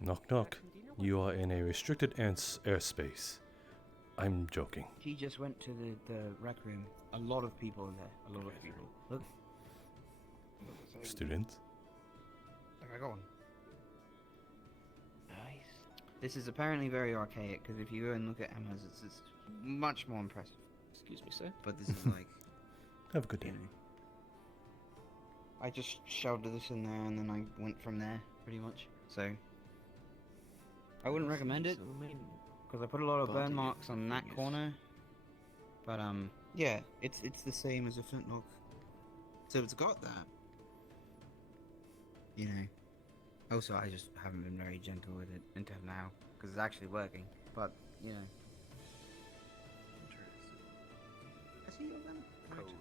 Knock knock. You are in a restricted airspace. I'm joking. He just went to the rec room. A lot of people in there. A lot of people. Look. Students? Okay, go on. Nice. This is apparently very archaic, because if you go and look at Emma's, it's much more impressive. Excuse me, sir? But this is like... Have a good day. I just shoved this in there, and then I went from there, pretty much. So... I wouldn't recommend it, because I put a lot of burn marks on that corner. But, yeah, it's the same as a flintlock. So it's got that. You know. Also, I just haven't been very gentle with it until now, because it's actually working. But, you know. I see your gun code.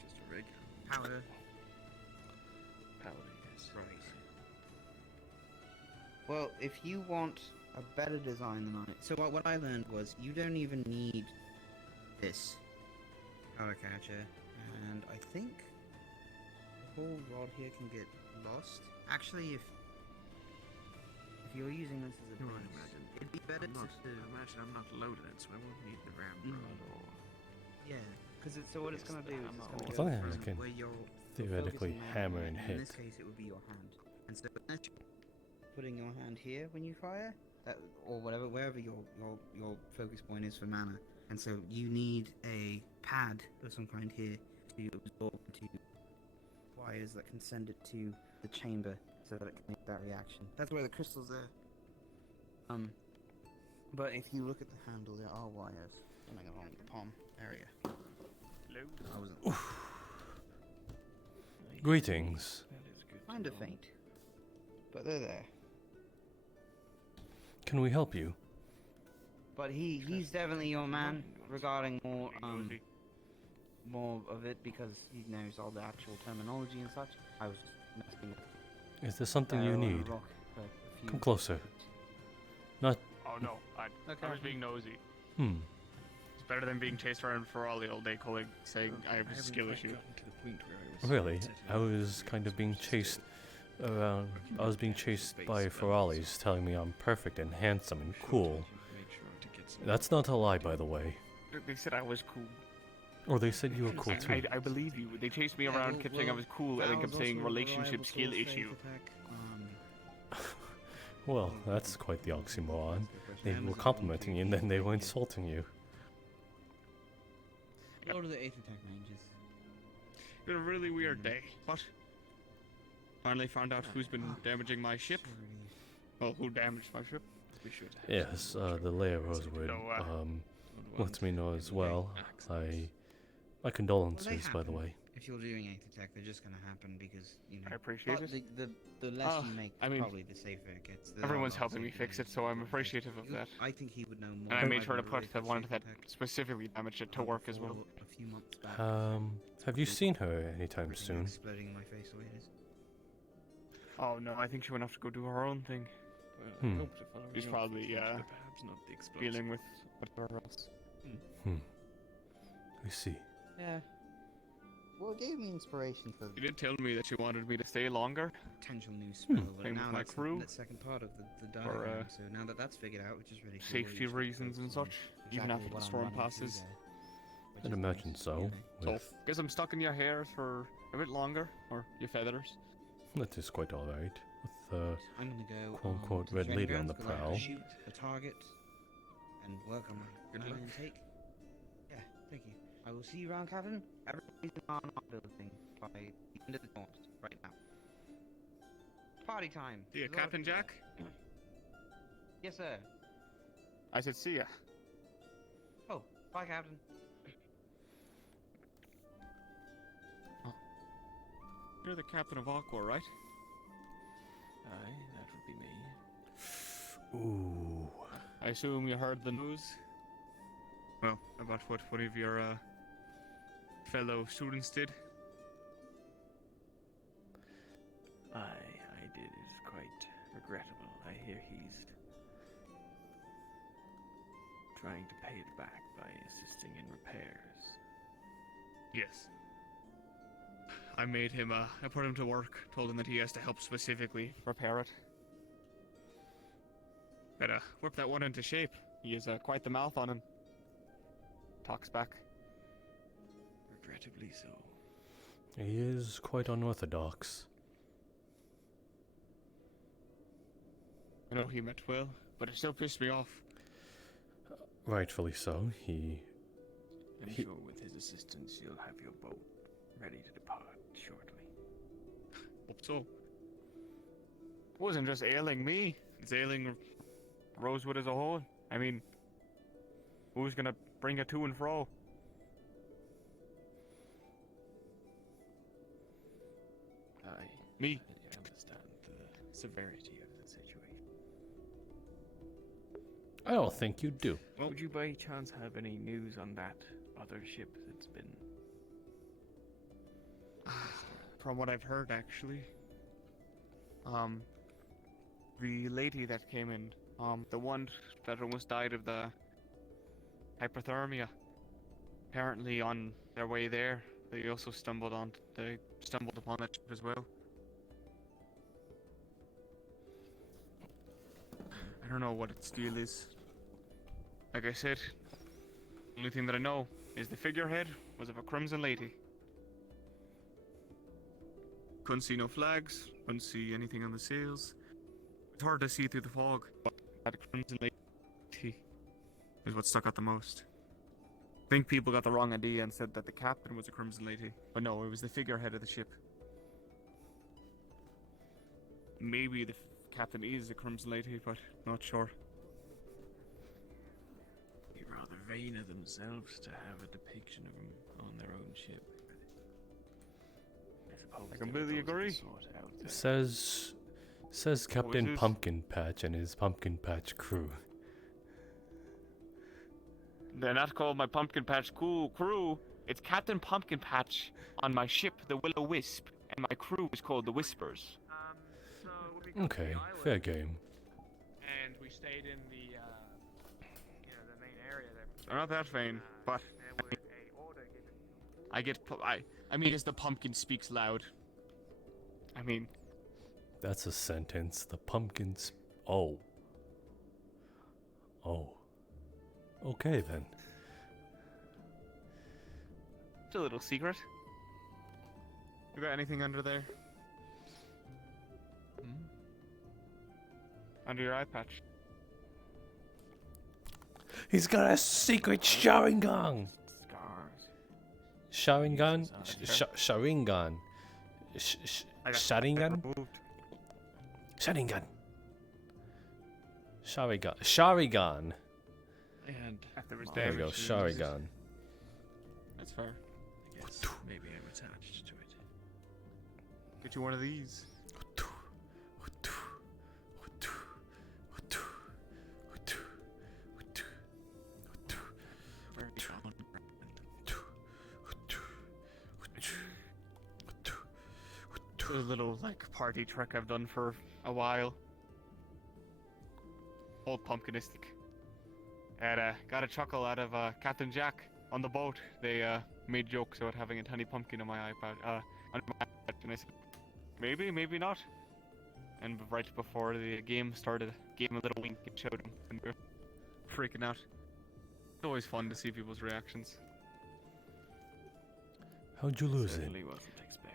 Just a regular Powder. powder, yes. Right. Well, if you want a better design than I... So what I learned was, you don't even need this powder catcher. And I think the whole rod here can get lost. Actually, if you're using this as a base, it'd be better Imagine I'm not loaded it, so I won't need the RAM rod or... Yeah, because so what it's going to do is it's I going to thought go I can from where you're theoretically focusing hammer on, and In hit. this case, it would be your hand. And so unless you're putting your hand here when you fire, or whatever, wherever your focus point is for mana. And so you need a pad of some kind here to absorb to wires that can send it to the chamber so that it can make that reaction. That's where the crystals are. But if you look at the handle, there are wires running along the palm area. I wasn't. Greetings. Kind of faint, but they're there. Can we help you? But he's definitely your man regarding more of it because he knows all the actual terminology and such. I was just messing with. Is there something you on a need? rock for a few Come closer. Not. Oh no, I was being nosy. It's better than being chased around for all the all day calling, saying I have a skill issue. Really? I was kind of being chased around. I was being chased by Ferralis telling me I'm perfect and handsome and cool. That's not a lie, by the way. They said I was cool. Or they said you were cool too. I believe you. They chased me around, kept saying I was cool, and then kept saying relationship skill issue. Well, that's quite the oxymoron. They were complimenting you and then they were insulting you. What are the 8 attack ranges? It's been a really weird day. What? Finally found out who's been damaging my ship. Well, who damaged my ship? We should. Yes, the layer Rosewood lets me know as well. My condolences, by the way. If you're doing 8 attack, they're just gonna happen because, you know. I appreciate it. The less you make, I mean, probably the safer it gets. Everyone's helping me fix it, so I'm appreciative of that. I think he would know more. And I made sure to put the one that specifically damaged it to work as well. A few months back. Have you seen her anytime soon? Exploding my face the way it is. Oh no, I think she went off to go do her own thing. She's probably dealing with whatever else. I see. Yeah. Well, it gave me inspiration for. She did tell me that she wanted me to stay longer. Potential new spell, but Same now with my that's crew. the second part of the diagram. So now that that's figured out, which is really cool, Safety reasons and such, even after the storm passes. I'd imagine so. So, guess I'm stuck in your hair for a bit longer, or your feathers. That is quite alright. With I'm gonna go quote-unquote red lady on the prowl. Shoot a target and work on my iron intake. Yeah, thank you. I will see you around, Captain. Everybody's in our building by the end of the night, right now. Party time. See ya, Captain Jack. Yes, sir. I said see ya. Oh, bye, Captain. You're the captain of Aqua, right? Aye, that would be me. Ooh. I assume you heard the news? Well, about what one of your fellow students did? Aye, I did. It's quite regrettable. I hear he's trying to pay it back by assisting in repairs. Yes. I made him, I put him to work, told him that he has to help specifically repair it. Better whip that one into shape. He has quite the mouth on him. Talks back. Regrettably so. He is quite unorthodox. I know he meant well, but it still pissed me off. Rightfully so. I'm sure with his assistance you'll have your boat ready to depart shortly. Hope so. It wasn't just ailing me, it's ailing Rosewood as a whole. I mean, who's gonna bring it to and fro? Me. I understand the severity of the situation. I don't think you do. Well, would you by chance have any news on that other ship that's been... From what I've heard, actually. The lady that came in, the one that almost died of the hypothermia. Apparently on their way there, they also stumbled upon that ship as well. I don't know what its deal is. Like I said, the only thing that I know is the figurehead was of a crimson lady. Couldn't see no flags, couldn't see anything on the sails. It's hard to see through the fog, but that crimson lady is what stuck out the most. I think people got the wrong idea and said that the captain was a crimson lady, but no, it was the figurehead of the ship. Maybe the captain is a crimson lady, but not sure. Be rather vain of themselves to have a depiction of him on their own ship. I completely agree. Says Captain Pumpkin Patch and his Pumpkin Patch crew. They're not called my Pumpkin Patch crew. It's Captain Pumpkin Patch on my ship, the Will-O-Wisp, and my crew is called the Whispers. Okay, fair game. And we stayed in the, the main area there. They're not that vain, but I mean, as the pumpkin speaks loud. I mean, that's a sentence. The pumpkins. Oh. Okay then. It's a little secret. You got anything under there? Under your eye patch. He's got a secret Sharingan. Sharingan? Sharingan. Sharingan? Sharingan. Sharingan. And after his There we go, Sharingan. That's fair. I guess maybe I'm attached to it. Get you one of these. A little like party trick I've done for a while. Old pumpkinistic. And got a chuckle out of Captain Jack on the boat. They made jokes about having a tiny pumpkin on my iPad. On my iPad, and I said, maybe, maybe not. And right before the game started, gave him a little wink and showed him, and we were freaking out. It's always fun to see people's reactions. How'd you lose it? Certainly wasn't expecting it.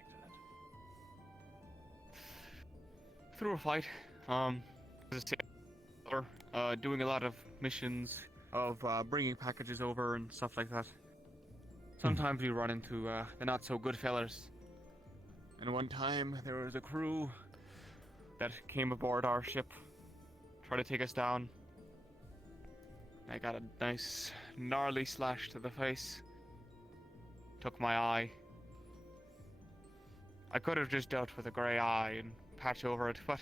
Through a fight, doing a lot of missions of bringing packages over and stuff like that. Sometimes you run into the not so good fellas. And one time there was a crew that came aboard our ship, tried to take us down. I got a nice gnarly slash to the face. Took my eye. I could have just dealt with a grey eye and patch over it, but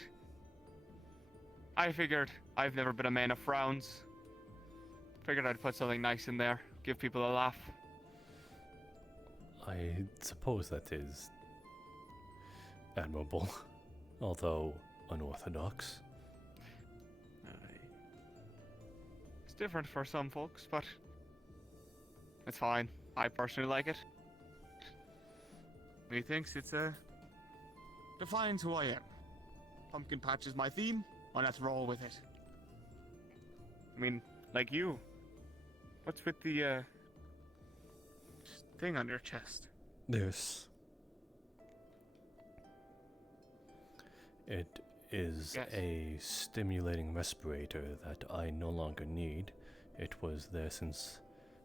I figured I've never been a man of frowns. Figured I'd put something nice in there, give people a laugh. I suppose that is admirable, although unorthodox. It's different for some folks, but it's fine. I personally like it. He thinks it's defines who I am. Pumpkin patch is my theme, and let's roll with it. I mean, like you. What's with the thing on your chest? This. It is a stimulating respirator that I no longer need. It was there since,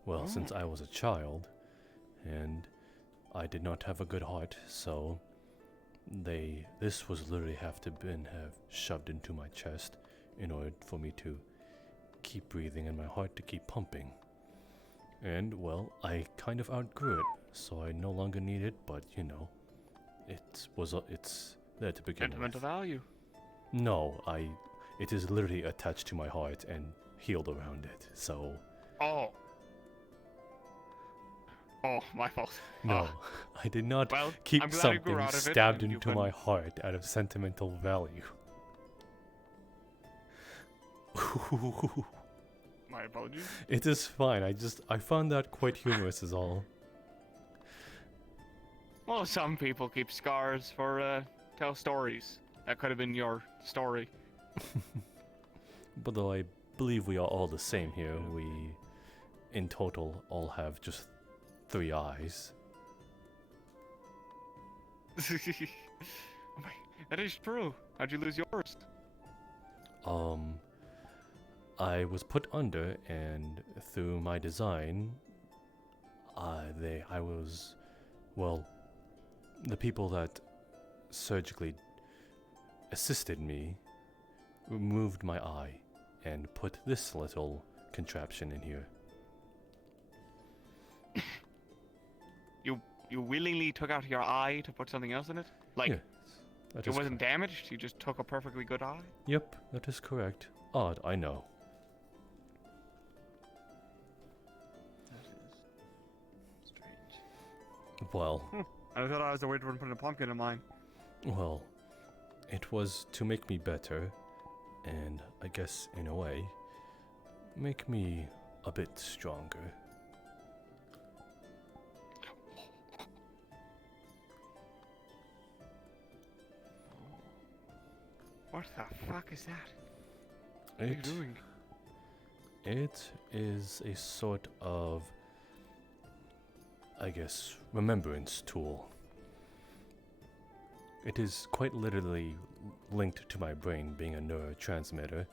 well, since I was a child, and I did not have a good heart, so this was literally have shoved into my chest in order for me to keep breathing and my heart to keep pumping. And, well, I kind of outgrew it, so I no longer need it, but, you know, it's there to begin with. Sentimental value. No, it is literally attached to my heart and healed around it, so... Oh, my fault. No, I did not keep something stabbed into my heart out of sentimental value. My apologies. It is fine, I found that quite humorous is all. Well, some people keep scars for, tell stories. That could have been your story. But though I believe we are all the same here, we, in total, all have just 3 eyes. That is true. How'd you lose yours? I was put under, and through my design, the people that surgically assisted me removed my eye and put this little contraption in here. You willingly took out your eye to put something else in it? Like, yes, that it is wasn't correct. damaged? You just took a perfectly good eye? Yep, that is correct. Odd, I know. That is strange. Well... I thought I was the way to put a pumpkin in mine. Well, it was to make me better, and I guess, in a way, make me a bit stronger. What the fuck is that? What are you doing? It is a sort of, I guess, remembrance tool. It is quite literally linked to my brain, being a neurotransmitter.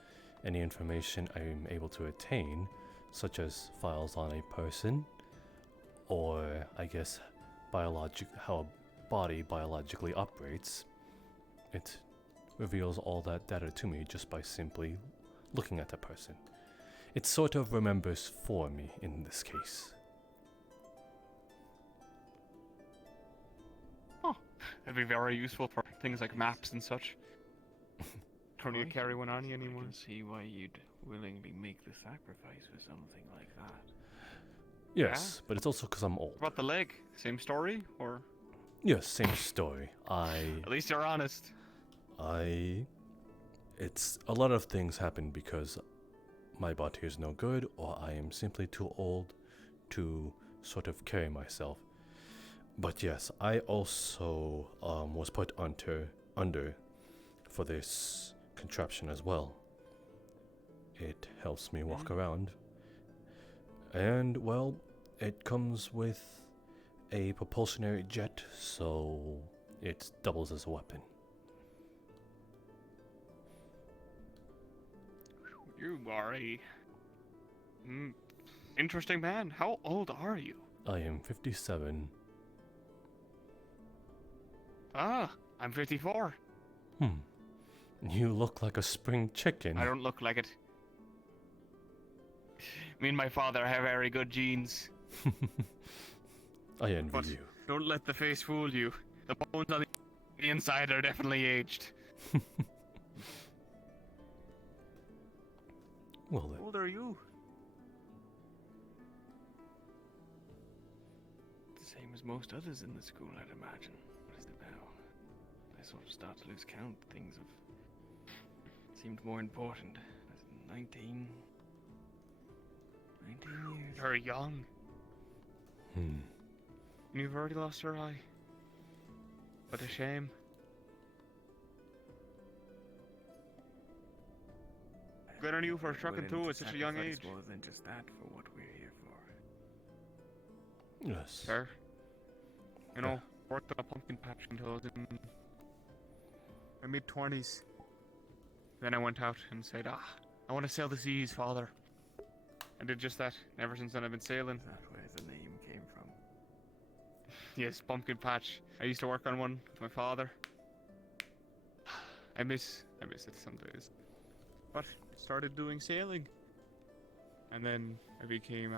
Any information I am able to attain, such as files on a person, or I guess how a body biologically operates, it reveals all that data to me just by simply looking at a person. It sort of remembers for me in this case. Oh, that'd be very useful for things like maps and such. Don't need to carry one on you anymore. I can see why you'd willingly make the sacrifice for something like that. Yes, but it's also because I'm old. What about the leg? Same story, or? Yes, same story. At least you're honest. It's a lot of things happen because my body is no good, or I am simply too old to sort of carry myself. But yes, I also was put under for this contraption as well. It helps me walk around. And, well, it comes with a propulsionary jet, so it doubles as a weapon. You are a interesting man. How old are you? I am 57. Ah, I'm 54. You look like a spring chicken. I don't look like it. Me and my father have very good genes. I envy you. Don't let the face fool you. The bones on the inside are definitely aged. Well then. How old are you? The same as most others in the school, I'd imagine. What is it now? I sort of start to lose count. Things have seemed more important. 19 years. You're young. You've already lost your eye. What a shame. Good on you for trucking through at such a young age. More than just that for what we're here for. Yes. Sure. You know, worked on a pumpkin patch until I was in my mid-20s. Then I went out and said, I want to sail the seas, Father. I did just that. Ever since then I've been sailing. Is that where the name came from? Yes, pumpkin patch. I used to work on one with my father. I miss it some days. But started doing sailing. And then I became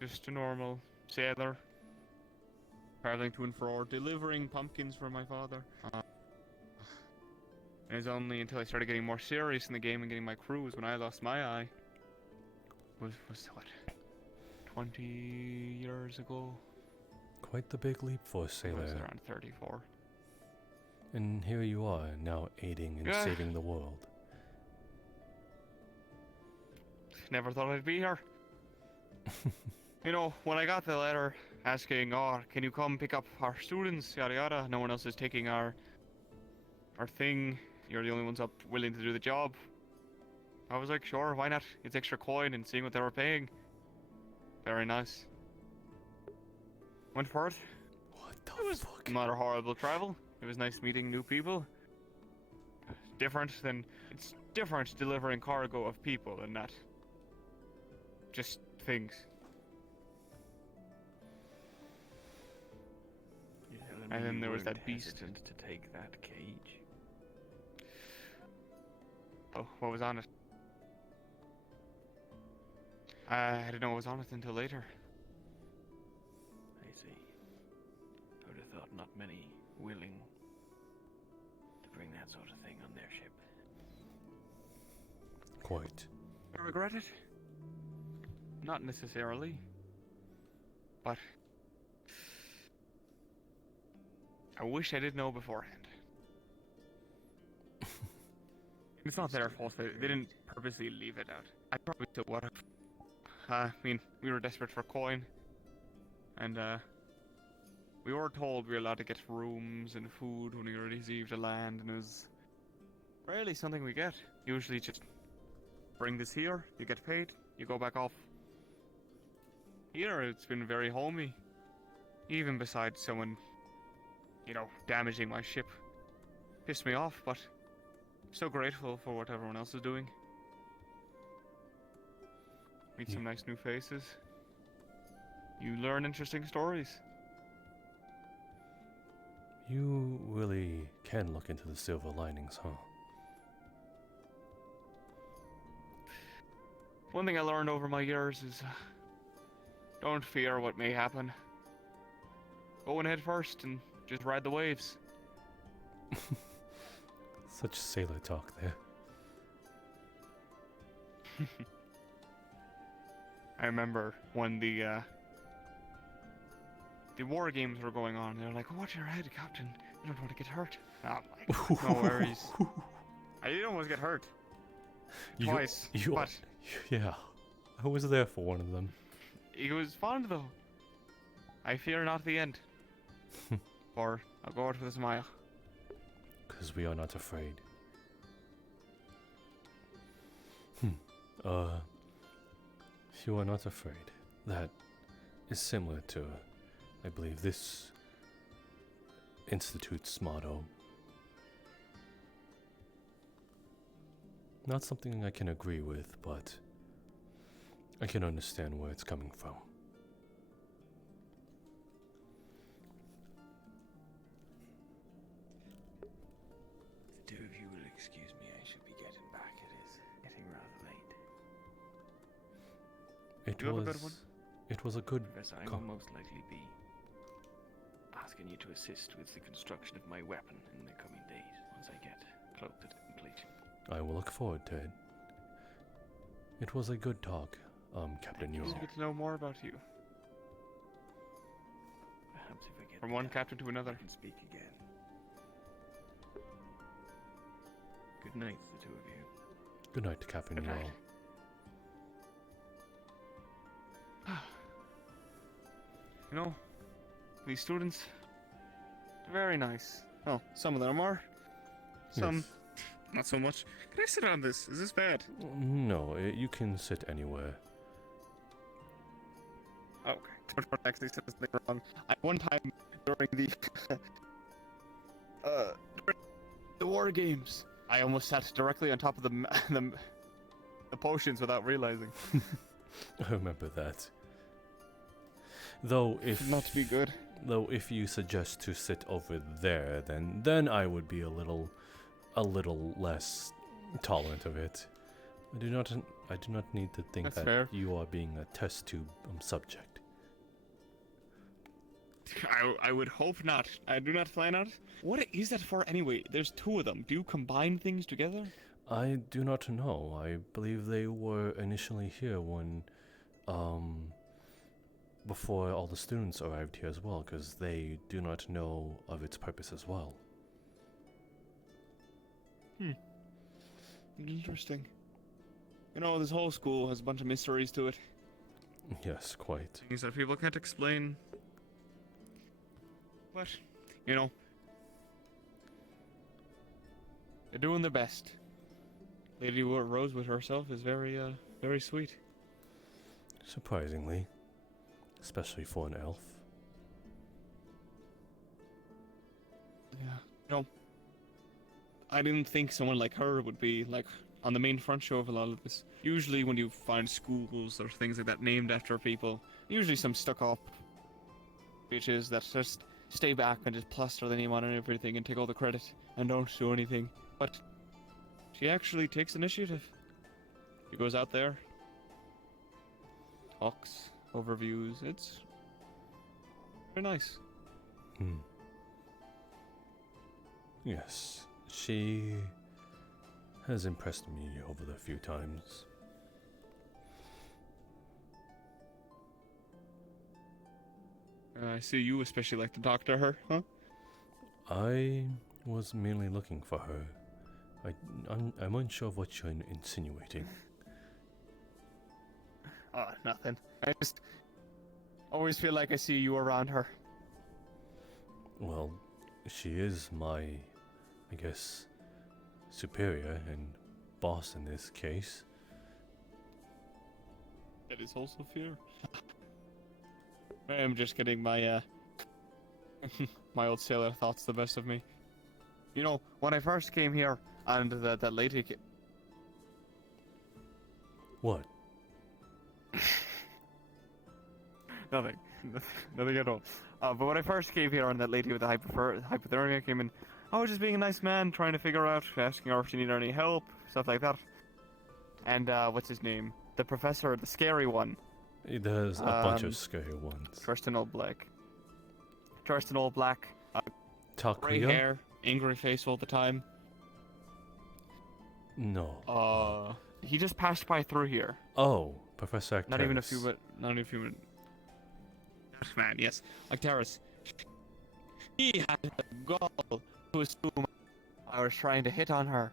just a normal sailor. Traveling to and fro, delivering pumpkins for my father. It was only until I started getting more serious in the game and getting my crews when I lost my eye. Was what? 20 years ago? Quite the big leap for a I sailor. was around 34. And here you are, now aiding and saving the world. Never thought I'd be here. You know, when I got the letter asking, can you come pick up our students, yada yada, no one else is taking our thing, you're the only ones up willing to do the job. I was like, sure, why not? It's extra coin and seeing what they were paying. Very nice. Went for it. What the fuck? Not a horrible travel. It was nice meeting new people. It's different delivering cargo of people than that. Just things. And then there was that beast. To take that cage. Oh, what was on it? I didn't know what was on it until later. I see. I would have thought not many willing to bring that sort of thing on their ship. Quite. I regret it. Not necessarily. But I wish I did know beforehand. It's not their fault. They didn't purposely leave it out. I probably still would have. I mean, we were desperate for coin. And, we were told we were allowed to get rooms and food when we received a land, and it was rarely something we get. Usually just bring this here, you get paid, you go back off. Here, it's been very homey. Even besides someone, damaging my ship. Pissed me off, but I'm so grateful for what everyone else is doing. Meet some nice new faces. You learn interesting stories. You really can look into the silver linings, huh? One thing I learned over my years is don't fear what may happen. Go in head first and just ride the waves. Such sailor talk there. I remember when the war games were going on. They were like, "Watch your head, Captain. You don't want to get hurt." I'm like, no worries. I did almost get hurt. Twice. But yeah, I was there for one of them. it was fun though. I fear not the end. Or I'll go out with a smile. Because we are not afraid. You are not afraid. That is similar to, I believe, this institute's motto. Not something I can agree with, but I can understand where it's coming from. The two of you will excuse me, I should be getting back. It is getting rather late. It was a good Professor, I will most likely be asking you to assist with the construction of my weapon in the coming days, once I get close to completion. I will look forward to it. It was a good talk, Captain Newell. Just get to know more about you. Perhaps if I get from one captain to another. I can speak again. Good night, the two of you. Good night, Captain Good night. Newell. These students, they're very nice. Oh, some of them are. Some, Yes. not so much. Can I sit on this? Is this bad? No, you can sit anywhere. Okay. Don't actually said this thing wrong. One time during the during the war games, I almost sat directly on top of the potions without realizing. I remember that. Though if not to be good. Though if you suggest to sit over there, then I would be a little less tolerant of it. I do not need to think That's that fair. you are being a test tube subject. I would hope not. I do not plan on it. What is that for anyway? There's two of them. Do you combine things together? I do not know. I believe they were initially here when, before all the students arrived here as well, because they do not know of its purpose as well. Interesting. This whole school has a bunch of mysteries to it. Yes, quite. Things that people can't explain. But, they're doing their best. Lady Rosewood herself is very, very sweet. Surprisingly. Especially for an elf. Yeah. I didn't think someone like her would be, on the main front show of a lot of this. Usually when you find schools or things like that named after people, usually some stuck-up bitches that just stay back and just plaster the name on everything and take all the credit and don't do anything. But she actually takes initiative. She goes out there, talks, overviews. It's very nice. Yes, she has impressed me over the few times. I see you especially like to talk to her, huh? I was merely looking for her. I'm unsure of what you're insinuating. Oh, nothing. I just always feel like I see you around her. Well, she is my, I guess, superior and boss in this case. That is also fear. I'm just getting my my old sailor thoughts the best of me. You know, when I first came here, and that lady. What? Nothing. Nothing at all. But when I first came here, and that lady with the hypothermia came in, I was just being a nice man, trying to figure out, asking her if she needed any help, stuff like that. And what's his name? The professor, the scary one. There's a bunch of scary ones. Dressed in all black. Takuya? Gray hair, angry face all the time. No. He just passed by through here. Oh, Professor Actaris. Not even a few minutes. Man, yes. Actaris. He had the gall to assume I was trying to hit on her.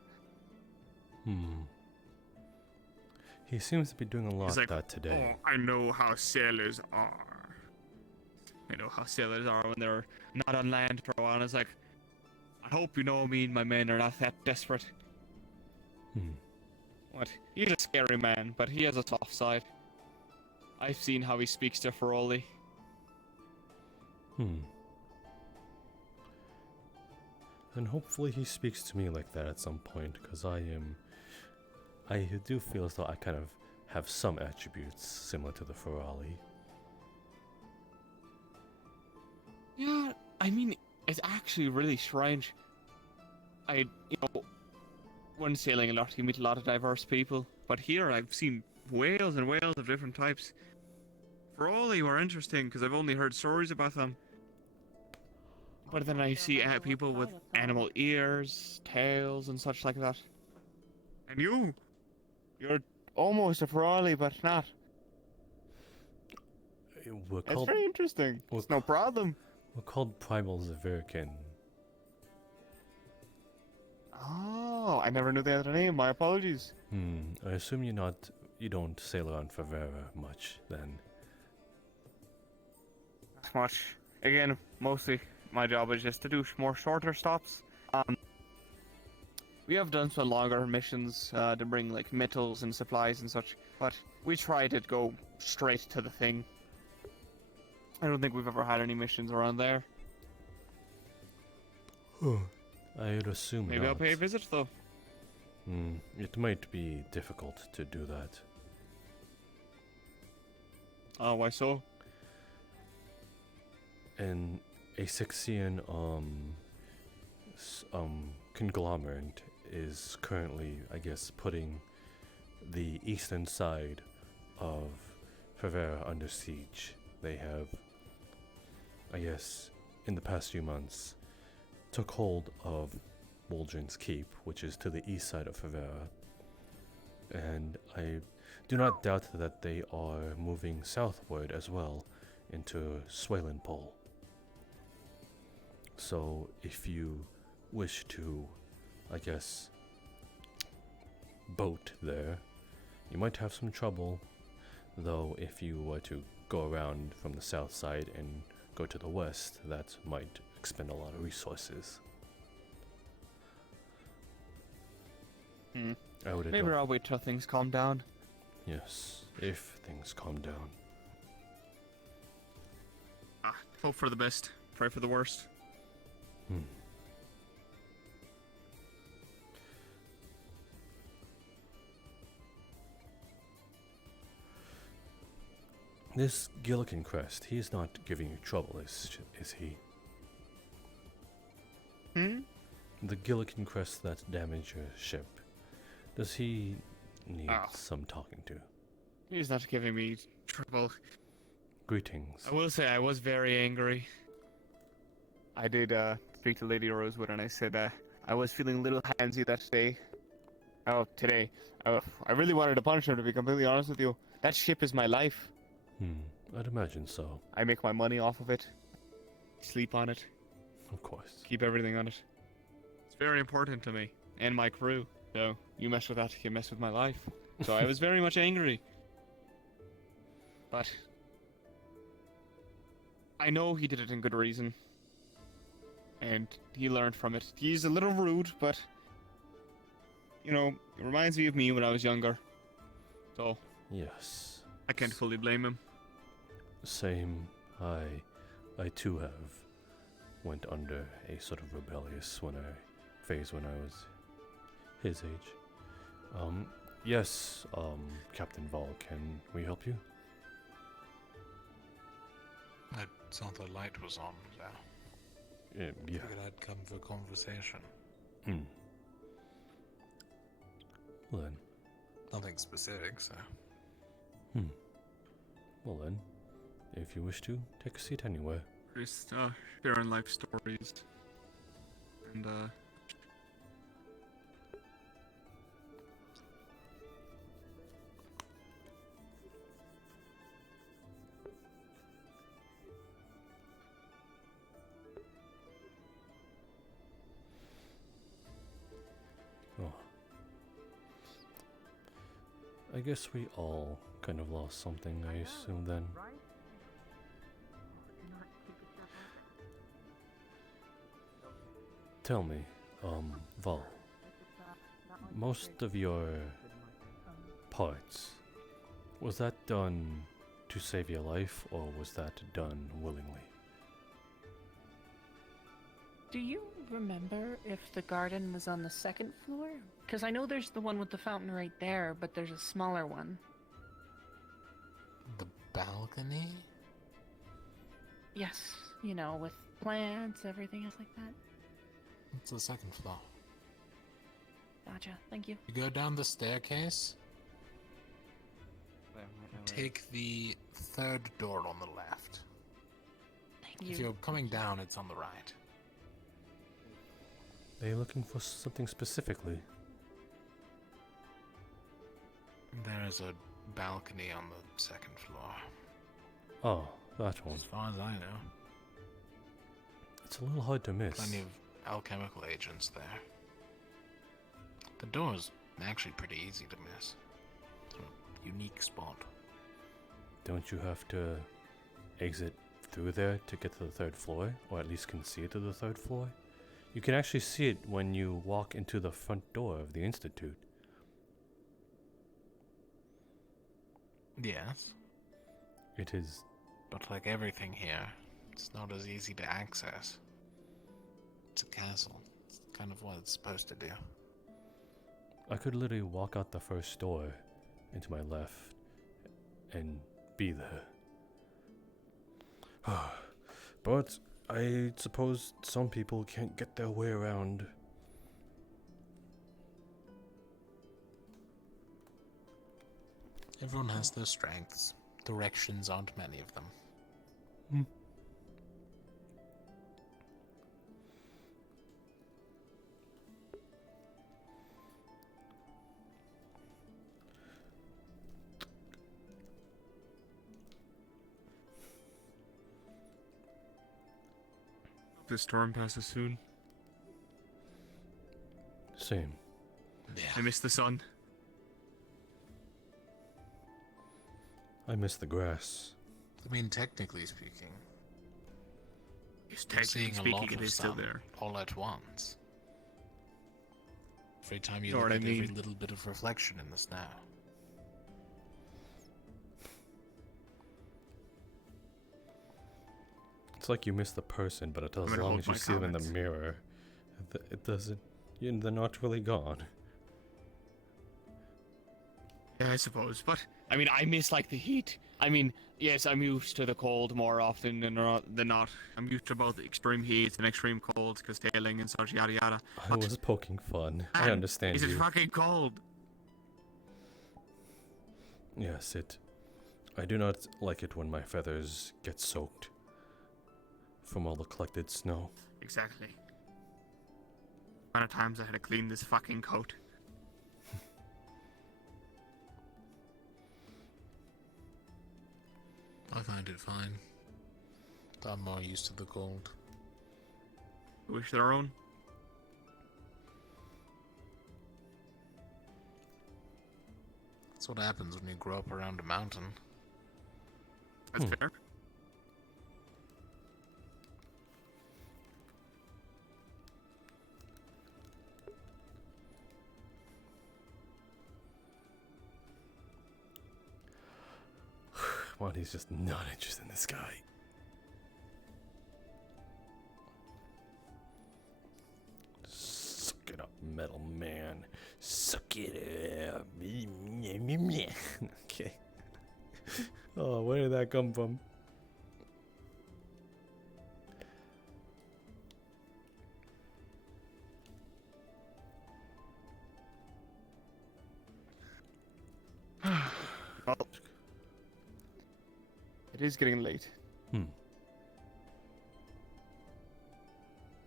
He seems to be doing a lot of that today. Oh, I know how sailors are. I know how sailors are when they're not on land for a while. And it's like, I hope you know me and my men are not that desperate. What? He's a scary man, but he has a soft side. I've seen how he speaks to Feroli. And hopefully he speaks to me like that at some point, because I do feel as though I kind of have some attributes similar to the Ferali. Yeah, I mean, it's actually really strange. When sailing a lot, you meet a lot of diverse people, but here I've seen whales and whales of different types. Feroli were interesting because I've only heard stories about them. But then I see people with animal ears, tails, and such like that. And you're almost a Ferali, but not. It's very interesting. It's no problem. We're called Primal Zavirican. Oh, I never knew they had a name. My apologies. I assume you don't sail around Favera much, then. Not much. Again, mostly my job is just to do more shorter stops. We have done some longer missions to bring like metals and supplies and such, but we try to go straight to the thing. I don't think we've ever had any missions around there. I would assume Maybe not. I'll pay a visit though. It might be difficult to do that. Oh, why so? An Asixian conglomerate is currently, I guess, putting the eastern side of Favera under siege. They have, I guess, in the past few months, took hold of Waldron's Keep, which is to the east side of Favera, and I do not doubt that they are moving southward as well into Swalenpole. So if you wish to, I guess, boat there, you might have some trouble, though if you were to go around from the south side and go to the west, that might expend a lot of resources. Maybe I'll wait till things calm down. Yes, if things calm down. Hope for the best, pray for the worst. This Gillikin Crest, he's not giving you trouble, is he? The Gillikin Crest that damaged your ship, does he need some talking to? He's not giving me trouble. Greetings. I will say I was very angry. I did speak to Lady Rosewood and I said I was feeling a little handsy that day. Today. I really wanted to punish him, to be completely honest with you. That ship is my life. I'd imagine so. I make my money off of it. Sleep on it. Of course. Keep everything on it. It's very important to me and my crew. So you mess with that, you mess with my life. So I was very much angry. But I know he did it in good reason. And he learned from it. He's a little rude, but you know, it reminds me of me when I was younger. So yes. I can't fully blame him. Same. I too have went under a sort of rebellious phase when I was his age. Yes, Captain Vol, can we help you? I saw the light was on there. Yeah. Figured I'd come for conversation. Well then. Nothing specific, so. Well then, if you wish to, take a seat anywhere. Just sharing life stories. And Oh. I guess we all kind of lost something, I assume then. Tell me, Val, most of your parts, was that done to save your life, or was that done willingly? Do you remember if the garden was on the second floor? Because I know there's the one with the fountain right there, but there's a smaller one. The balcony? Yes, you know, with plants, everything else like that. It's the second floor. Gotcha, thank you. You go down the staircase. Take the third door on the left. Thank you. If you're coming down, it's on the right. Are you looking for something specifically? There is a balcony on the second floor. Oh, that one. As far as I know. It's a little hard to miss. Plenty of alchemical agents there. The door's actually pretty easy to miss. It's a unique spot. Don't you have to exit through there to get to the third floor? Or at least can see it to the third floor? You can actually see it when you walk into the front door of the Institute. Yes. It is. But like everything here, it's not as easy to access. It's a castle. It's kind of what it's supposed to do. I could literally walk out the first door into my left and be there. But I suppose some people can't get their way around. Everyone has their strengths. Directions aren't many of them. the storm passes soon. Same. Yeah. I miss the sun. I miss the grass. I mean, technically speaking, Yes, you're technically seeing a lot speaking, of it is still sun there. all at once. Every time you Know look what I at every mean? little bit of reflection in the snow. It's like you miss the person, but as gonna long hold as you my see them in the comments. mirror, it doesn't. They're not really gone. Yeah, I suppose, but I mean, I miss like the heat. I mean, yes, I'm used to the cold more often than not. I'm used to both extreme heat and extreme cold, because tailing and such yada yada. I was poking fun. I Man, understand Is it you. fucking cold? Yes, I do not like it when my feathers get soaked from all the collected snow. Exactly. Amount of times I had to clean this fucking coat. I find it fine. I'm more used to the cold. Wish their own. That's what happens when you grow up around a mountain. That's fair. Monty's just not interested in this guy. Suck it up, metal man. Suck it up. Okay. Oh, where did that come from? Well, it is getting late.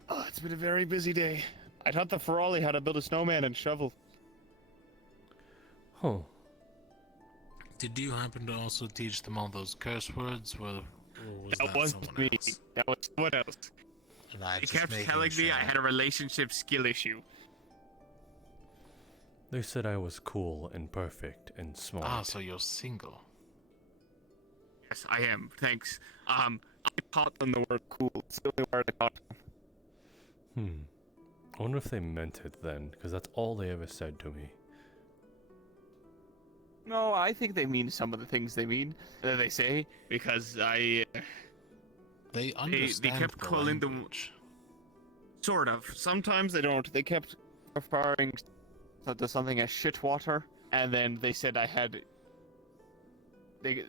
Oh, it's been a very busy day. I taught the Ferrari how to build a snowman and shovel. Huh. Did you happen to also teach them all those curse words? Or was That wasn't me. else? That was someone else. They kept telling me I had a relationship skill issue. They said I was cool and perfect and smart. Ah, so you're single. Yes, I am. Thanks. I taught them the word cool. It's the only word I taught them. I wonder if they meant it then, because that's all they ever said to me. No, I think they mean some of the things they mean that they say because They they understand kept the calling them language. sort of. Sometimes they don't. They kept referring to something as shit water, and then they said I had. A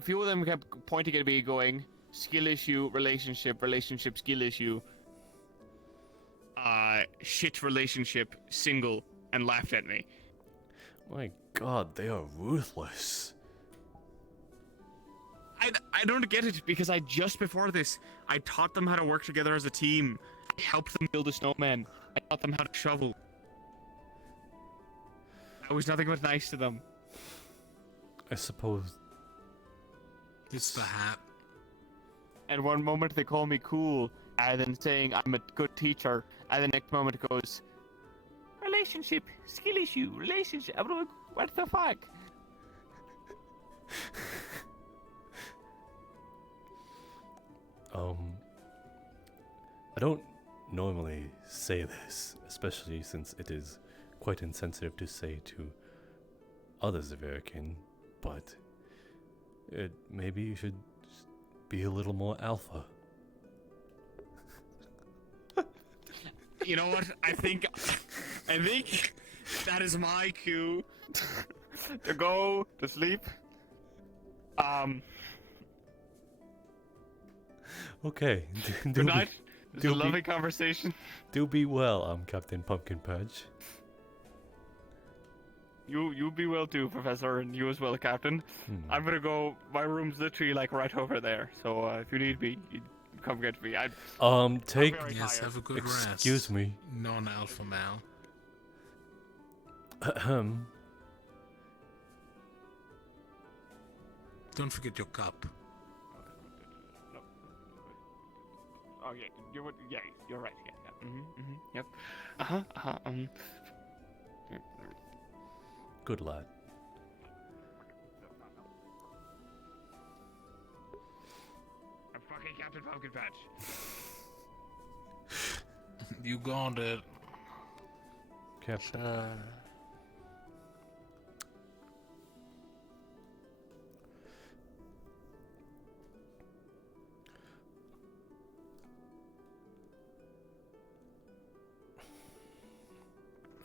few of them kept pointing at me, going skill issue, relationship, skill issue. Shit relationship, single, and laughed at me. My God, they are ruthless. I don't get it because just before this, I taught them how to work together as a team. I helped them build a snowman. I taught them how to shovel. I was nothing but nice to them. I suppose. It's the hat. And one moment they call me cool, and then saying I'm a good teacher, and the next moment it goes, relationship, skill issue, relationship. I'm like, what the fuck? I don't normally say this, especially since it is quite insensitive to say to others of your kin, but maybe you should be a little more alpha. You know what? I think that is my cue to go to sleep. Okay. Good night. It was a lovely conversation. Do be well, Captain Pumpkin Patch. You be well too, Professor, and you as well, Captain. I'm gonna go. My room's literally like right over there. So if you need me, you come get me. Take. Yes, have a good rest. Excuse me. Non-alpha male. Don't forget your cup. Oh yeah, you're right. Yeah. Yep. Good lad. I'm fucking Captain Pumpkin Patch. You got it. Captain.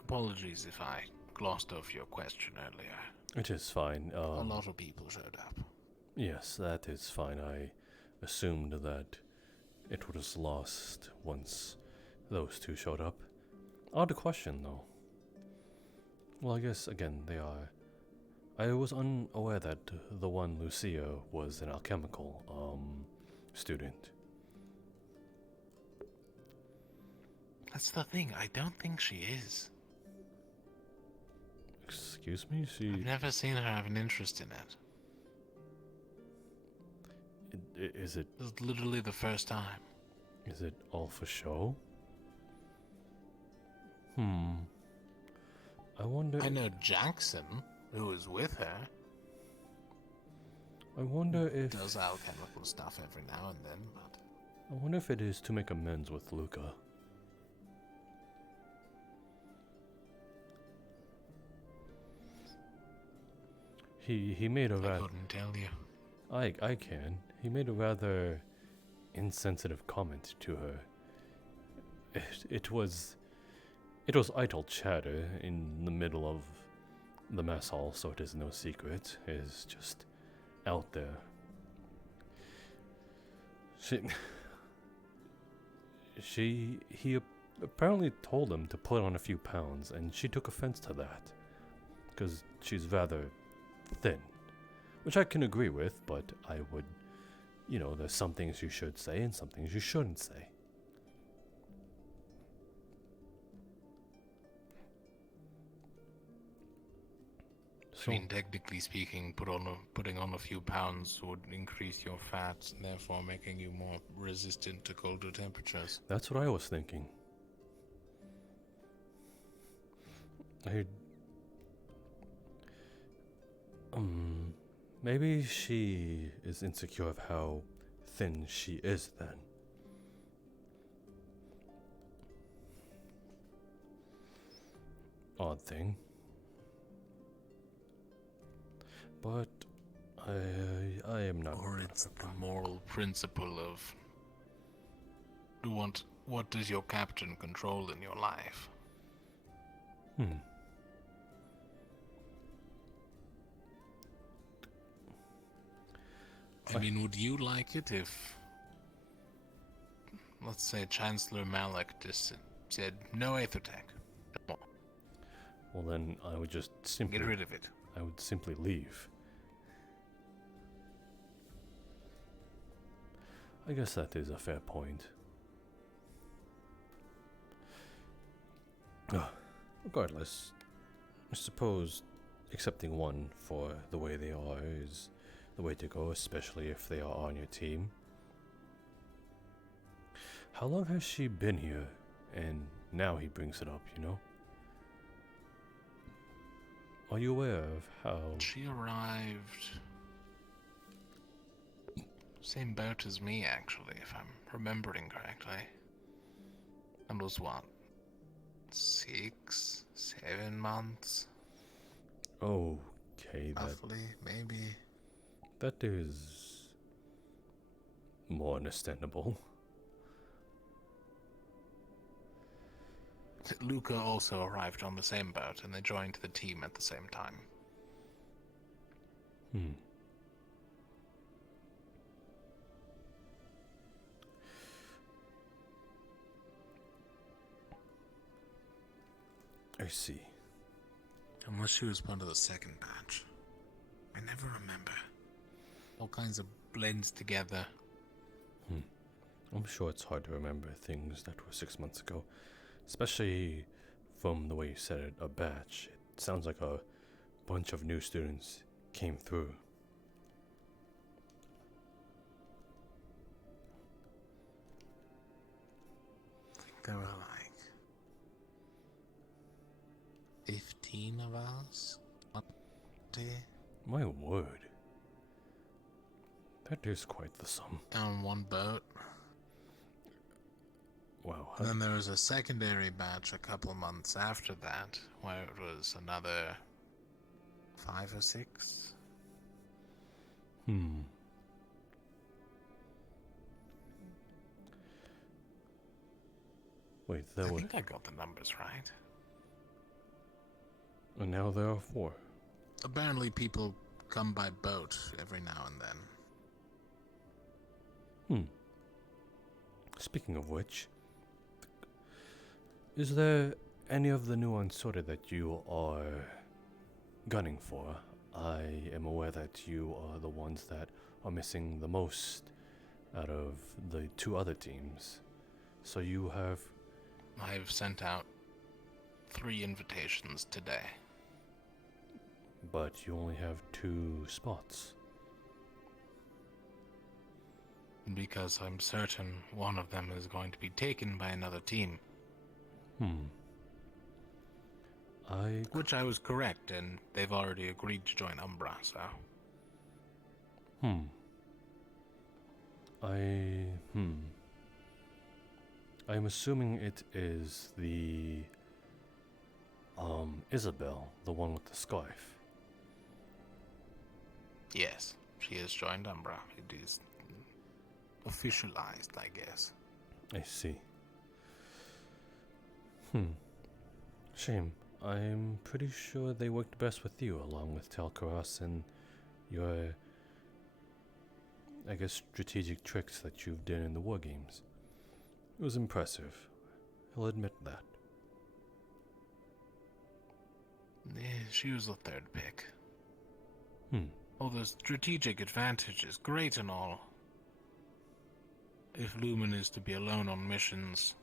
Apologies if I glossed over your question earlier. It is fine. A lot of people showed up. Yes, that is fine. I assumed that it was lost once those two showed up. Odd question, though. Well, I guess, again, they are. I was unaware that the one Lucia was an alchemical, student. That's the thing, I don't think she is. Excuse me? I've never seen her have an interest in it. Is it... It's literally the first time. Is it all for show? I wonder... I know Jackson, who is with her. I wonder if... Does alchemical stuff every now and then, but... I wonder if it is to make amends with Luca. He made a I couldn't tell you. I can. He made a rather insensitive comment to her. It was idle chatter in the middle of the mess hall, so it is no secret. It is just out there. He apparently told him to put on a few pounds, and she took offense to that, because she's rather thin, which I can agree with, but I would, there's some things you should say and some things you shouldn't say. I mean, technically speaking, putting on a few pounds would increase your fats, therefore making you more resistant to colder temperatures. That's what I was thinking. Maybe she is insecure of how thin she is then. Odd thing. But I am not. Or it's the moral principle of what does your captain control in your life? I mean, would you like it if, let's say, Chancellor Malak just said, no Aethertech? No. Well, then I would just simply get rid of it. I would simply leave. I guess that is a fair point. Regardless, I suppose accepting one for the way they are is the way to go, especially if they are on your team. How long has she been here? And now he brings it up, Are you aware of how... She arrived... same boat as me, actually, if I'm remembering correctly. And was what? 6, 7 months? Okay, roughly, maybe. That is... more understandable. Luca also arrived on the same boat, and they joined the team at the same time. I see. Unless she was part of the second batch. I never remember. All kinds of blends together. I'm sure it's hard to remember things that were 6 months ago. Especially from the way you said it, a batch. It sounds like a bunch of new students came through. I think there were like 15 of us. My word. That is quite the sum. On one boat. Wow. And then there was a secondary batch a couple months after that, where it was another 5 or 6. Wait, I think I got the numbers right. And now there are 4. Apparently people come by boat every now and then. Speaking of which, is there any of the new unsorted that you are gunning for? I am aware that you are the ones that are missing the most out of the 2 other teams. So you have... I've sent out 3 invitations today. But you only have 2 spots. Because I'm certain one of them is going to be taken by another team. Which I was correct, and they've already agreed to join Umbra, so... I'm assuming it is the... Isabel, the one with the scarf. Yes. she has joined Umbra. It is officialized, I guess. I see. Shame. I'm pretty sure they worked best with you, along with Telkaros and your, I guess, strategic tricks that you've done in the war games. It was impressive. I'll admit that. Yeah, she was the third pick. Oh, the strategic advantage is great and all. If Lumen is to be alone on missions,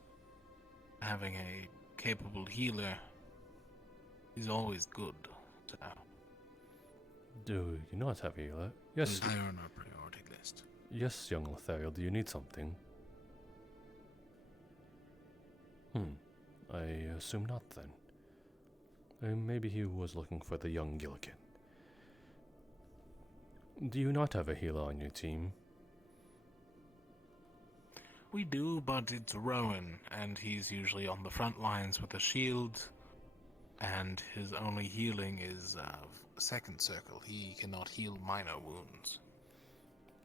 having a capable healer is always good. So, do you not have a healer? Yes. Higher on our priority list. Yes, young Lethariel, do you need something? I assume not then. Maybe he was looking for the young Gillikin. Do you not have a healer on your team? We do, but it's Rowan, and he's usually on the front lines with a shield, and his only healing is second circle. He cannot heal minor wounds.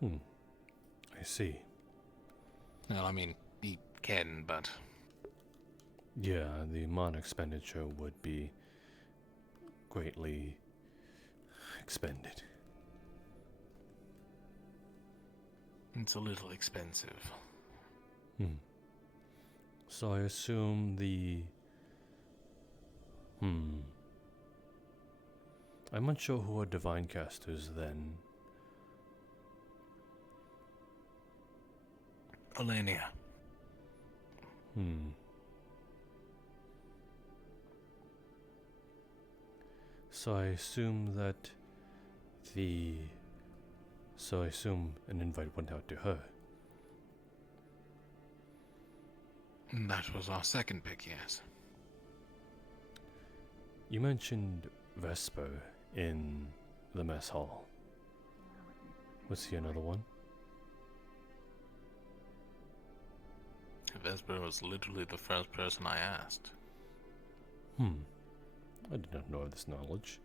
I see. Well, I mean, he can, but... Yeah, the mana expenditure would be greatly expended. It's a little expensive. So I assume the... I'm unsure who are divine casters then. Alania. So I assume that the... So I assume an invite went out to her. That was our second pick, yes. You mentioned Vesper in the mess hall. Was he another one? Vesper was literally the first person I asked. I did not know this knowledge.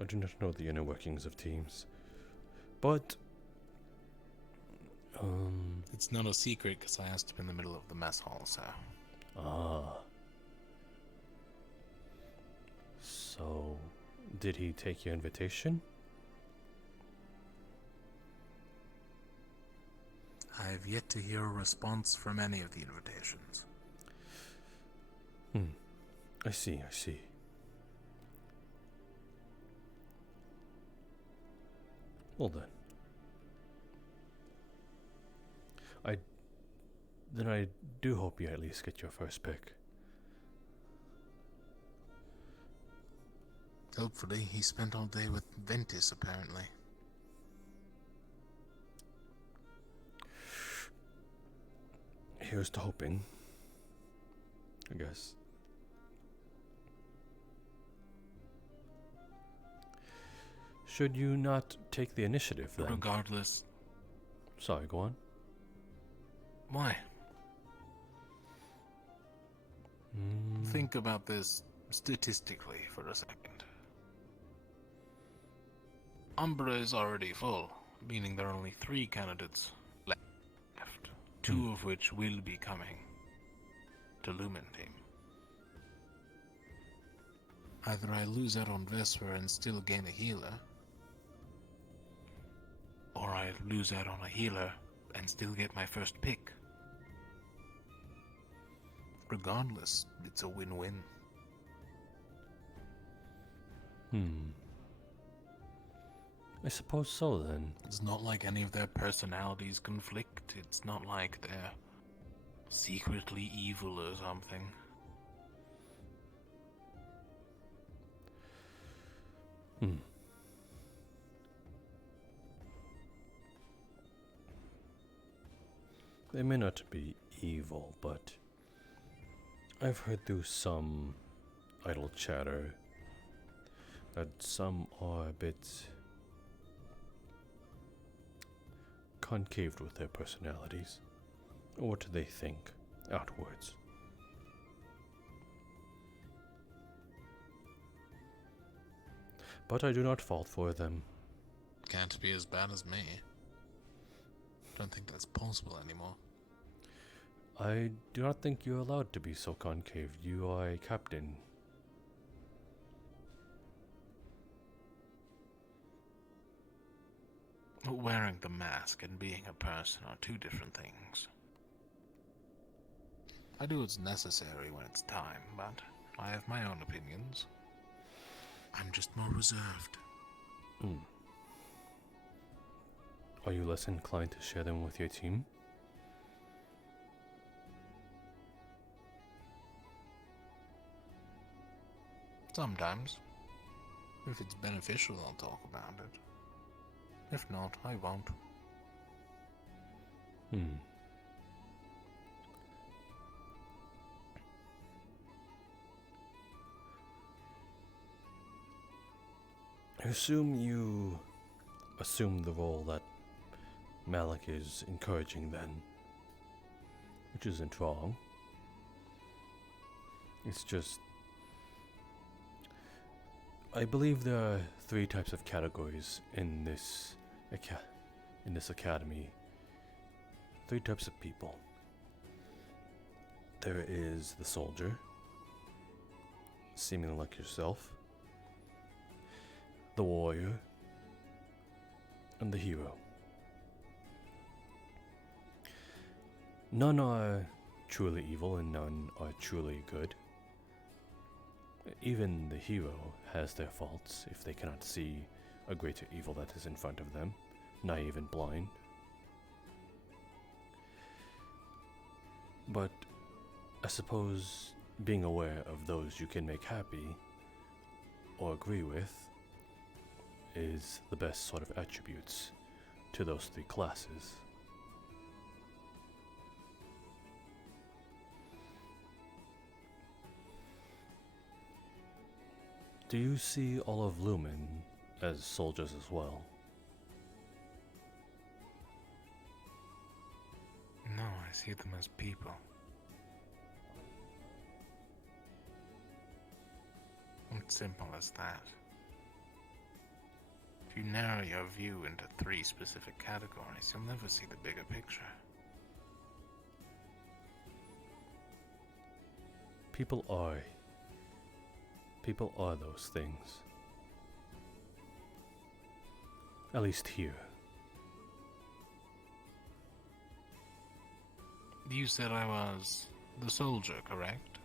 I do not know the inner workings of teams. But... It's not a secret because I asked him in the middle of the mess hall, so... So, did he take your invitation? I have yet to hear a response from any of the invitations. I see. Well then. I do hope you at least get your first pick. Hopefully, he spent all day with Ventus, apparently. Here's to hoping. I guess. Should you not take the initiative then? Regardless. Sorry, go on. Why? Think about this statistically for a second. Umbra is already full, meaning there are only 3 candidates left, 2 of which will be coming to Lumen team. Either I lose out on Vesper and still gain a healer, or I lose out on a healer and still get my first pick. Regardless, it's a win-win. I suppose so then. It's not like any of their personalities conflict. It's not like they're secretly evil or something. They may not be evil, but I've heard through some idle chatter that some are a bit concaved with their personalities, or what do they think outwards. But I do not fault for them. can't be as bad as me. Don't think that's possible anymore. I do not think you're allowed to be so concave. You are a captain. Wearing the mask and being a person are two different things. I do what's necessary when it's time, but I have my own opinions. I'm just more reserved. Are you less inclined to share them with your team? Sometimes. If it's beneficial, I'll talk about it. If not, I won't. I assume you assume the role that Malik is encouraging then, which isn't wrong. It's just, I believe there are 3 types of categories in this academy. 3 types of people. There is the soldier, seemingly like yourself, the warrior, and the hero. None are truly evil and none are truly good. Even the hero has their faults if they cannot see a greater evil that is in front of them, naive and blind. But I suppose being aware of those you can make happy or agree with is the best sort of attributes to those 3 classes. Do you see all of Lumen as soldiers as well? No, I see them as people. It's simple as that. If you narrow your view into 3 specific categories, you'll never see the bigger picture. People are those things. At least here. You said I was the soldier, correct?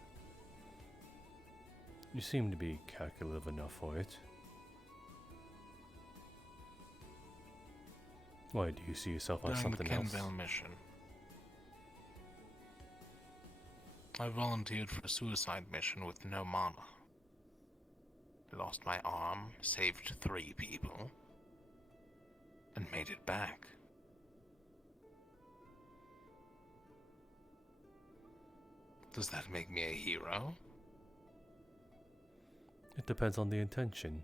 You seem to be calculative enough for it. Why, do you see yourself as something else? During the Kenvale mission, I volunteered for a suicide mission with no mana. I lost my arm, saved 3 people, and made it back. Does that make me a hero? It depends on the intention.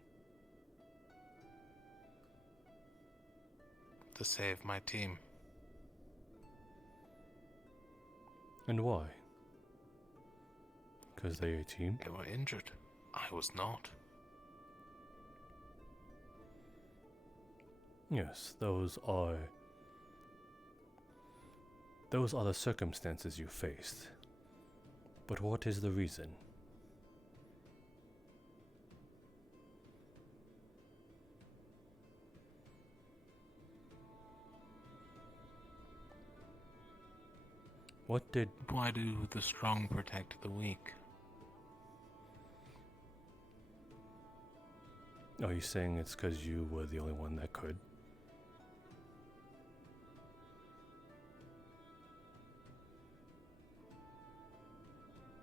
To save my team. And why? Because they're a team? They were injured. I was not. Yes, those are the circumstances you faced. But what is the reason? Why do the strong protect the weak? Are you saying it's because you were the only one that could?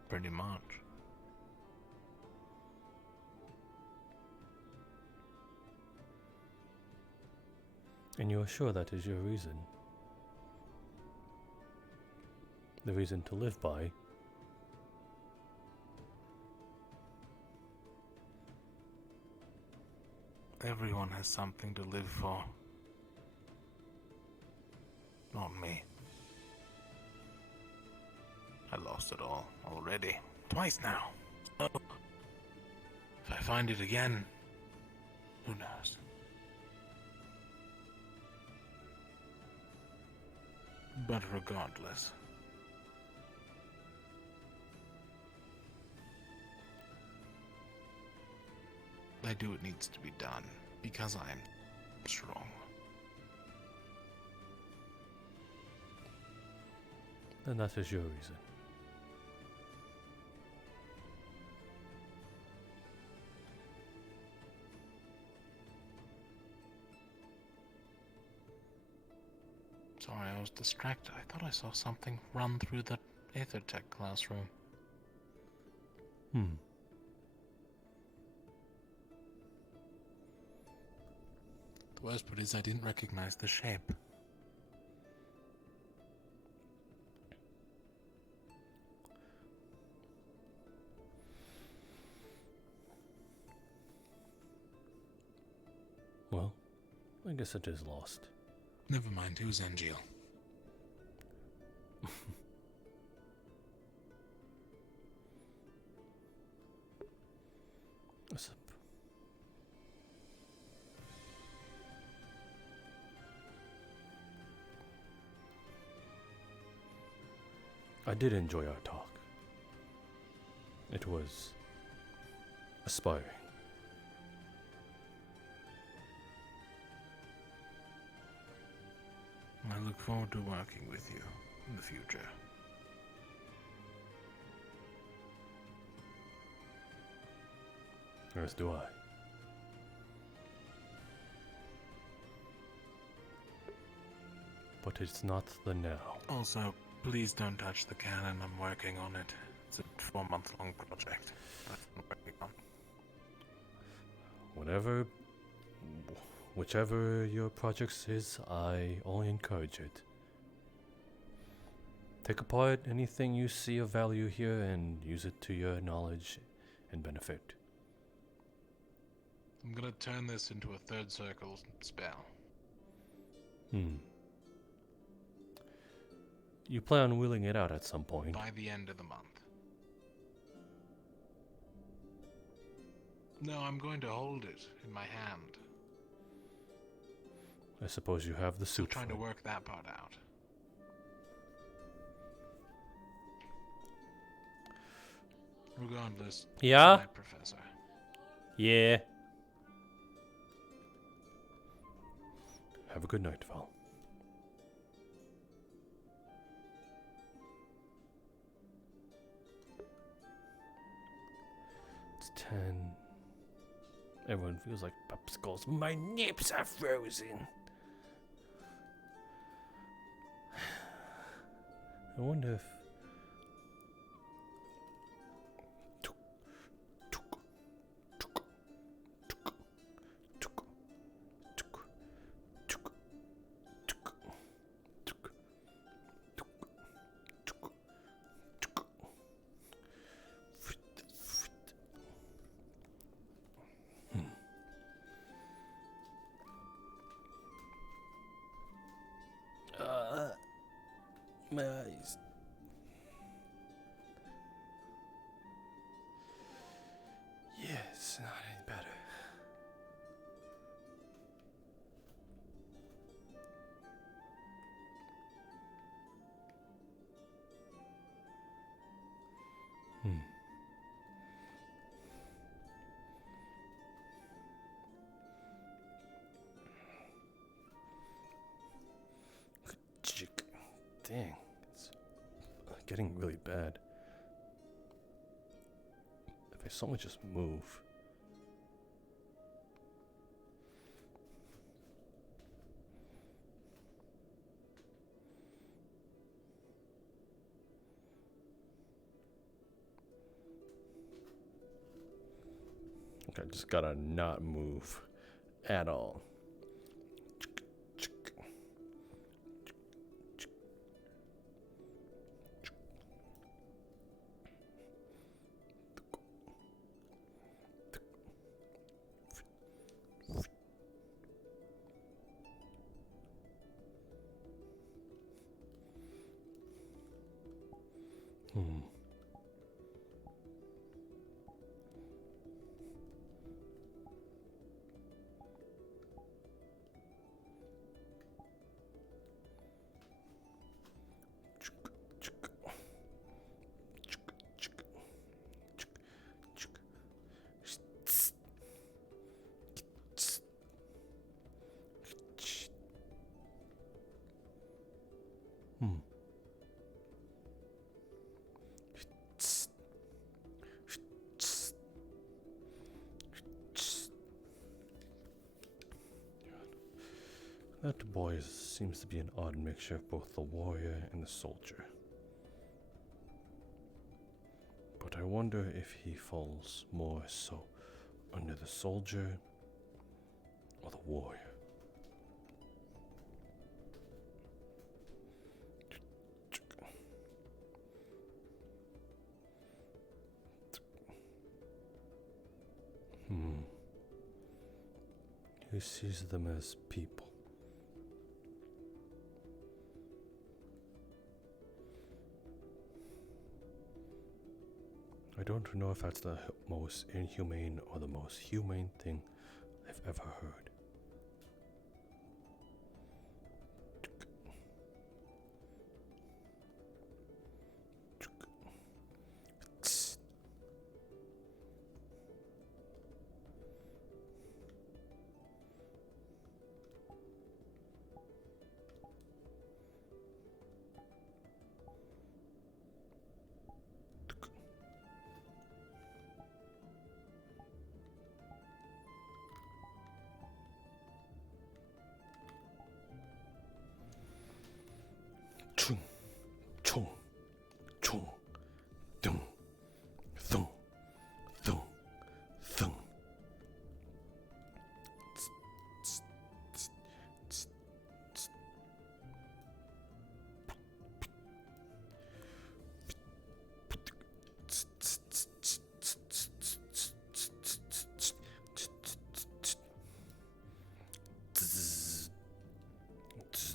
Pretty much. And you are sure that is your reason? The reason to live by? Everyone has something to live for. Not me. I lost it all already. Twice now. So, if I find it again, who knows? But regardless, I do what needs to be done because I'm strong. And that is your reason. Sorry, I was distracted. I thought I saw something run through the Aethertech classroom. The worst part is I didn't recognize the shape. Well, I guess it is lost. Never mind, who's Angel? What's up? I did enjoy our talk. It was aspiring. I look forward to working with you in the future. As do I. But it's not the now. Also, please don't touch the cannon. I'm working on it. It's a 4-month-long project I'm working on. Whichever your projects is, I only encourage it. Take apart anything you see of value here and use it to your knowledge and benefit. I'm gonna turn this into a third circle spell. You plan on wheeling it out at some point. By the end of the month. No, I'm going to hold it in my hand. I suppose you have the suit. Trying to work that part out. Regardless. Yeah? My professor. Yeah. Have a good night, Val. It's 10. Everyone feels like popsicles. My nips are frozen. I wonder if... my eyes. Yes, not any better. Dang, it's getting really bad. If I so much just move. Okay, I just gotta not move at all. That boy seems to be an odd mixture of both the warrior and the soldier. But I wonder if he falls more so under the soldier or the warrior. He sees them as people. I don't know if that's the most inhumane or the most humane thing I've ever heard. Chung, chung, chung, dung, thung, thung, thung.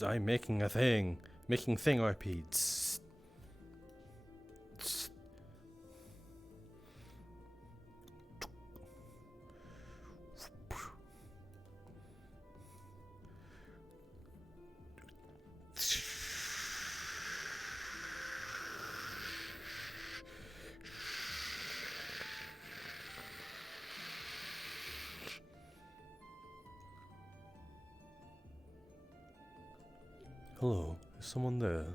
I'm making a thing. Making thing RP. Hello, is someone there?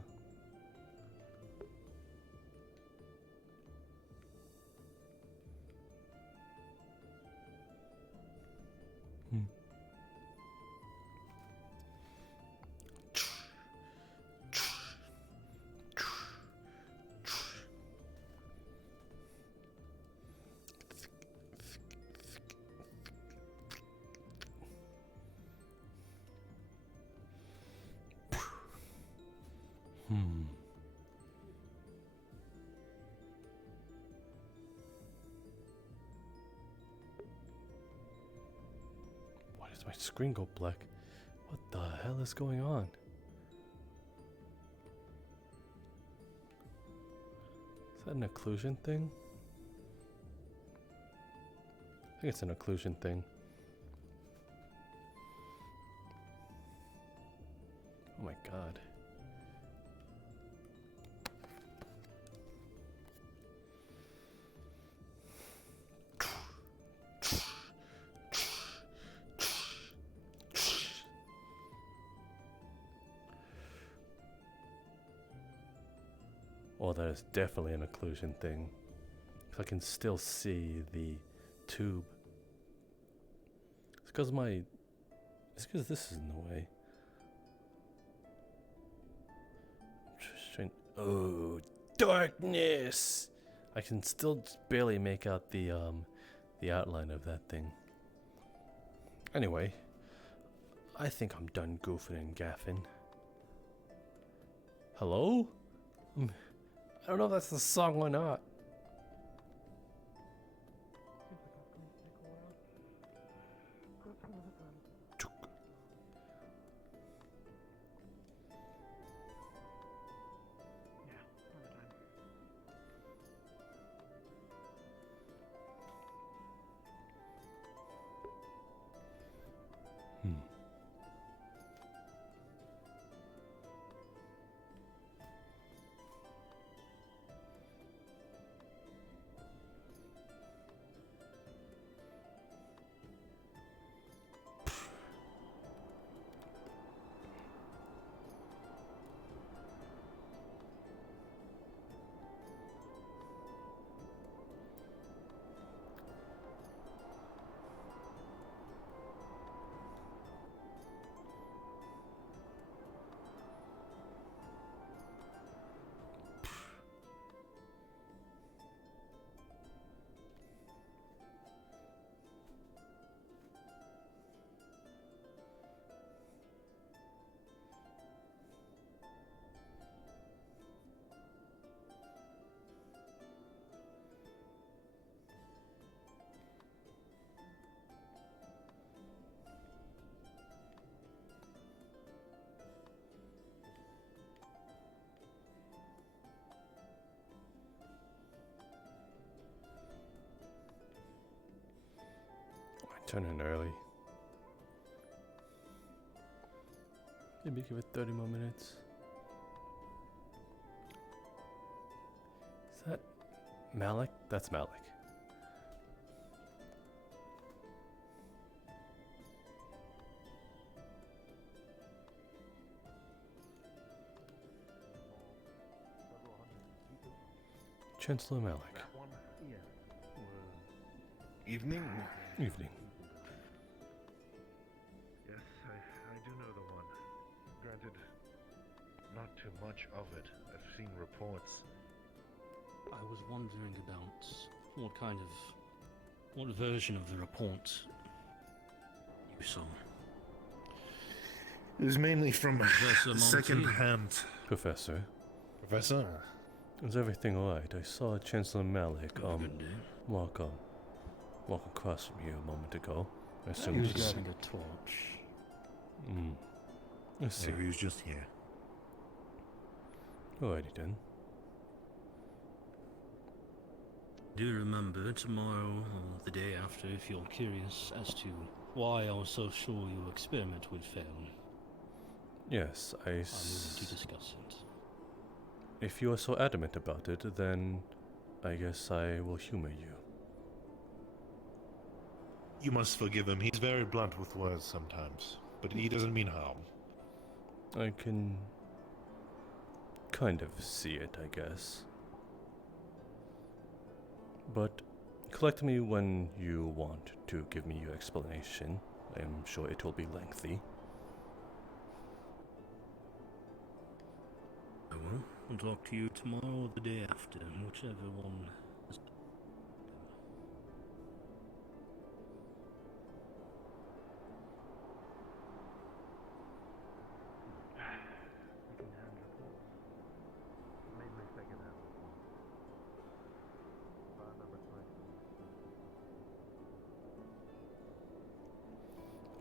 Why does my screen go black? What the hell is going on? Is that an occlusion thing? I think it's an occlusion thing. Oh my god. Well, that is definitely an occlusion thing. I can still see the tube. It's because this is in the way. Just trying. Oh, darkness! I can still just barely make out the outline of that thing. Anyway, I think I'm done goofing and gaffing. Hello? I don't know if that's the song or not. Turn in early. Maybe give it 30 more minutes. Is that Malik? That's Malik. Chancellor Malik. Evening? Evening. Yes, I do know the one. Granted, not too much of it. I've seen reports. I was wondering about what version of the report you saw. It was mainly from Professor Monty? second-hand. Professor. Professor? Is everything alright? I saw Chancellor Malik, walk across from you a moment ago. I assume He was he's... grabbing a torch. I see. Yeah, he was just here. Alrighty then. Do remember tomorrow or the day after if you're curious as to why I was so sure your experiment would fail. Yes, I'm willing to discuss it. If you are so adamant about it, then I guess I will humor you. You must forgive him. He's very blunt with words sometimes, but he doesn't mean harm. I can kind of see it, I guess. But collect me when you want to give me your explanation. I am sure it will be lengthy. I will. I'll talk to you tomorrow or the day after, whichever one.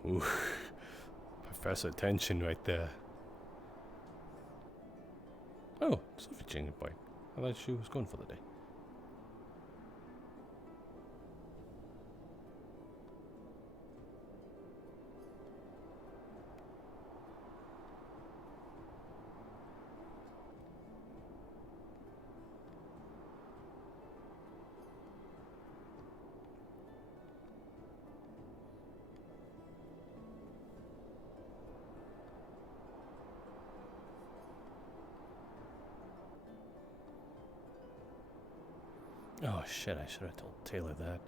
Ooh, Professor tension right there. Oh, Sophie changing point. I thought she was going for the day. Oh shit, I should have told Taylor that.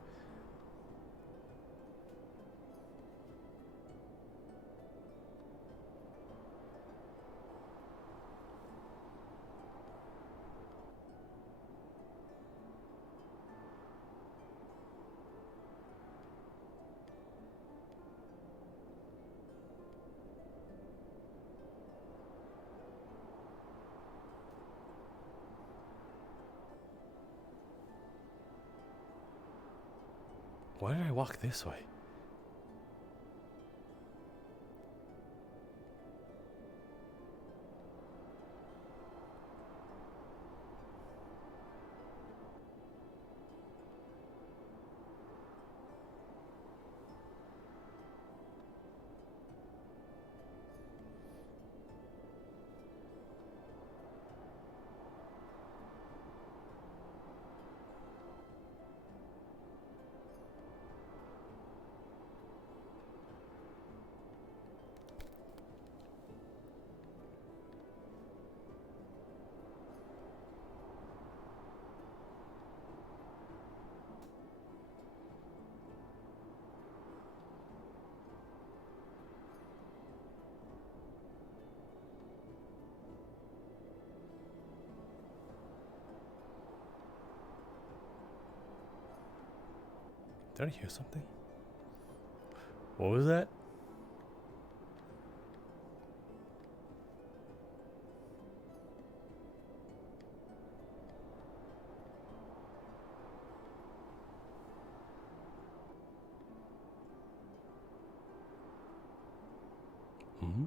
Why did I walk this way? Did I hear something? What was that? Hmm?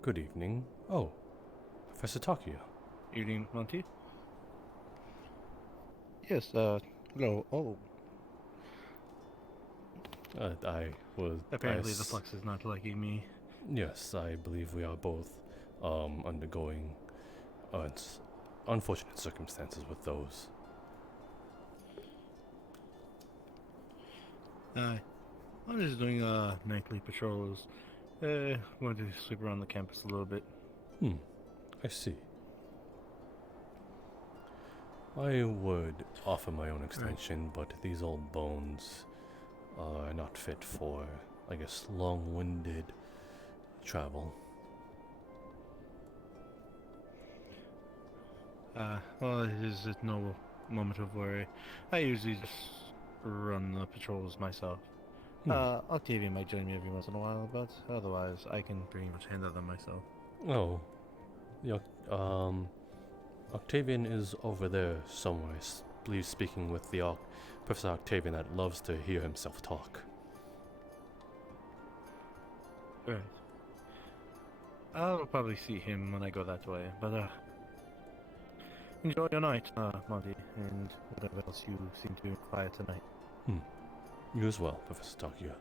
Good evening. Oh, Professor Takio. Evening, Monty. Yes, hello. Oh. I was. Apparently the flux is not liking me. Yes, I believe we are both undergoing unfortunate circumstances with those. I'm just doing nightly patrols. Want to sweep around the campus a little bit. I see. I would offer my own extension, but these old bones are not fit for, I guess, long-winded travel. Well, it is no moment of worry. I usually just run the patrols myself. Octavia might join me every once in a while, but otherwise I can pretty much handle them myself. Oh, yeah. Octavian is over there somewhere. Please, speaking with the Professor Octavian that loves to hear himself talk. Right. I'll probably see him when I go that way, but enjoy your night, Monty, and whatever else you seem to inquire tonight. You as well, Professor Takia.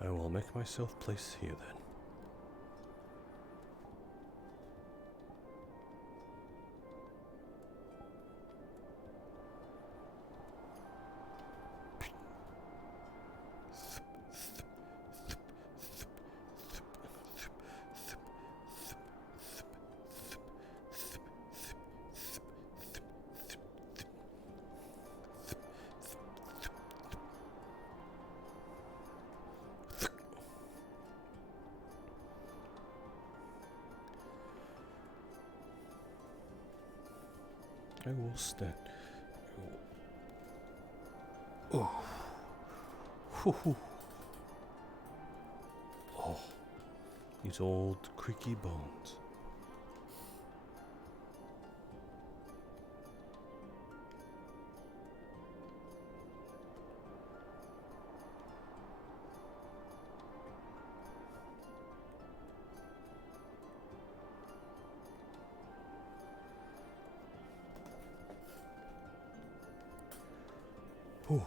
I will make myself place here then. I will stand. Oh. Oh. These old creaky bones. Ooh.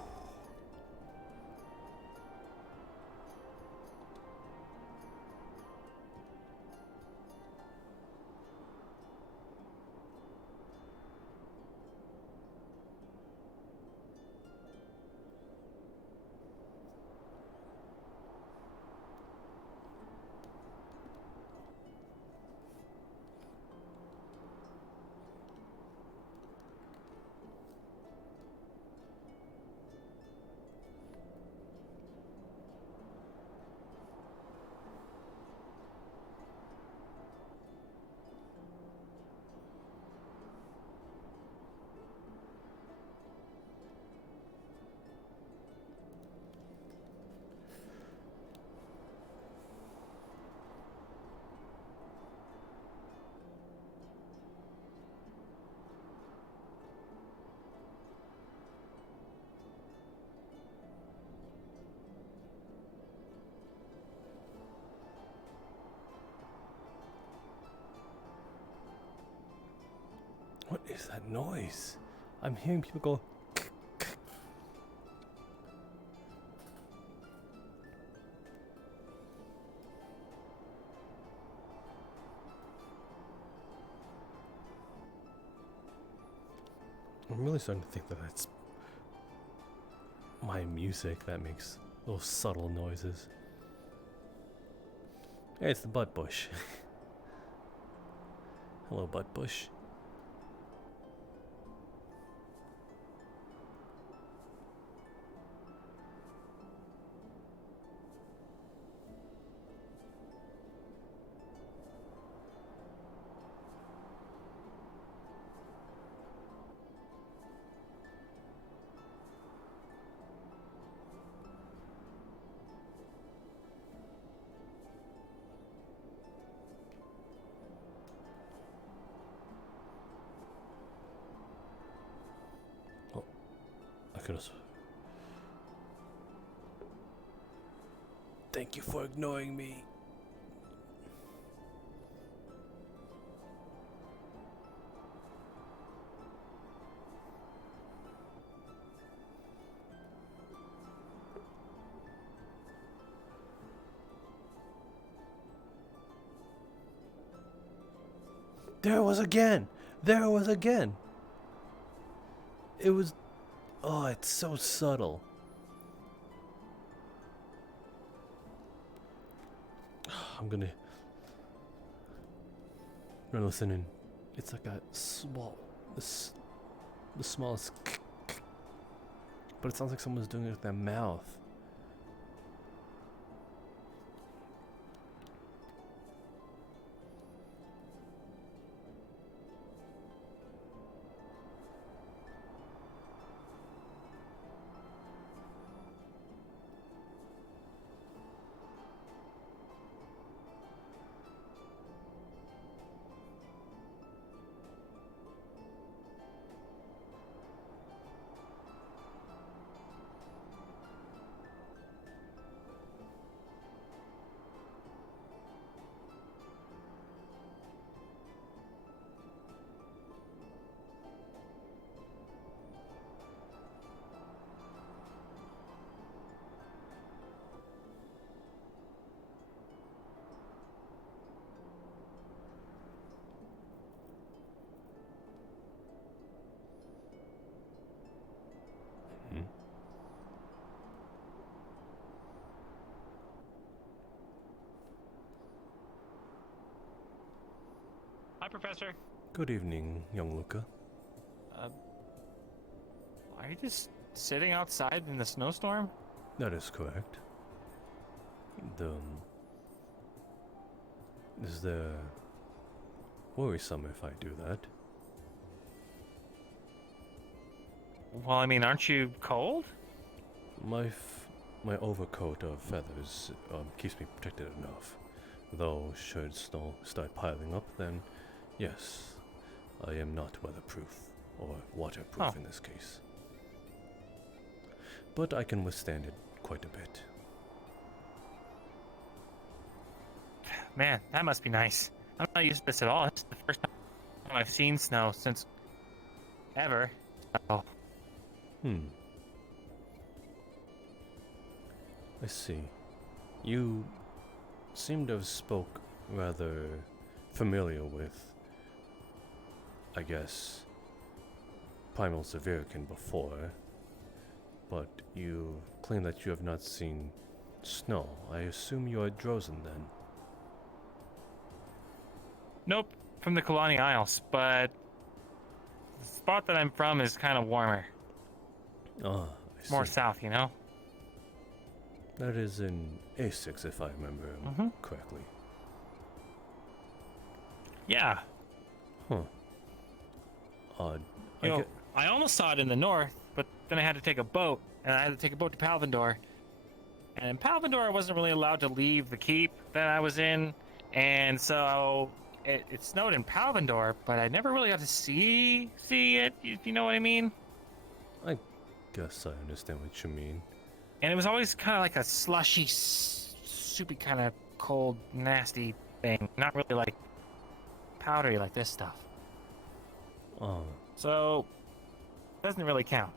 What is that noise? I'm hearing people go. I'm really starting to think that that's my music that makes those subtle noises. Hey, it's the butt bush. Hello, butt bush. could also. Thank you for ignoring me. There it was again! There it was again! It was... Oh, it's so subtle. I'm gonna listen in. It's like a small... The smallest... But it sounds like someone's doing it with their mouth. Hi, Professor. Good evening, young Luca. Are you just sitting outside in the snowstorm? That is correct. Is there worrisome if I do that? Well, I mean, aren't you cold? My overcoat of feathers keeps me protected enough. Though, should snow start piling up, then yes, I am not weatherproof or waterproof in this case. But I can withstand it quite a bit. Man, that must be nice. I'm not used to this at all. It's the first time I've seen snow since ever. Oh. I see. You seem to have spoke rather familiar with, I guess, Primal Severkin before, but you claim that you have not seen snow. I assume you are Drozen then. Nope, from the Kalani Isles, but the spot that I'm from is kind of warmer. Ah, I see. More south, you know? That is in A6, if I remember correctly. Yeah. Huh. Odd. You know, I almost saw it in the north, but then I had to take a boat, and I had to take a boat to Palvindor. And in Palvindor, I wasn't really allowed to leave the keep that I was in, and so it snowed in Palvindor, but I never really got to see it, if you know what I mean? I guess I understand what you mean. And it was always kind of like a slushy, soupy kind of cold, nasty thing. Not really like powdery like this stuff. Oh. So, doesn't really count.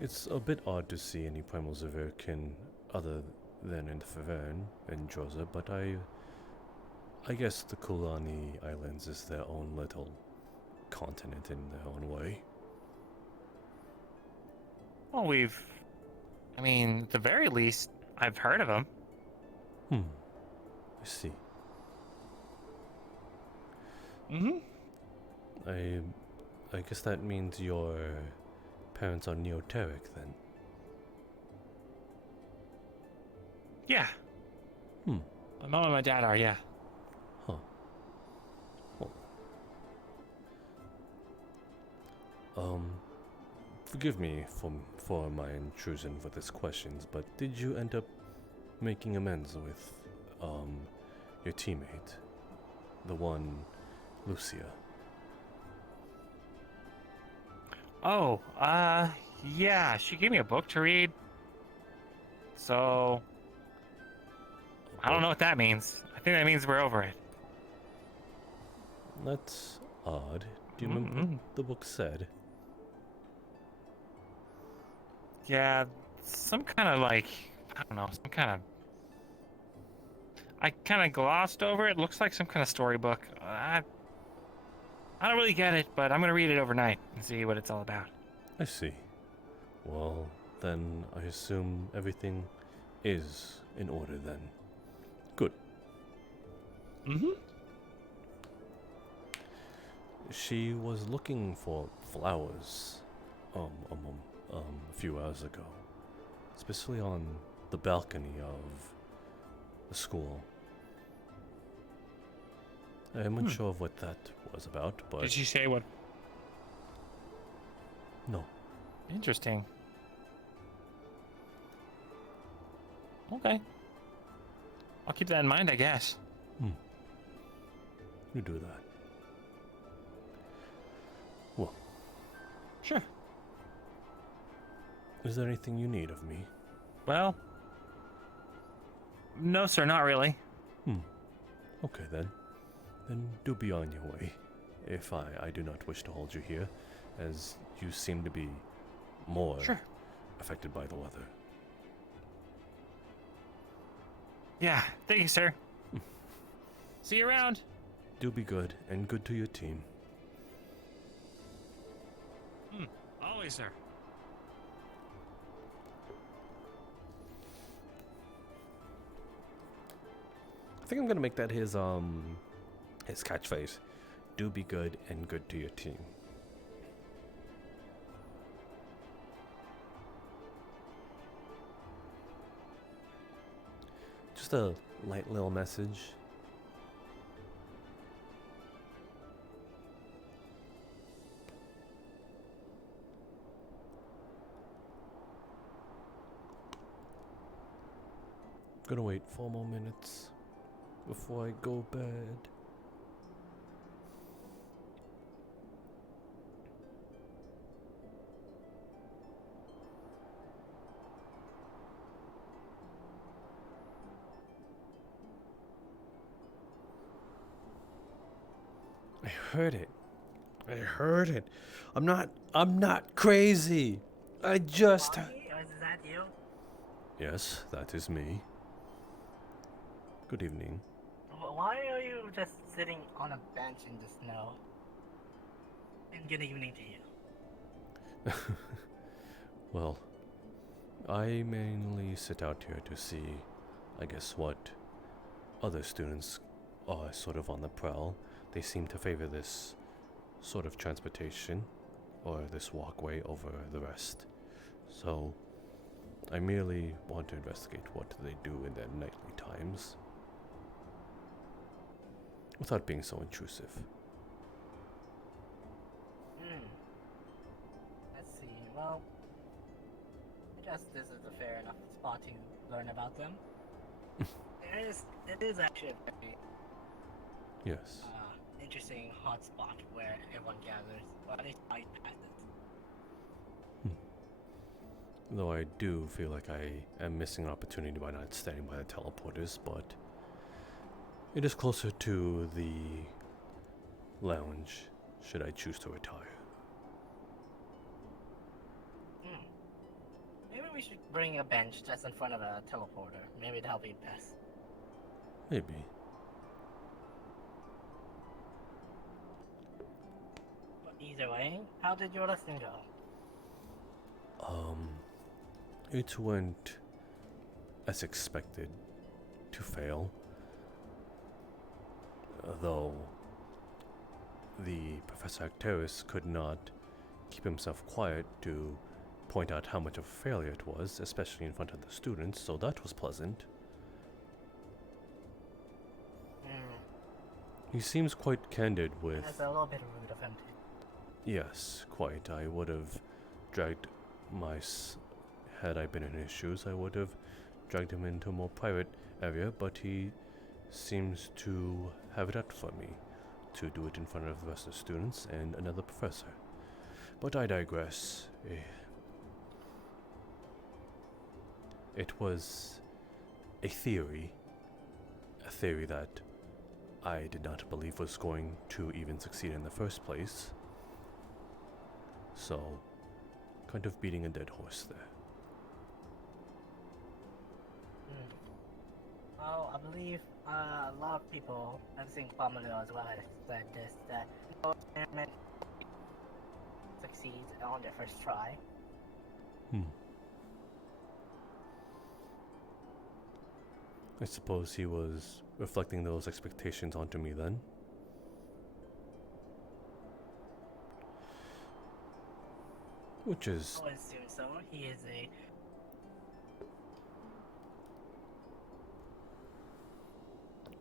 It's a bit odd to see any Primal Severkin other than in the Faverne and Droza, but I guess the Kulani Islands is their own little continent in their own way. Well, I mean, at the very least, I've heard of them. I see. I guess that means your parents are neoteric then. Yeah. My mom and my dad are, yeah. Huh. Well. Forgive me for my intrusion with these questions, but did you end up making amends with, your teammate? The one, Lucia? Oh, yeah, she gave me a book to read. So, I don't know what that means. I think that means we're over it. That's odd. Do you remember what the book said? Yeah, some kind of like, I don't know, some kind of... I kind of glossed over it. Looks like some kind of storybook. I don't really get it, but I'm going to read it overnight and see what it's all about. I see. Well, then I assume everything is in order then. Good. She was looking for flowers a few hours ago, especially on the balcony of the school. I'm not sure of what that was about, but... Did she say what? No. Interesting. Okay. I'll keep that in mind, I guess. You do that. Well. Sure. Is there anything you need of me? Well... No, sir, not really. Okay, then. Then do be on your way. If I do not wish to hold you here, as you seem to be more affected by the weather. Yeah, thank you, sir. See you around. Do be good, and good to your team. Always, sir. I think I'm gonna make that his catchphrase. Do be good and good to your team. Just a light little message. Gonna wait 4 more minutes before I go bed. I heard it. I heard it. I'm not crazy. I just... Monty, is that you? Yes, that is me. Good evening. Why are you just sitting on a bench in the snow? And good evening to you. Well, I mainly sit out here to see, I guess, what other students are sort of on the prowl. They seem to favor this sort of transportation, or this walkway over the rest. So, I merely want to investigate what they do in their nightly times, without being so intrusive. Let's see. Well, I guess this is a fair enough spot to learn about them. It is actually a very Yes. interesting hot spot where everyone gathers. Well, at least I pass it. Though I do feel like I am missing an opportunity by not standing by the teleporters, but it is closer to the lounge, should I choose to retire. Maybe we should bring a bench just in front of a teleporter. Maybe that'll be best. Maybe. But either way, how did your lesson go? It went as expected to fail. Though the Professor Acteris could not keep himself quiet to point out how much of a failure it was, especially in front of the students, so that was pleasant. He seems quite candid with... That's a little bit rude of him to... Yes, quite. I would have dragged my... Had I been in his shoes, I would have dragged him into a more private area, but he seems to have it out for me to do it in front of the rest of the students and another professor. But I digress. It was a theory that I did not believe was going to even succeed in the first place. So, kind of beating a dead horse there. Well, I believe a lot of people, I've seen Pomelo as well, has said this, that no experiment succeeds on their first try. I suppose he was reflecting those expectations onto me then. Which is... I would assume so. He is a...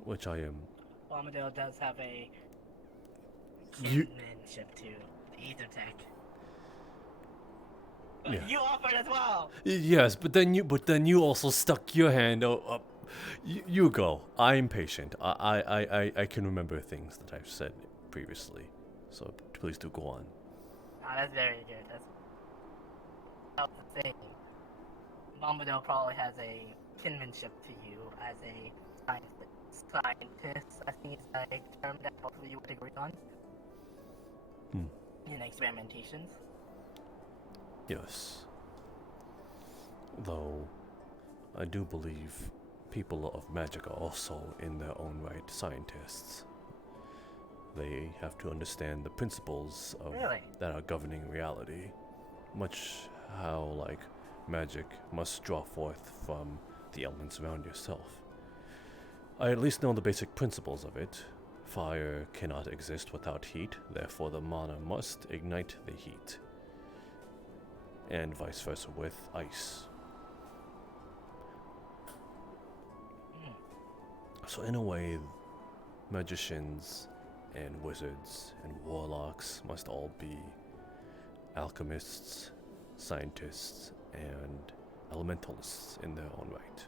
Which I am... Pomelo does have a... You... kinship to the Ether Tech. Yeah. You offered as well! Yes, but then you also stuck your hand up. You go. I'm patient. I can remember things that I've said previously. So please do go on. That's very good. That's the thing. Bombadil probably has a kinship to you as a scientist. I think it's a term that hopefully you would agree on. In experimentations. Yes. Though, I do believe people of magic are also, in their own right, scientists. They have to understand the principles of that are governing reality, much how, like, magic must draw forth from the elements around yourself. I at least know the basic principles of it. Fire cannot exist without heat, therefore the mana must ignite the heat. And vice versa with ice. So in a way, magicians and wizards and warlocks must all be alchemists, scientists, and elementalists in their own right.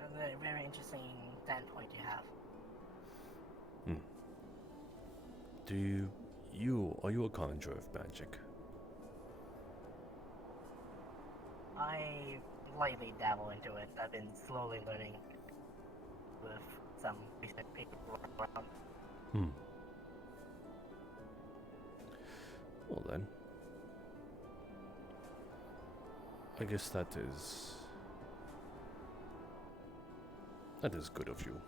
That's a very interesting standpoint you have. Are you a conjurer of magic? I lightly dabble into it. I've been slowly learning with some research papers around. Well then, I guess that is good of you.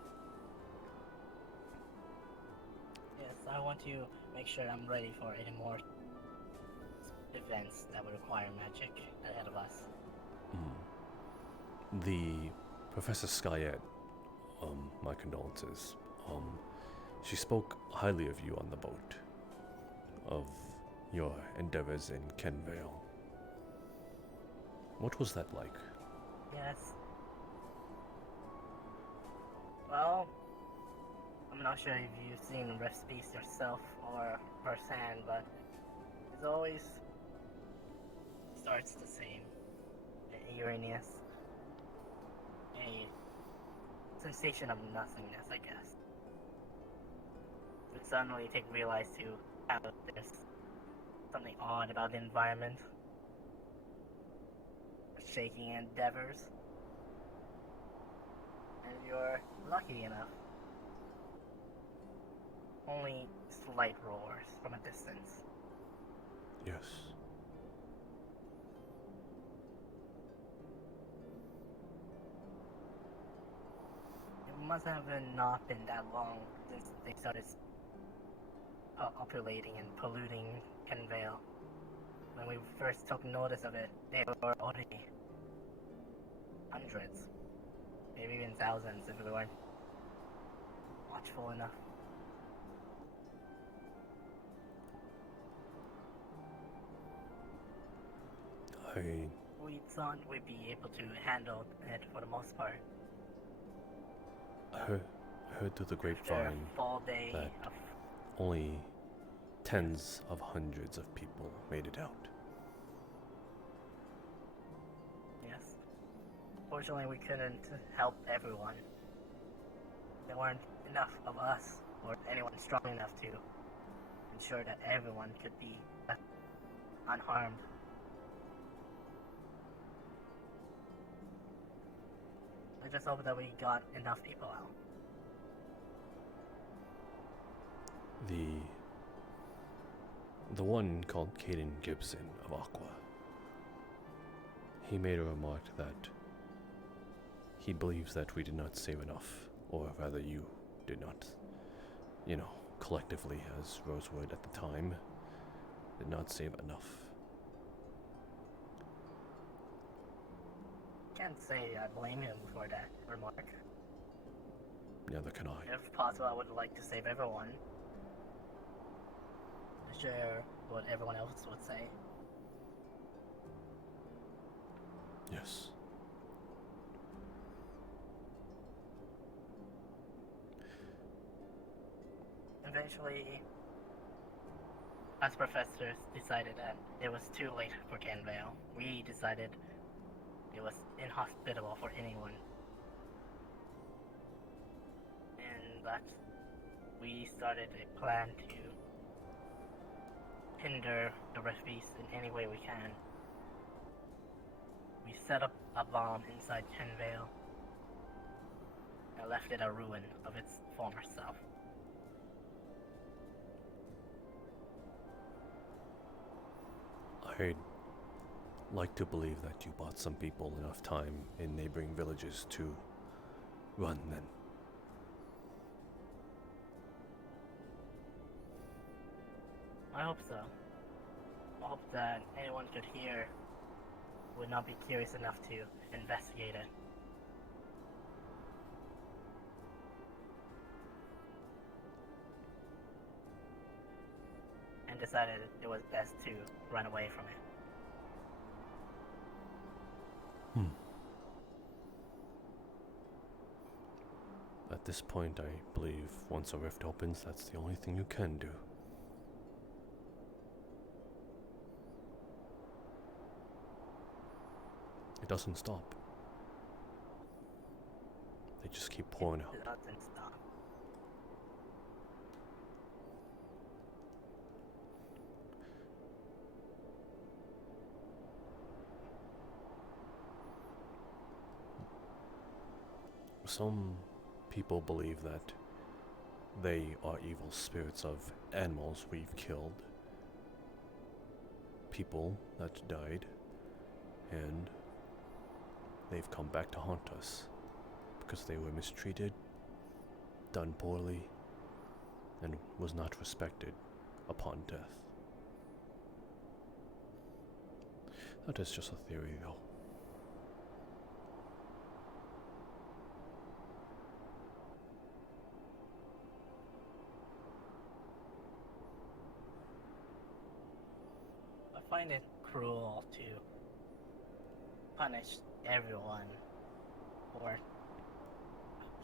Yes, I want to make sure I'm ready for any more events that would require magic ahead of us. The Professor Skyette, my condolences. She spoke highly of you on the boat, of your endeavors in Kenvale. What was that like? Yes. Well, I'm not sure if you've seen Rift's Beast yourself or firsthand, but it always starts the same. The eeriness. A sensation of nothingness, I guess. But suddenly you realize to how there's something odd about the environment. Shaking endeavors. And you're lucky enough. Only slight roars from a distance. Yes. It must have not been that long since they started populating and polluting Kenvale. When we first took notice of it, there were already hundreds, maybe even thousands if we weren't watchful enough. We thought we'd be able to handle it for the most part. I heard through the grapevine that only tens of hundreds of people made it out. Yes. Fortunately, we couldn't help everyone. There weren't enough of us, or anyone strong enough to ensure that everyone could be unharmed. I just hope that we got enough people out. The one called Caden Gibson of Aqua. He made a remark that he believes that we did not save enough, or rather you did not, collectively as Rosewood at the time, did not save enough. Can't say I blame him for that remark. Neither can I. If possible, I would like to save everyone. Share what everyone else would say. Yes. Eventually, us professors decided that it was too late for Canvale. We decided it was inhospitable for anyone. And that we started a plan to hinder the refugees in any way we can. We set up a bomb inside Canvale and left it a ruin of its former self. I'd like to believe that you bought some people enough time in neighboring villages to run then. I hope so. I hope that anyone could hear would not be curious enough to investigate it. And decided it was best to run away from it. At this point, I believe once a rift opens, that's the only thing you can do. It doesn't stop. They just keep pouring out. It doesn't stop. Some people believe that they are evil spirits of animals we've killed, people that died, and they've come back to haunt us because they were mistreated, done poorly, and was not respected upon death. That is just a theory, though. I find it cruel to punish everyone for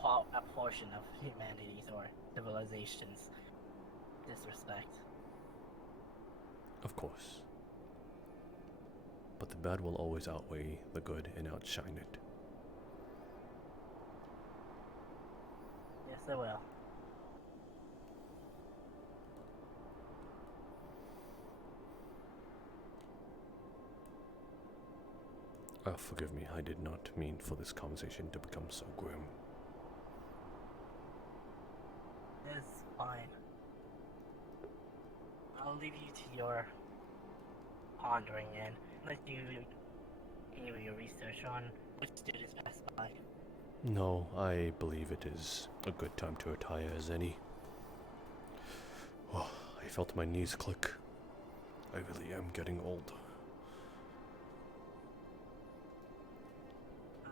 a portion of humanity's or civilization's disrespect. Of course. But the bad will always outweigh the good and outshine it. Yes, it will. Forgive me, I did not mean for this conversation to become so grim. It's fine. I'll leave you to your pondering and let you continue your research on which students pass by. No, I believe it is a good time to retire as any. Oh, I felt my knees click. I really am getting old.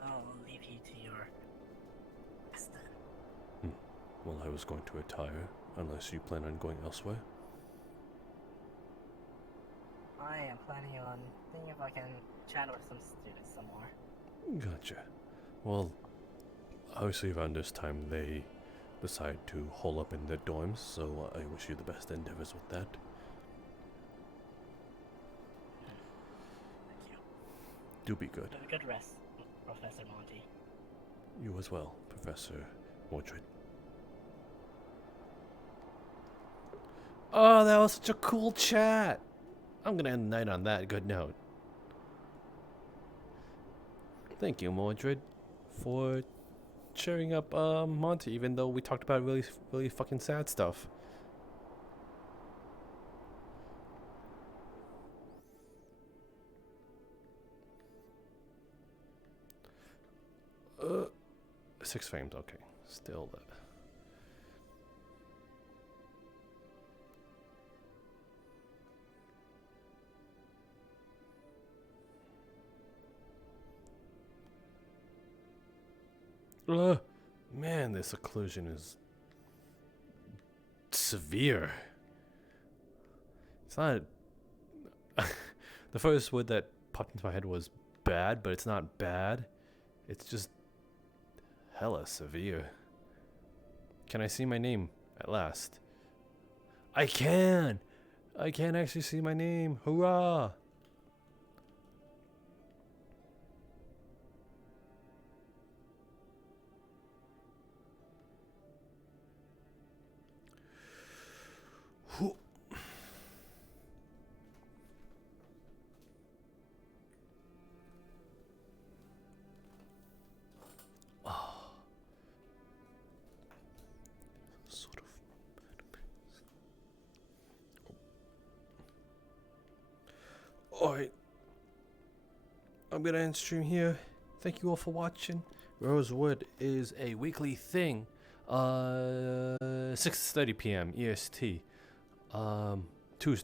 I'll leave you to your rest then. Well, I was going to retire, unless you plan on going elsewhere. I am planning on seeing if I can chat with some students some more. Gotcha. Well, obviously around this time they decide to hole up in their dorms, so I wish you the best endeavors with that. Thank you. Do be good. Have a good rest, Professor Monty. You as well, Professor Mordred. Oh, that was such a cool chat. I'm gonna end the night on that good note. Thank you, Mordred, for cheering up Monty, even though we talked about really fucking sad stuff. Uh, 6 frames, okay. Still that. Man, this occlusion is severe. It's not. The first word that popped into my head was bad, but it's not bad. It's just hella severe. Can I see my name at last? I can! I can actually see my name. Hurrah! Alright, I'm gonna end stream here. Thank you all for watching. Rosewood is a weekly thing. 6:30 p.m. EST. Tuesday.